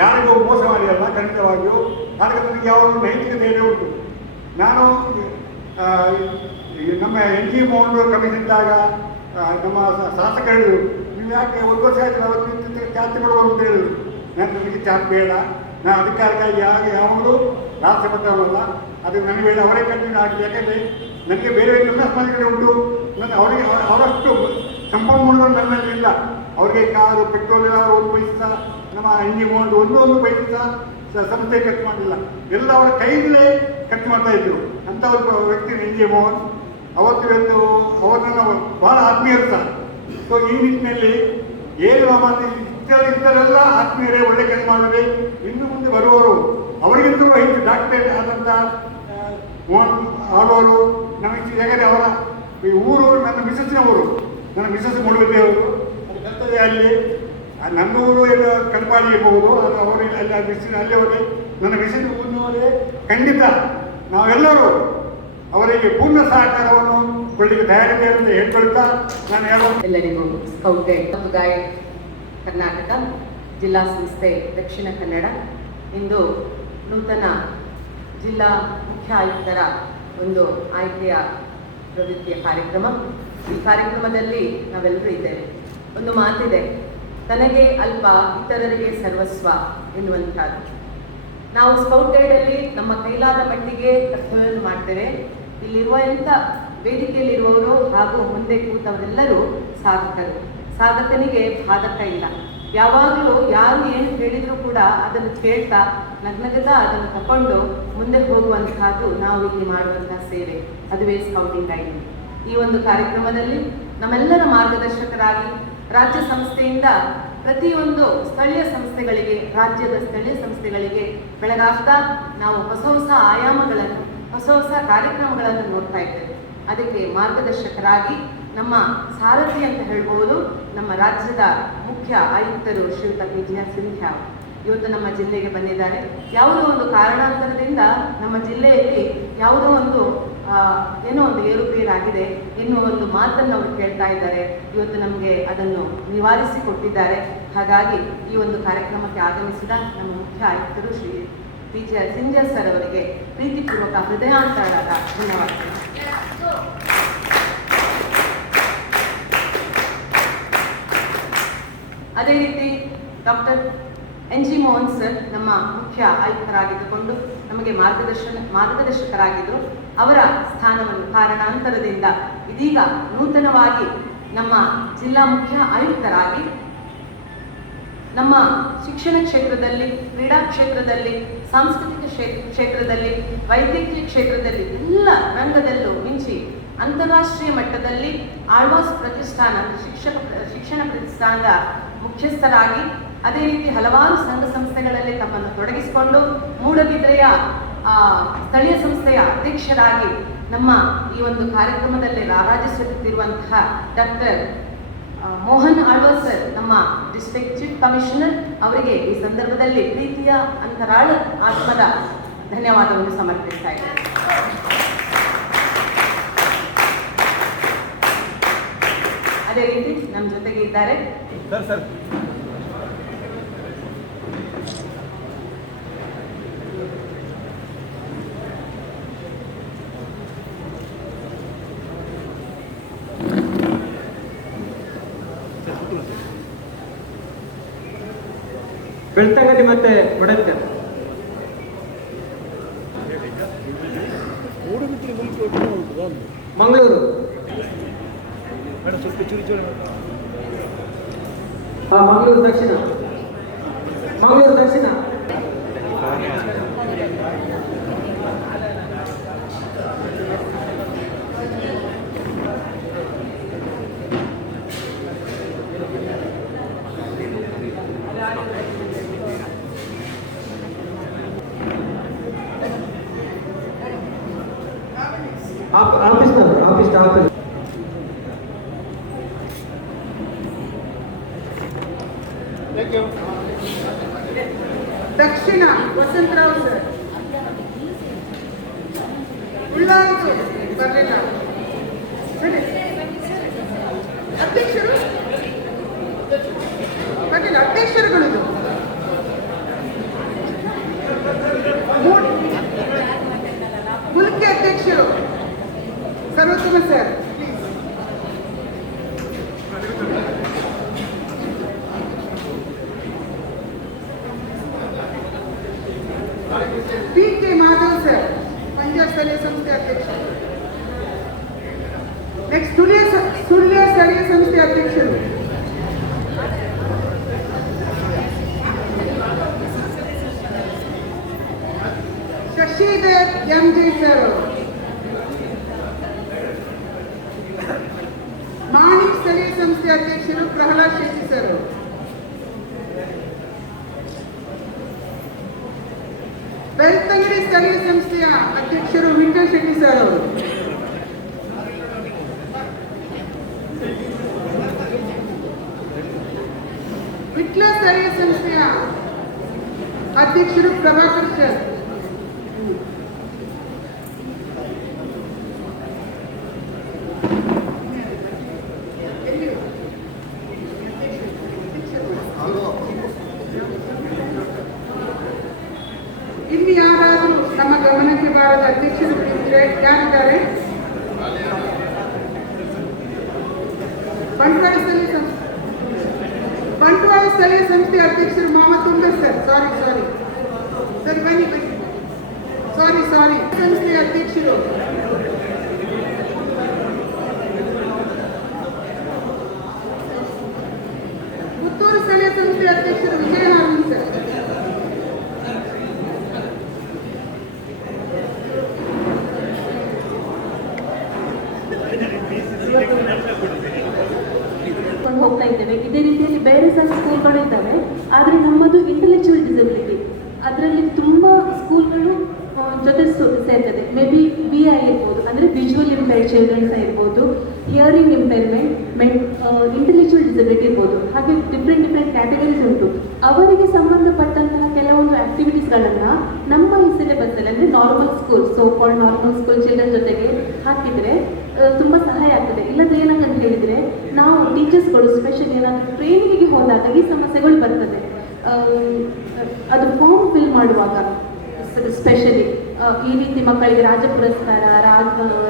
ಯಾರಿಗೂ ಮೋಸ ಮಾಡಿರಲ್ಲ ಖಂಡಿತವಾಗಿಯೂ. ಆದರೆ ನನಗೆ ಯಾವ ನೈತಿಕ ಧೈರ್ಯ ಉಂಟು. ನಾನು ನಮ್ಮ NG ಮೋಹನ್ ಕಮಿಷನ್ ಇದ್ದಾಗ ನಮ್ಮ ಶಾಸಕರು, ನೀವು ಯಾಕೆ 1 ವರ್ಷ ಆಯ್ತು ಅವತ್ತು ಚಾರ್ಜ್ ಕೊಡುವ ಅಂತ ಹೇಳಿದ್ರು. ನನಗೆ ಚಾರ್ಜ್ ಬೇಡ, ನಾನು ಅಧಿಕಾರಕ್ಕಾಗಿ ಯಾವಾಗಲೂ ರಾಷ್ಟ್ರಪತಿಯವಲ್ಲ, ಅದು ನನಗೆ ಬೇಡ, ಅವರೇ ಕಂಟಿನ್ಯೂ ಆಗಲಿ. ಯಾಕೆಂದರೆ ನನಗೆ ಬೇರೆ ಎಲ್ಲ ಸಮಾಜಗಳು ಉಂಟು, ನನ್ನ ಅವರಿಗೆ ಅವರಷ್ಟು ಸಂಪನ್ಮೂಲಗಳು ನನ್ನಲ್ಲಿ ಇಲ್ಲ. ಅವರಿಗೆ ಕಾರು ಪೆಟ್ರೋಲ್ ಎಲ್ಲ ಅವರು 1 ಪೈಸೆ ಸಹ, ನಮ್ಮ NG ಮೋಹನ್ ಒಂದು ಪೈಸೆ ಸಹ ಸಂಸ್ಥೆ ಖರ್ಚು ಮಾಡಲಿಲ್ಲ, ಎಲ್ಲ ಅವರ ಕೈಗಳೇ ಖರ್ಚು ಮಾಡ್ತಾ ಇದ್ರು. ಅಂತ ಒಂದು ವ್ಯಕ್ತಿ NG ಮೋಹನ್. ಅವತ್ತು ಅವರನ್ನು ಬಹಳ ಆತ್ಮೀಯರು ಸಹ. ಸೊ ಈ ನಿಟ್ಟಿನಲ್ಲಿ ಏನು ಇತರೆಲ್ಲ ಆತ್ಮೀಯರೇ ಒಳ್ಳೆ ಕೆಲಸ ಮಾಡಿದರೆ ಇನ್ನು ಮುಂದೆ ಬರುವವರು ಅವರಿಗಿಂತಲೂ ಹೆಚ್ಚು ಡಾಕ್ಟರೇಟ್ ಆದಂಥ ಮೋಹನ್ ಆಳುವರು ನಮಗೆ. ಯಾಕಂದರೆ ಅವರ ಈ ಊರು ನನ್ನ ಮಿಸಸ್ಸಿನ ಊರು, ನನ್ನ ಮಿಸಸ್ ಮುಳುಗದೇವರು, ಅದು ಕರ್ತದೆ ಅಲ್ಲಿ. ನನ್ನ ಊರು ಎಲ್ಲ ಕಲ್ಪಾಡಿ ಇರ್ಬೋದು, ಅದು ಅವರು ಅಲ್ಲಿ ಅಲ್ಲಿಯವರೇ ನನ್ನ ಮಿಸಸ್ ಊರಿನವರೇ. ಖಂಡಿತ ನಾವೆಲ್ಲರೂ ಅವರಿಗೆ ಪೂರ್ಣ ಸಹಕಾರವನ್ನು ಕೊಡಲಿಕ್ಕೆ ತಯಾರಿದೆ ಅಂತ ಹೇಳ್ಕೊಳ್ತಾ ನಾನು ಎಲ್ಲರಿಗೂ ಸ್ಕೌಟ್ ಗೈಡ್ ಮತ್ತು ಗೈಡ್ ಕರ್ನಾಟಕ ಜಿಲ್ಲಾ ಸಂಸ್ಥೆ ದಕ್ಷಿಣ ಕನ್ನಡ ಇಂದು ನೂತನ ಜಿಲ್ಲಾ ಮುಖ್ಯ ಆಯುಕ್ತರ ಒಂದು ಆಯ್ಕೆಯ ಪ್ರವೃತ್ತಿಯ ಕಾರ್ಯಕ್ರಮ. ಈ ಕಾರ್ಯಕ್ರಮದಲ್ಲಿ ನಾವೆಲ್ಲರೂ ಇದ್ದೇವೆ. ಒಂದು ಮಾತಿದೆ, ತನಗೆ ಅಲ್ಪ ಇತರರಿಗೆ ಸರ್ವಸ್ವ ಎನ್ನುವಂಥದ್ದು. ನಾವು ಸ್ಕೌಟ್ ಗೈಡಲ್ಲಿ ನಮ್ಮ ಕೈಲಾದ ಮಟ್ಟಿಗೆ ಕರ್ತವ್ಯವನ್ನು ಮಾಡ್ತೇವೆ. ಇಲ್ಲಿರುವಂಥ ವೇದಿಕೆಯಲ್ಲಿರುವವರು ಹಾಗೂ ಮುಂದೆ ಕೂತವರೆಲ್ಲರೂ ಸಾಧಕರು. ಸಾಧಕನಿಗೆ ಬಾಧಕ ಇಲ್ಲ. ಯಾವಾಗಲೂ ಯಾರು ಏನು ಹೇಳಿದರೂ ಕೂಡ ಅದನ್ನು ಕೇಳ್ತಾ ನಗ್ನಗದ ಅದನ್ನು ತಗೊಂಡು ಮುಂದೆ ಹೋಗುವಂತಹದ್ದು ನಾವು ಇಲ್ಲಿ ಮಾಡುವಂತಹ ಸೇವೆ, ಅದುವೇ ಸ್ಕೌಟಿಂಗ್ ಗೈಡಿಂಗ್. ಈ ಒಂದು ಕಾರ್ಯಕ್ರಮದಲ್ಲಿ ನಮ್ಮೆಲ್ಲರ ಮಾರ್ಗದರ್ಶಕರಾಗಿ ರಾಜ್ಯ ಸಂಸ್ಥೆಯಿಂದ ಪ್ರತಿಯೊಂದು ಸ್ಥಳೀಯ ಸಂಸ್ಥೆಗಳಿಗೆ, ರಾಜ್ಯದ ಸ್ಥಳೀಯ ಸಂಸ್ಥೆಗಳಿಗೆ ಬೆಳಗಾಗ್ತಾ ನಾವು ಹೊಸ ಹೊಸ ಆಯಾಮಗಳನ್ನು, ಹೊಸ ಹೊಸ ಕಾರ್ಯಕ್ರಮಗಳನ್ನು ನೋಡ್ತಾ ಇದ್ದೇವೆ. ಅದಕ್ಕೆ ಮಾರ್ಗದರ್ಶಕರಾಗಿ ನಮ್ಮ ಸಾರಥಿ ಅಂತ ಹೇಳ್ಬೋದು ನಮ್ಮ ರಾಜ್ಯದ ಮುಖ್ಯ ಆಯುಕ್ತರು ಶ್ರೀಯುತ PG ಸಿಂಧ್ಯಾ ಇವತ್ತು ನಮ್ಮ ಜಿಲ್ಲೆಗೆ ಬಂದಿದ್ದಾರೆ. ಯಾವುದೋ ಒಂದು ಕಾರಣಾಂತರದಿಂದ ನಮ್ಮ ಜಿಲ್ಲೆಯಲ್ಲಿ ಯಾವುದೋ ಒಂದು ಏನೋ ಒಂದು ಏರುಪೇರಾಗಿದೆ ಎನ್ನುವ ಒಂದು ಮಾತನ್ನು ಅವರು ಕೇಳ್ತಾ ಇದ್ದಾರೆ. ಇವತ್ತು ನಮಗೆ ಅದನ್ನು ನಿವಾರಿಸಿಕೊಟ್ಟಿದ್ದಾರೆ. ಹಾಗಾಗಿ ಈ ಒಂದು ಕಾರ್ಯಕ್ರಮಕ್ಕೆ ಆಗಮಿಸಿದ ನಮ್ಮ ಮುಖ್ಯ ಆಯುಕ್ತರು ಶ್ರೀ PG ಸಿಂಧ್ಯಾ ಸರ್ ಅವರಿಗೆ ಪ್ರೀತಿಪೂರ್ವಕ ಹೃದಯಾಂತರಾದ ಧನ್ಯವಾದಗಳು. ಅದೇ ರೀತಿ ಡಾಕ್ಟರ್ NG ಮೋಹನ್ ಸರ್ ನಮ್ಮ ಮುಖ್ಯ ಆಯುಕ್ತರಾಗಿದ್ದುಕೊಂಡು ನಮಗೆ ಮಾರ್ಗದರ್ಶಕರಾಗಿದ್ದರು. ಅವರ ಸ್ಥಾನವನ್ನು ಕಾರಣಾಂತರದಿಂದ ಇದೀಗ ನೂತನವಾಗಿ ನಮ್ಮ ಜಿಲ್ಲಾ ಮುಖ್ಯ ಆಯುಕ್ತರಾಗಿ ನಮ್ಮ ಶಿಕ್ಷಣ ಕ್ಷೇತ್ರದಲ್ಲಿ, ಕ್ರೀಡಾ ಕ್ಷೇತ್ರದಲ್ಲಿ, ಸಾಂಸ್ಕೃತಿಕ ಕ್ಷೇತ್ರದಲ್ಲಿ, ವೈದ್ಯಕೀಯ ಕ್ಷೇತ್ರದಲ್ಲಿ ಎಲ್ಲ ರಂಗದಲ್ಲೂ ಮಿಂಚಿ ಅಂತಾರಾಷ್ಟ್ರೀಯ ಮಟ್ಟದಲ್ಲಿ ಆಳ್ವಾಸ್ ಪ್ರತಿಷ್ಠಾನ ಶಿಕ್ಷಣ ಪ್ರತಿಷ್ಠಾನದ ಮುಖ್ಯಸ್ಥರಾಗಿ, ಅದೇ ರೀತಿ ಹಲವಾರು ಸಂಘ ಸಂಸ್ಥೆಗಳಲ್ಲಿ ತಮ್ಮನ್ನು ತೊಡಗಿಸಿಕೊಂಡು ಮೂಡಬಿದ್ರೆಯ ಸ್ಥಳೀಯ ಸಂಸ್ಥೆಯ ಅಧ್ಯಕ್ಷರಾಗಿ ನಮ್ಮ ಈ ಒಂದು ಕಾರ್ಯಕ್ರಮದಲ್ಲಿ ರಾರಾಜಿಸುತ್ತಿರುವಂತಹ ಡಾಕ್ಟರ್ ಮೋಹನ್ ಆಳ್ವಾಸ್ ಸರ್ ನಮ್ಮ ಡಿಸ್ಟ್ರಿಕ್ಟ್ ಚೀಫ್ ಕಮಿಷನರ್ ಅವರಿಗೆ ಈ ಸಂದರ್ಭದಲ್ಲಿ ಪ್ರೀತಿಯ ಅಂತರಾಳ ಆತ್ಮದ ಧನ್ಯವಾದವನ್ನು ಸಮರ್ಪಿಸ್ತಾ ಇದ್ದಾರೆ. ಅದೇ ರೀತಿ ನಮ್ಮ ಜೊತೆಗೆ ಇದ್ದಾರೆ ಸರ್ ಬೆಳ್ತಂಗಡಿ ಮತ್ತೆ ಮಡಕೆ ಮಂಗಳೂರು ಮಂಗಳೂರು ದಕ್ಷಿಣ ಆಫೀಸ್ ಸ್ಟಾಫ್ ದಕ್ಷಿಣ ವಸಂತರಾವ್ ಸರ್. ಉಳ್ಳಾಳದು ಬರಲಿಲ್ಲ. ಅಧ್ಯಕ್ಷರು ಬರಲಿಲ್ಲ. ಅಧ್ಯಕ್ಷರುಗಳು ಮುಲ್ಕಿ ಅಧ್ಯಕ್ಷರು ಸರ್ವೋತ್ತಮ sir please. P K Madhav sir Punjab ಸ್ಥಳೀಯ ಸಂಸ್ಥೆ ಅಧ್ಯಕ್ಷರು. ನೆಕ್ಸ್ಟ್ ಸುಳ್ಯ ಸ್ಥಳೀಯ ಸಂಸ್ಥೆ ಅಧ್ಯಕ್ಷರು. Shashidhar MG sir. ಮಾಣಿಕ್ ಸ್ಥಳೀಯ ಸಂಸ್ಥೆ ಅಧ್ಯಕ್ಷರು ಪ್ರಹ್ಲಾದ್ ಶೆಟ್ಟಿ ಸರ್. ಬೆಳ್ತಂಗಡಿ ಸ್ಥಳೀಯ ಸಂಸ್ಥೆಯ ಅಧ್ಯಕ್ಷರು ವಿಠಲ್ ಶೆಟ್ಟಿ ಸರ್ ಅವರು. ವಿಟ್ಲ ಸ್ಥಳೀಯ ಸಂಸ್ಥೆಯ ಅಧ್ಯಕ್ಷರು ಪ್ರಭಾಕರ್ ಸರ್. ಇಲ್ಲಿ ಯಾರಾದರೂ ನಮ್ಮ ಗಮನಕ್ಕೆ ಬಾರದ ಅಧ್ಯಕ್ಷರು ಯಾರಿದ್ದಾರೆ? ಬಂಟ್ವಾಳ ಸ್ಥಳೀಯ ಸಂಸ್ಥೆ ಅಧ್ಯಕ್ಷರು ಮೊಹಮ್ಮದ್ ತುಂಗರ್ ಸರ್. ಸರಿ ಬನ್ನಿ ಸಾರಿ ಸಂಸ್ಥೆಯ ಅಧ್ಯಕ್ಷರು ಪುತ್ತೂರು ಸ್ಥಳೀಯ ಸಂಸ್ಥೆಯ ಅಧ್ಯಕ್ಷರು ವಿಜಯನಾರಾಯಣ್ ಸರ್. ಹೋಗ್ತಾ ಇದ್ದೇವೆ. ಇದೇ ರೀತಿಯಲ್ಲಿ ಬೇರೆ ಸಹ ಸ್ಕೂಲ್ಗಳು ಇದ್ದಾವೆ. ಆದರೆ ನಮ್ಮದು ಇಂಟೆಲೆಕ್ಚುವಲ್ ಡಿಸಬಿಲಿಟಿ ಅದರಲ್ಲಿ ತುಂಬ ಸ್ಕೂಲ್ಗಳು ಜೊತೆ ಸೇರ್ತದೆ. ಮೇ ಬಿ VI ಇರ್ಬೋದು, ಅಂದರೆ ವಿಜುವಲ್ ಇಂಪೇರ್ಡ್ ಚಿಲ್ಡ್ರನ್ಸ್ ಇರ್ಬೋದು, ಹಿಯರಿಂಗ್ ಇಂಪೇರ್ಮೆಂಟ್, ಇಂಟೆಲೆಕ್ಚುವಲ್ ಡಿಸಬಿಲಿಟಿ ಇರ್ಬೋದು. ಹಾಗೆ ಡಿಫ್ರೆಂಟ್ ಕ್ಯಾಟಗರೀಸ್ ಉಂಟು. ಅವರಿಗೆ ಸಂಬಂಧಪಟ್ಟಂತಹ ಕೆಲವೊಂದು ಆಕ್ಟಿವಿಟೀಸ್ಗಳನ್ನು ನಮ್ಮ ಈ ಸಿಲೆಬಸ್ಸಲ್ಲಿ, ಅಂದರೆ normal school, normal school children ಜೊತೆಗೆ ಹಾಕಿದರೆ ತುಂಬ ಸಹಾಯ ಆಗ್ತದೆ. ಇಲ್ಲದ್ರೆ ಏನಾಗಂತ ಹೇಳಿದರೆ ನಾವು ಟೀಚರ್ಸ್ಗಳು ಸ್ಪೆಷಲಿ ಏನಾದರೂ ಟ್ರೈನಿಂಗಿಗೆ ಹೋದಾಗ ಈ ಸಮಸ್ಯೆಗಳು ಬರ್ತದೆ. ಅದು ಫಾರ್ಮ್ ಫಿಲ್ ಮಾಡುವಾಗ ಸ್ಪೆಷಲಿ ಈ ರೀತಿ ಮಕ್ಕಳಿಗೆ ರಾಜ್ಯ ಪುರಸ್ಕಾರ,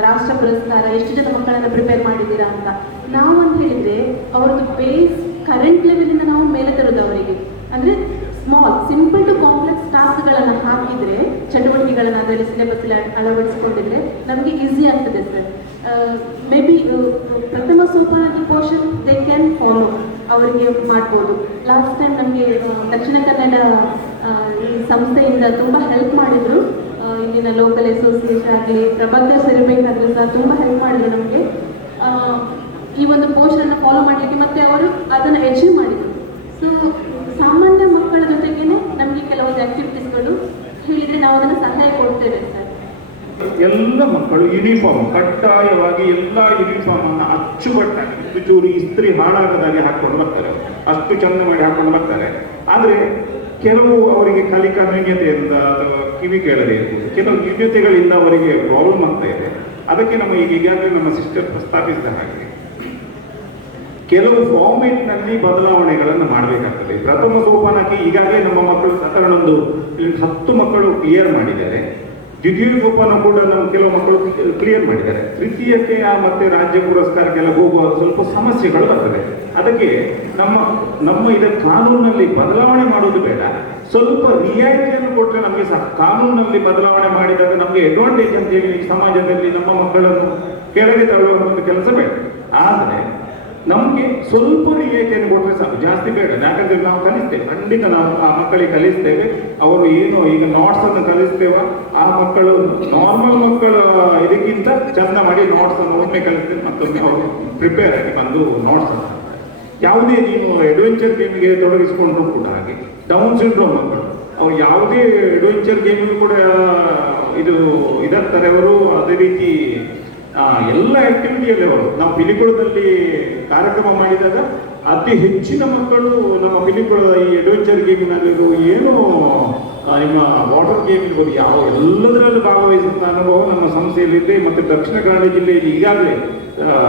ರಾಷ್ಟ್ರ ಪುರಸ್ಕಾರ, ಎಷ್ಟು ಜನ ಮಕ್ಕಳನ್ನು ಪ್ರಿಪೇರ್ ಮಾಡಿದ್ದೀರಾ ಅಂತ ನಾವು ಅಂತ ಹೇಳಿದರೆ ಅವ್ರದ್ದು ಬೇಸ್ ಕರೆಂಟ್ ಲೆವೆಲಿಂದ ನಾವು ಮೇಲೆ ತರೋದು ಅವರಿಗೆ. ಅಂದರೆ ಸ್ಮಾಲ್ ಸಿಂಪಲ್ ಟು ಕಾಂಪ್ಲೆಕ್ಸ್ ಟಾಸ್ಕ್ಗಳನ್ನು ಹಾಕಿದರೆ, ಚಟುವಟಿಕೆಗಳನ್ನು ಅದರಲ್ಲಿ ಸಿಲೆಬಸ್ಸಲ್ಲಿ ಅಳವಡಿಸಿಕೊಂಡಿದ್ರೆ ನಮಗೆ ಈಸಿ ಆಗ್ತದೆ ಸರ್. ಮೇ ಬಿ ಪ್ರಥಮ ಸೋಪಾನ ಪೋರ್ಷನ್ ದೇ ಕ್ಯಾನ್ ಫಾಲೋ, ಅವರಿಗೆ ಮಾಡ್ಬೋದು. ಲಾಸ್ಟ್ ಟೈಮ್ ನಮಗೆ ದಕ್ಷಿಣ ಕನ್ನಡ ಈ ಸಂಸ್ಥೆಯಿಂದ ತುಂಬ ಹೆಲ್ಪ್ ಮಾಡಿದರು. ಇಲ್ಲಿನ ಲೋಕಲ್ ಅಸೋಸಿಯೇಷನ್ ಆಗಲಿ, ಪ್ರಭಾಕರ್ ಸಿರಿಬೇಕಾದ್ರೂ ಸಹ ತುಂಬ ಹೆಲ್ಪ್ ಮಾಡಿದರು ನಮಗೆ ಈ ಒಂದು ಪೋರ್ಷನನ್ನು ಫಾಲೋ ಮಾಡಲಿಕ್ಕೆ, ಮತ್ತು ಅವರು ಅದನ್ನು ಅಚೀವ್ ಮಾಡಿದರು. ಸೊ ಸಾಮಾನ್ಯ ಮಕ್ಕಳ ಜೊತೆಗೇನೆ ನಮಗೆ ಕೆಲವೊಂದು ಆಕ್ಟಿವಿಟೀಸ್ಗಳು ಹೇಳಿದರೆ ನಾವು ಅದನ್ನು ಸಹಾಯ ಕೊಡ್ತೇವೆ ಸರ್. ಎಲ್ಲ ಮಕ್ಕಳು ಯೂನಿಫಾರ್ಮ್ ಕಡ್ಡಾಯವಾಗಿ ಎಲ್ಲ ಯೂನಿಫಾರ್ಮನ್ನು ಅಚ್ಚುಕಟ್ಟಾಗಿ ಚೂರು ಇಸ್ತ್ರಿ ಹಾಳಾಗದಾಗೆ ಹಾಕೊಂಡು ಬರ್ತಾರೆ. ಅಷ್ಟು ಚಂದ ಮಾಡಿ ಹಾಕೊಂಡು ಬರ್ತಾರೆ. ಆದರೆ ಕೆಲವು ಅವರಿಗೆ ಕಲಿಕಾ ನ್ಯೂನ್ಯತೆಯಿಂದ ಅಥವಾ ಕಿವಿ ಕೇಳದೆ ಇರ್ಬೋದು, ಕೆಲವು ನ್ಯೂನ್ಯತೆಗಳಿಂದ ಅವರಿಗೆ ಪ್ರಾಬ್ಲಮ್ ಆಗ್ತಾ ಇದೆ. ಅದಕ್ಕೆ ನಮ್ಮ ಈಗಾಗಲೇ ನಮ್ಮ ಸಿಸ್ಟರ್ ಪ್ರಸ್ತಾಪಿಸಿದ ಹಾಗೆ ಕೆಲವು ಫಾರ್ಮೇಟ್ನಲ್ಲಿ ಬದಲಾವಣೆಗಳನ್ನು ಮಾಡಬೇಕಾಗ್ತದೆ. ಪ್ರಥಮ ಸೋಪಾನಕ್ಕೆ ಈಗಾಗಲೇ ನಮ್ಮ ಮಕ್ಕಳು ಸಾಧಾರಣ ಒಂದು 10 ಮಕ್ಕಳು ಕ್ಲಿಯರ್ ಮಾಡಿದ್ದಾರೆ. ದ್ವಿತೀಯ ಸೋಪಾನ ಕೂಡ ನಾವು ಕೆಲವು ಮಕ್ಕಳು ಕ್ಲಿಯರ್ ಮಾಡಿದ್ದಾರೆ. ತೃತೀಯಕ್ಕೆ ಮತ್ತೆ ರಾಜ್ಯ ಪುರಸ್ಕಾರಕ್ಕೆಲ್ಲ ಹೋಗುವಾಗ ಸ್ವಲ್ಪ ಸಮಸ್ಯೆಗಳು ಬರ್ತದೆ. ಅದಕ್ಕೆ ನಮ್ಮ ಇದರ ಕಾನೂನಲ್ಲಿ ಬದಲಾವಣೆ ಮಾಡೋದು ಬೇಡ, ಸ್ವಲ್ಪ ರಿಯಾಯಿತಿಯನ್ನು ಕೊಟ್ಟರೆ ನಮಗೆ ಸಾಕು. ಕಾನೂನಲ್ಲಿ ಬದಲಾವಣೆ ಮಾಡಿದಾಗ ನಮಗೆ ಅಡ್ವಾಂಟೇಜ್ ಅಂತ ಹೇಳಿ ಸಮಾಜದಲ್ಲಿ ನಮ್ಮ ಮಕ್ಕಳನ್ನು ಕೆಳಗೆ ತಗೊಳ್ಳುವಂಥ ಕೆಲಸ ಬೇಡ. ಆದರೆ ನಮಗೆ ಸ್ವಲ್ಪ ರಿಯಾಯಿತಿಯನ್ನು ಕೊಟ್ಟರೆ ಸಾಕು, ಜಾಸ್ತಿ ಬೇಡ. ಯಾಕಂದ್ರೆ ನಾವು ಕಲಿಸ್ತೇವೆ, ಖಂಡಿತ ನಾವು ಆ ಮಕ್ಕಳಿಗೆ ಕಲಿಸ್ತೇವೆ. ಅವರು ಏನು ಈಗ ನೋಟ್ಸ್ ಅನ್ನು ಕಲಿಸ್ತೇವೆ, ಆ ಮಕ್ಕಳು ನಾರ್ಮಲ್ ಮಕ್ಕಳ ಇದಕ್ಕಿಂತ ಚಂದ ಮಾಡಿ ನೋಟ್ಸ್ ಅನ್ನು ಒಮ್ಮೆ ಕಲಿಸ್ತೇವೆ, ಮತ್ತೊಮ್ಮೆ ಅವರು ಪ್ರಿಪೇರ್ ಆಗಿ ಬಂದು ನೋಟ್ಸ್ ಅನ್ನು. ಯಾವುದೇ ನೀವು ಅಡ್ವೆಂಚರ್ ಗೇಮ್ಗೆ ತೊಡಗಿಸಿಕೊಂಡ್ರು ಕೂಡ ಹಾಗೆ, ಡೌನ್ ಸಿಂಡ್ರೋಮ್ ಮಕ್ಕಳು ಅವ್ರು ಯಾವುದೇ ಅಡ್ವೆಂಚರ್ ಗೇಮಿಗೂ ಕೂಡ ಇದಾಗ್ತಾರೆ ಅವರು. ಅದೇ ರೀತಿ ಎಲ್ಲ ಆಕ್ಟಿವಿಟಿಯಲ್ಲಿ ಅವರು ನಾವು ಪಿಲಿಕುಳದಲ್ಲಿ ಕಾರ್ಯಕ್ರಮ ಮಾಡಿದಾಗ ಅತಿ ಹೆಚ್ಚಿನ ಮಕ್ಕಳು ನಮ್ಮ ಪಿಲಿಕುಳದ ಈ ಅಡ್ವೆಂಚರ್ ಗೇಮಿನಲ್ಲಿರೋ ಏನು ನಿಮ್ಮ ವಾಟರ್ ಗೇಮ್ ಇರ್ಬೋದು ಎಲ್ಲದರಲ್ಲೂ ಭಾಗವಹಿಸಿದ ಅನುಭವ ನಮ್ಮ ಸಂಸ್ಥೆಯಲ್ಲಿದೆ. ಮತ್ತು ದಕ್ಷಿಣ ಕನ್ನಡ ಜಿಲ್ಲೆಯಲ್ಲಿ ಈಗಾಗಲೇ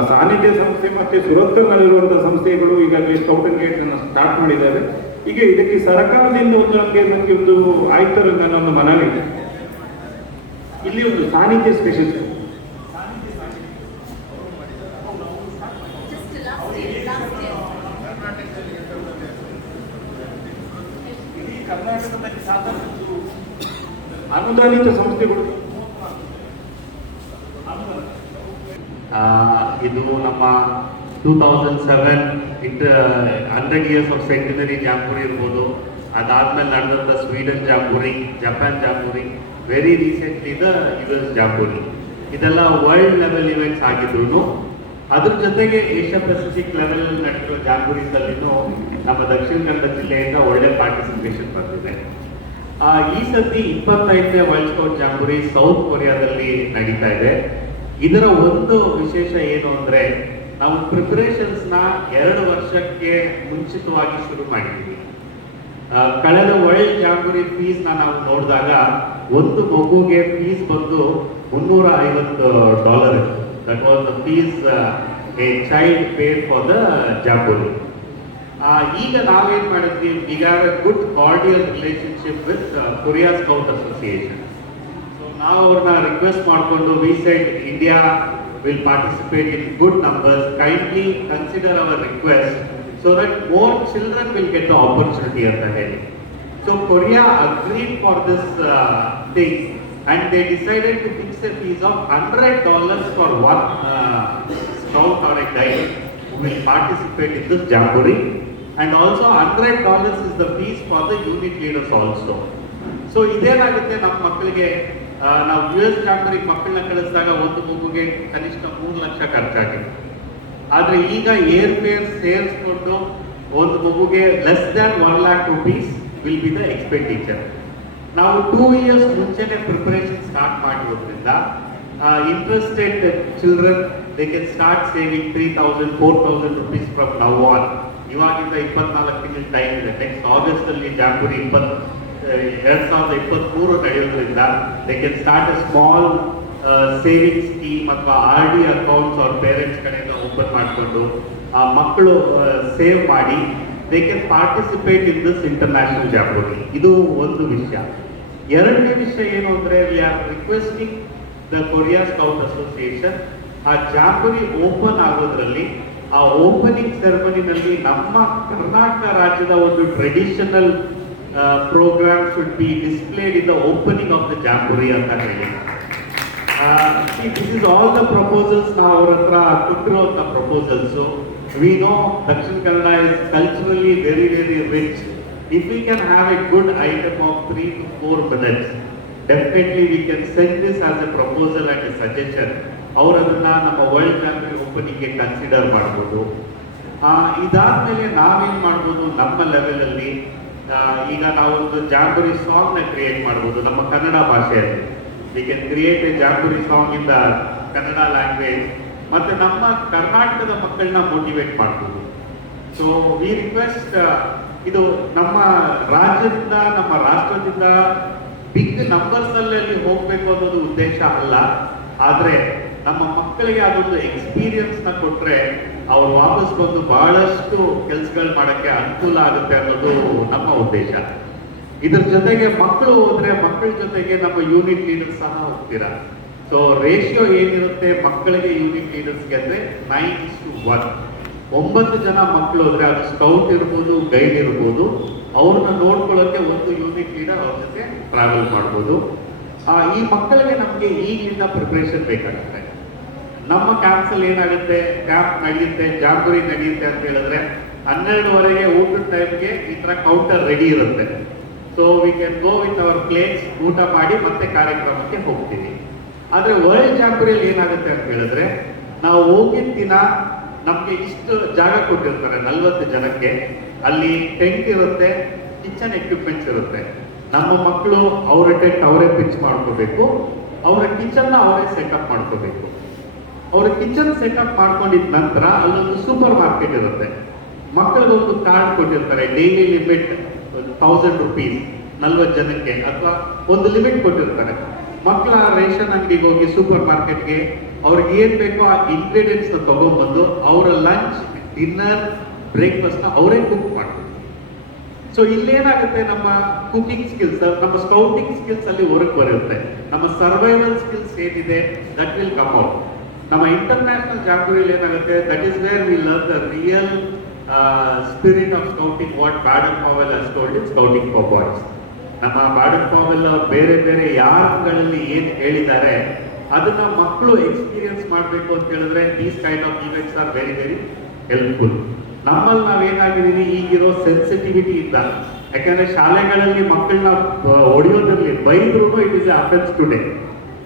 ಸಾನ್ನಿಧ್ಯ ಸಂಸ್ಥೆ ಮತ್ತು ಸುರತ್ಕಲ್ನಲ್ಲಿರುವಂತಹ ಸಂಸ್ಥೆಗಳು ಈಗಾಗಲೇ ಸ್ಕೌಟ್ ಅಂಡ್ ಗೈಡ್ಸ್ ಅನ್ನು ಸ್ಟಾರ್ಟ್ ಮಾಡಿದ್ದಾರೆ. ಈಗ ಇದಕ್ಕೆ ಸರ್ಕಾರದಿಂದ ನನಗೆ ಒಂದು ಆಯ್ತರ ನನ್ನ ಮನವಿ, ಇಲ್ಲಿ ಒಂದು ಸಾನ್ನಿಧ್ಯ ಸ್ಪೆಷಲ್ ಅನುದಾನಿತ ಸಂಸ್ಥೆಗಳು ಇದು ನಮ್ಮ 2007 100 years ಆಫ್ ಸೆಂಟಿನರಿ ಜಾಂಬೂರಿ ಇರ್ಬೋದು, ಅದಾದ್ಮೇಲೆ ನಡೆದಂಥ Sweden jamboree, Japan jamboree, very recently the US jamboree, ಇದೆಲ್ಲ ವರ್ಲ್ಡ್ ಲೆವೆಲ್ ಇವೆಂಟ್ಸ್ ಆಗಿದ್ರು. ಅದ್ರ ಜೊತೆಗೆ ಏಷ್ಯಾ ಪೆಸಿಫಿಕ್ ಲೆವೆಲ್ ನಡೆದಿರೋ ಜಾಂಬೂರಿಸಲ್ಲಿನೂ ನಮ್ಮ ದಕ್ಷಿಣ ಕನ್ನಡ ಜಿಲ್ಲೆಯಿಂದ ಒಳ್ಳೆ ಪಾರ್ಟಿಸಿಪೇಷನ್ ಬಂದಿದೆ. ಈ ಸತಿ 25ನೇ ವರ್ಲ್ಡ್ ಸ್ಕೌಟ್ ಜಾಂಬೂರಿ ಸೌತ್ ಕೊರಿಯಾದಲ್ಲಿ ನಡೀತಾ ಇದೆ. ಇದರ ಒಂದು ವಿಶೇಷ ಏನು ಅಂದರೆ ನಾವು ಪ್ರಿಪರೇಷನ್ಸ್ನ 2 ವರ್ಷಕ್ಕೆ ಮುಂಚಿತವಾಗಿ ಶುರು ಮಾಡಿದ್ದೀವಿ. ಕಳೆದ ವರ್ಲ್ಡ್ ಜಾಂಬೂರಿ ಫೀಸ್ನ ನಾವು ನೋಡಿದಾಗ ಒಂದು ಮಗುಗೆ ಫೀಸ್ ಬಂದು $350. That was the fees A child paid for the jamboree. ಈಗ ನಾವೇನು ಮಾಡಿದ್ವಿ, we have A good cordial relationship with Korea scout association. So ನಾವು ಅವ್ರನ್ನ ರಿಕ್ವೆಸ್ಟ್ ಮಾಡಿಕೊಂಡು we said India will participate in good numbers, kindly consider our request so that more children will get the opportunity at the head. So Korea agreed for this thing and they decided to fix a fees of $100 for one scout or a guide who will participate in this jamboree, and also $100 is the fees for the unit leaders also. So ಇದೇನಾಗುತ್ತೆ, ನಮ್ಮ ಮಕ್ಕಳಿಗೆ ನಾವು US ಜಾಂಬರಿಗೆ ಮಕ್ಕಳನ್ನ ಕಳಿಸಿದಾಗ ಒಂದು ಮಗುಗೆ ಕನಿಷ್ಠ $3 ಲಕ್ಷ ಖರ್ಚಾಗಿದೆ. ಆದರೆ ಈಗ air fair ಸೇರಿಸ್ಕೊಂಡು ಒಂದು ಮಗುಗೆ less than $1 lakh will be the expenditure. ನಾವು 2 years ಮುಂಚೆನೆ ಪ್ರಿಪರೇಷನ್ ಸ್ಟಾರ್ಟ್ ಮಾಡಿರೋದ್ರಿಂದ interested children they can start saving $3,000-4,000 from now on. ಇವಾಗಿಂದ 24 ತಿಂಗಳ ಟೈಮ್ ಇದೆ. ನೆಕ್ಸ್ಟ್ ಆಗಸ್ಟಲ್ಲಿ ಜಾಂಬೂರಿ 2023 ನಡೆಯೋದ್ರಿಂದ they can start a small saving scheme ಅಥವಾ RD ಅಕೌಂಟ್ಸ್ ಅವ್ರ ಪೇರೆಂಟ್ಸ್ ಕಡೆಯಿಂದ ಓಪನ್ ಮಾಡಿಕೊಂಡು ಮಕ್ಕಳು ಸೇವ್ ಮಾಡಿ they can participate in this international jamboree. ಇದು ಒಂದು ವಿಷಯ. ಎರಡನೇ ವಿಷಯ ಏನು ಅಂದರೆ, we are requesting the Korea scout association ಆ ಜಾಂಬೂರಿ ಓಪನ್ ಆಗೋದ್ರಲ್ಲಿ, ಆ ಓಪನಿಂಗ್ ಸೆರೆಮನಿನಲ್ಲಿ ನಮ್ಮ ಕರ್ನಾಟಕ ರಾಜ್ಯದ ಒಂದು traditional program should be displayed in the opening of the jamboree ಅಂತ ಹೇಳಿ. See, this is all the proposals ನಾವು ಅವ್ರ ಹತ್ರ ಕೊಟ್ಟಿರುವಂಥ proposals. We know Dakshin Kannada is culturally very very rich. If we can have a good item of 3 to 4 minutes, definitely we can send this as a proposal and a suggestion. ಅವರು ಅದನ್ನ ನಮ್ಮ world ಜಾಂಬರಿ ಓಪನಿಂಗ್ಗೆ consider ಮಾಡ್ಬೋದು. ಇದಾದ್ಮೇಲೆ ನಾವೇನು ಮಾಡ್ಬೋದು, ನಮ್ಮ ಲೆವೆಲಲ್ಲಿ ಈಗ ನಾವೊಂದು ಜಾಂಬೂರಿ ಸಾಂಗ್ನ ಕ್ರಿಯೇಟ್ ಮಾಡ್ಬೋದು ನಮ್ಮ ಕನ್ನಡ ಭಾಷೆಯಲ್ಲಿ. We can create A jamboree song in the Kannada language ಮತ್ತು ನಮ್ಮ ಕರ್ನಾಟಕದ ಮಕ್ಕಳನ್ನ ಮೋಟಿವೇಟ್ ಮಾಡ್ಬೋದು. ಸೊ ವಿ ರಿಕ್ವೆಸ್ಟ್, ಇದು ನಮ್ಮ ರಾಜ್ಯದಿಂದ ನಮ್ಮ ರಾಷ್ಟ್ರದಿಂದ ಬಿಗ್ ನಂಬರ್ಸಲ್ಲಿ ಹೋಗಬೇಕು ಅನ್ನೋದು ಉದ್ದೇಶ ಅಲ್ಲ. ಆದರೆ ನಮ್ಮ ಮಕ್ಕಳಿಗೆ ಅದೊಂದು ಎಕ್ಸ್ಪೀರಿಯನ್ಸ್ನ ಕೊಟ್ಟರೆ ಅವ್ರು ವಾಪಸ್ ಬಂದು ಬಹಳಷ್ಟು ಕೆಲಸಗಳು ಮಾಡೋಕ್ಕೆ ಅನುಕೂಲ ಆಗುತ್ತೆ ಅನ್ನೋದು ನಮ್ಮ ಉದ್ದೇಶ. ಇದ್ರ ಜೊತೆಗೆ ಮಕ್ಕಳು ಹೋದ್ರೆ ಮಕ್ಕಳ ಜೊತೆಗೆ ನಮ್ಮ ಯೂನಿಟ್ ಲೀಡರ್ಸ್ ಸಹ ಹೋಗ್ತೀರಾ. ಸೊ ರೇಷಿಯೋ ಏನಿರುತ್ತೆ ಮಕ್ಕಳಿಗೆ ಯೂನಿಟ್ ಲೀಡರ್ಸ್ಗೆ ಅಂದರೆ 9:1. 9 ಜನ ಮಕ್ಕಳು ಹೋದ್ರೆ, ಅದು ಸ್ಕೌಟ್ ಇರ್ಬೋದು, ಗೈಡ್ ಇರ್ಬೋದು, ಅವ್ರನ್ನ ನೋಡ್ಕೊಳ್ಳೋಕ್ಕೆ ಒಂದು ಯೂನಿಟ್ ಲೀಡರ್ ಅವ್ರ ಜೊತೆ ಟ್ರಾವೆಲ್ ಮಾಡ್ಬೋದು. ಈ ಮಕ್ಕಳಿಗೆ ನಮಗೆ ಈಗಿಂದ ಪ್ರಿಪ್ರೇಷನ್ ಬೇಕಾಗುತ್ತೆ. ನಮ್ಮ ಕ್ಯಾಂಪ್ಸಲ್ಲಿ ಏನಾಗುತ್ತೆ, ಕ್ಯಾಂಪ್ ನಡೆಯುತ್ತೆ, ಜಾಂಬೂರಿ ನಡೆಯುತ್ತೆ ಅಂತ ಹೇಳಿದ್ರೆ 12:30 ಊಟದ ಟೈಮ್ಗೆ ಈ ಥರ ಕೌಂಟರ್ ರೆಡಿ ಇರುತ್ತೆ. So we can go with our plates, ಊಟ ಮಾಡಿ ಮತ್ತೆ ಕಾರ್ಯಕ್ರಮಕ್ಕೆ ಹೋಗ್ತೀವಿ. ಆದರೆ ವರ್ಲ್ಡ್ ಜಾಂಬೂರಿಯಲ್ಲಿ ಏನಾಗುತ್ತೆ ಅಂತ ಹೇಳಿದ್ರೆ, ನಾವು ಹೋಗಿದ ದಿನ ನಮಗೆ ಇಷ್ಟು ಜಾಗ ಕೊಟ್ಟಿರ್ತಾರೆ 40 ಜನಕ್ಕೆ. ಅಲ್ಲಿ ಟೆಂಟ್ ಇರುತ್ತೆ, ಕಿಚನ್ ಎಕ್ವಿಪ್ಮೆಂಟ್ಸ್ ಇರುತ್ತೆ. ನಮ್ಮ ಮಕ್ಕಳು ಅವರ ಟೆಂಟ್ ಅವರೇ ಪಿಚ್ ಮಾಡ್ಕೋಬೇಕು, ಅವರ ಕಿಚನ್ನ ಅವರೇ ಸೆಟಪ್ ಮಾಡ್ಕೋಬೇಕು. ಅವರು ಕಿಚನ್ ಸೆಟಪ್ ಮಾಡ್ಕೊಂಡಿದ ನಂತರ ಅಲ್ಲೊಂದು ಸೂಪರ್ ಮಾರ್ಕೆಟ್ ಇರುತ್ತೆ. ಮಕ್ಕಳಿಗೊಂದು ಕಾರ್ಡ್ ಕೊಟ್ಟಿರ್ತಾರೆ, ಡೈಲಿ ಲಿಮಿಟ್ 1000 rupees 40 ಜನಕ್ಕೆ, ಅಥವಾ ಒಂದು ಲಿಮಿಟ್ ಕೊಟ್ಟಿರ್ತಾರೆ. ಮಕ್ಕಳ ರೇಷನ್ ಅಂಗಡಿಗೆ ಹೋಗಿ ಸೂಪರ್ ಮಾರ್ಕೆಟ್ಗೆ ಅವ್ರಿಗೆ ಏನ್ ಬೇಕೋ ಆ ಇಂಗ್ರೀಡಿಯೆಂಟ್ಸ್ ತಗೊಂಡ್ಬಂದು ಅವರ ಲಂಚ್, ಡಿನ್ನರ್, ಬ್ರೇಕ್ಫಾಸ್ಟ್ ಅವರೇ ಕುಕ್ ಮಾಡ್ತಾರೆ. ಸೊ ಇಲ್ಲೇನಾಗುತ್ತೆ, ನಮ್ಮ ಕುಕಿಂಗ್ ಸ್ಕಿಲ್ಸ್, ನಮ್ಮ ಸ್ಕೌಟಿಂಗ್ ಸ್ಕಿಲ್ಸ್ ಅಲ್ಲಿ ಹೊರಗೆ ಬರುತ್ತೆ. ನಮ್ಮ ಸರ್ವೈವಲ್ ಸ್ಕಿಲ್ಸ್ ಏನಿದೆ ದಟ್ ವಿಲ್ ಕಮ್ ಔಟ್. ನಮ್ಮ ಇಂಟರ್ನ್ಯಾಷನಲ್ ಜಾಂಬೂರಿಯಲ್ಲಿ ಏನಾಗುತ್ತೆ, that is where we learn the real spirit of scouting, what Baden Powell has told in scouting for boys. ನಮ್ಮ ಬಾಡನ್ ಪಾವೆಲ್ ಬೇರೆ ಬೇರೆ ಯಾರ್ಗಳಲ್ಲಿ ಏನ್ ಹೇಳಿದ್ದಾರೆ ಅದನ್ನ ಮಕ್ಕಳು ಎಕ್ಸ್ಪೀರಿಯನ್ಸ್ ಮಾಡಬೇಕು ಅಂತ ಹೇಳಿದ್ರೆ these kind of events are very very helpful. ನಮ್ಮಲ್ಲಿ ನಾವೇನಾಗಿದ್ದೀವಿ ಈಗಿರೋ ಸೆನ್ಸಿಟಿವಿಟಿ ಇಂದ, ಯಾಕಂದ್ರೆ ಶಾಲೆಗಳಲ್ಲಿ ಮಕ್ಕಳನ್ನ ಹೊಡೆಯೋದ್ರಲ್ಲಿ ಬೈದ್ರು it is offence today,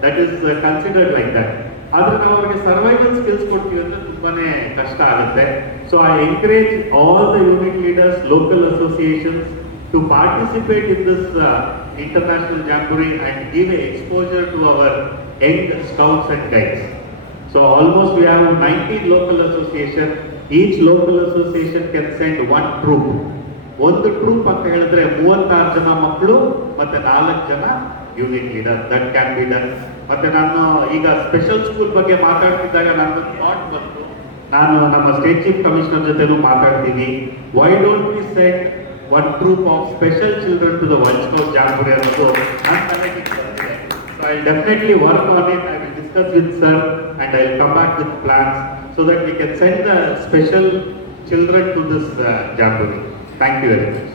that is considered like that. ಆದ್ರೆ ನಾವು ಅವ್ರಿಗೆ ಸರ್ವೈವಲ್ ಸ್ಕಿಲ್ಸ್ ಕೊಡ್ತೀವಿ ಅಂದ್ರೆ ತುಂಬಾನೇ ಕಷ್ಟ ಆಗುತ್ತೆ. So I encourage all the unit leaders, local associations to participate in this international jamboree and give exposure to our young scouts and guides. So almost we have 19 local associations. Each local association can send one troop. ಒಂದು troupe ಅಂತ ಹೇಳಿದ್ರೆ 36 ಜನ ಮಕ್ಕಳು ಮತ್ತೆ 4 ಜನ unit leader. That can be done. ಮತ್ತೆ ನಾನು ಈಗ ಸ್ಪೆಷಲ್ ಸ್ಕೂಲ್ ಬಗ್ಗೆ ಮಾತಾಡ್ತಿದ್ದಾಗ ನನ್ನ ಥಾಟ್ ಬಂತು, ನಾನು ನಮ್ಮ ಸ್ಟೇಟ್ ಚೀಫ್ ಕಮಿಷನರ್ ಜೊತೆನೂ ಮಾತಾಡ್ತೀನಿ, why don't we send one troop of special children to the World Scout Jamboree also. So I'll definitely work on it. I will discuss with sir and I'll come back with plans so that we can send the special children to this Jamboree. Thank you very much.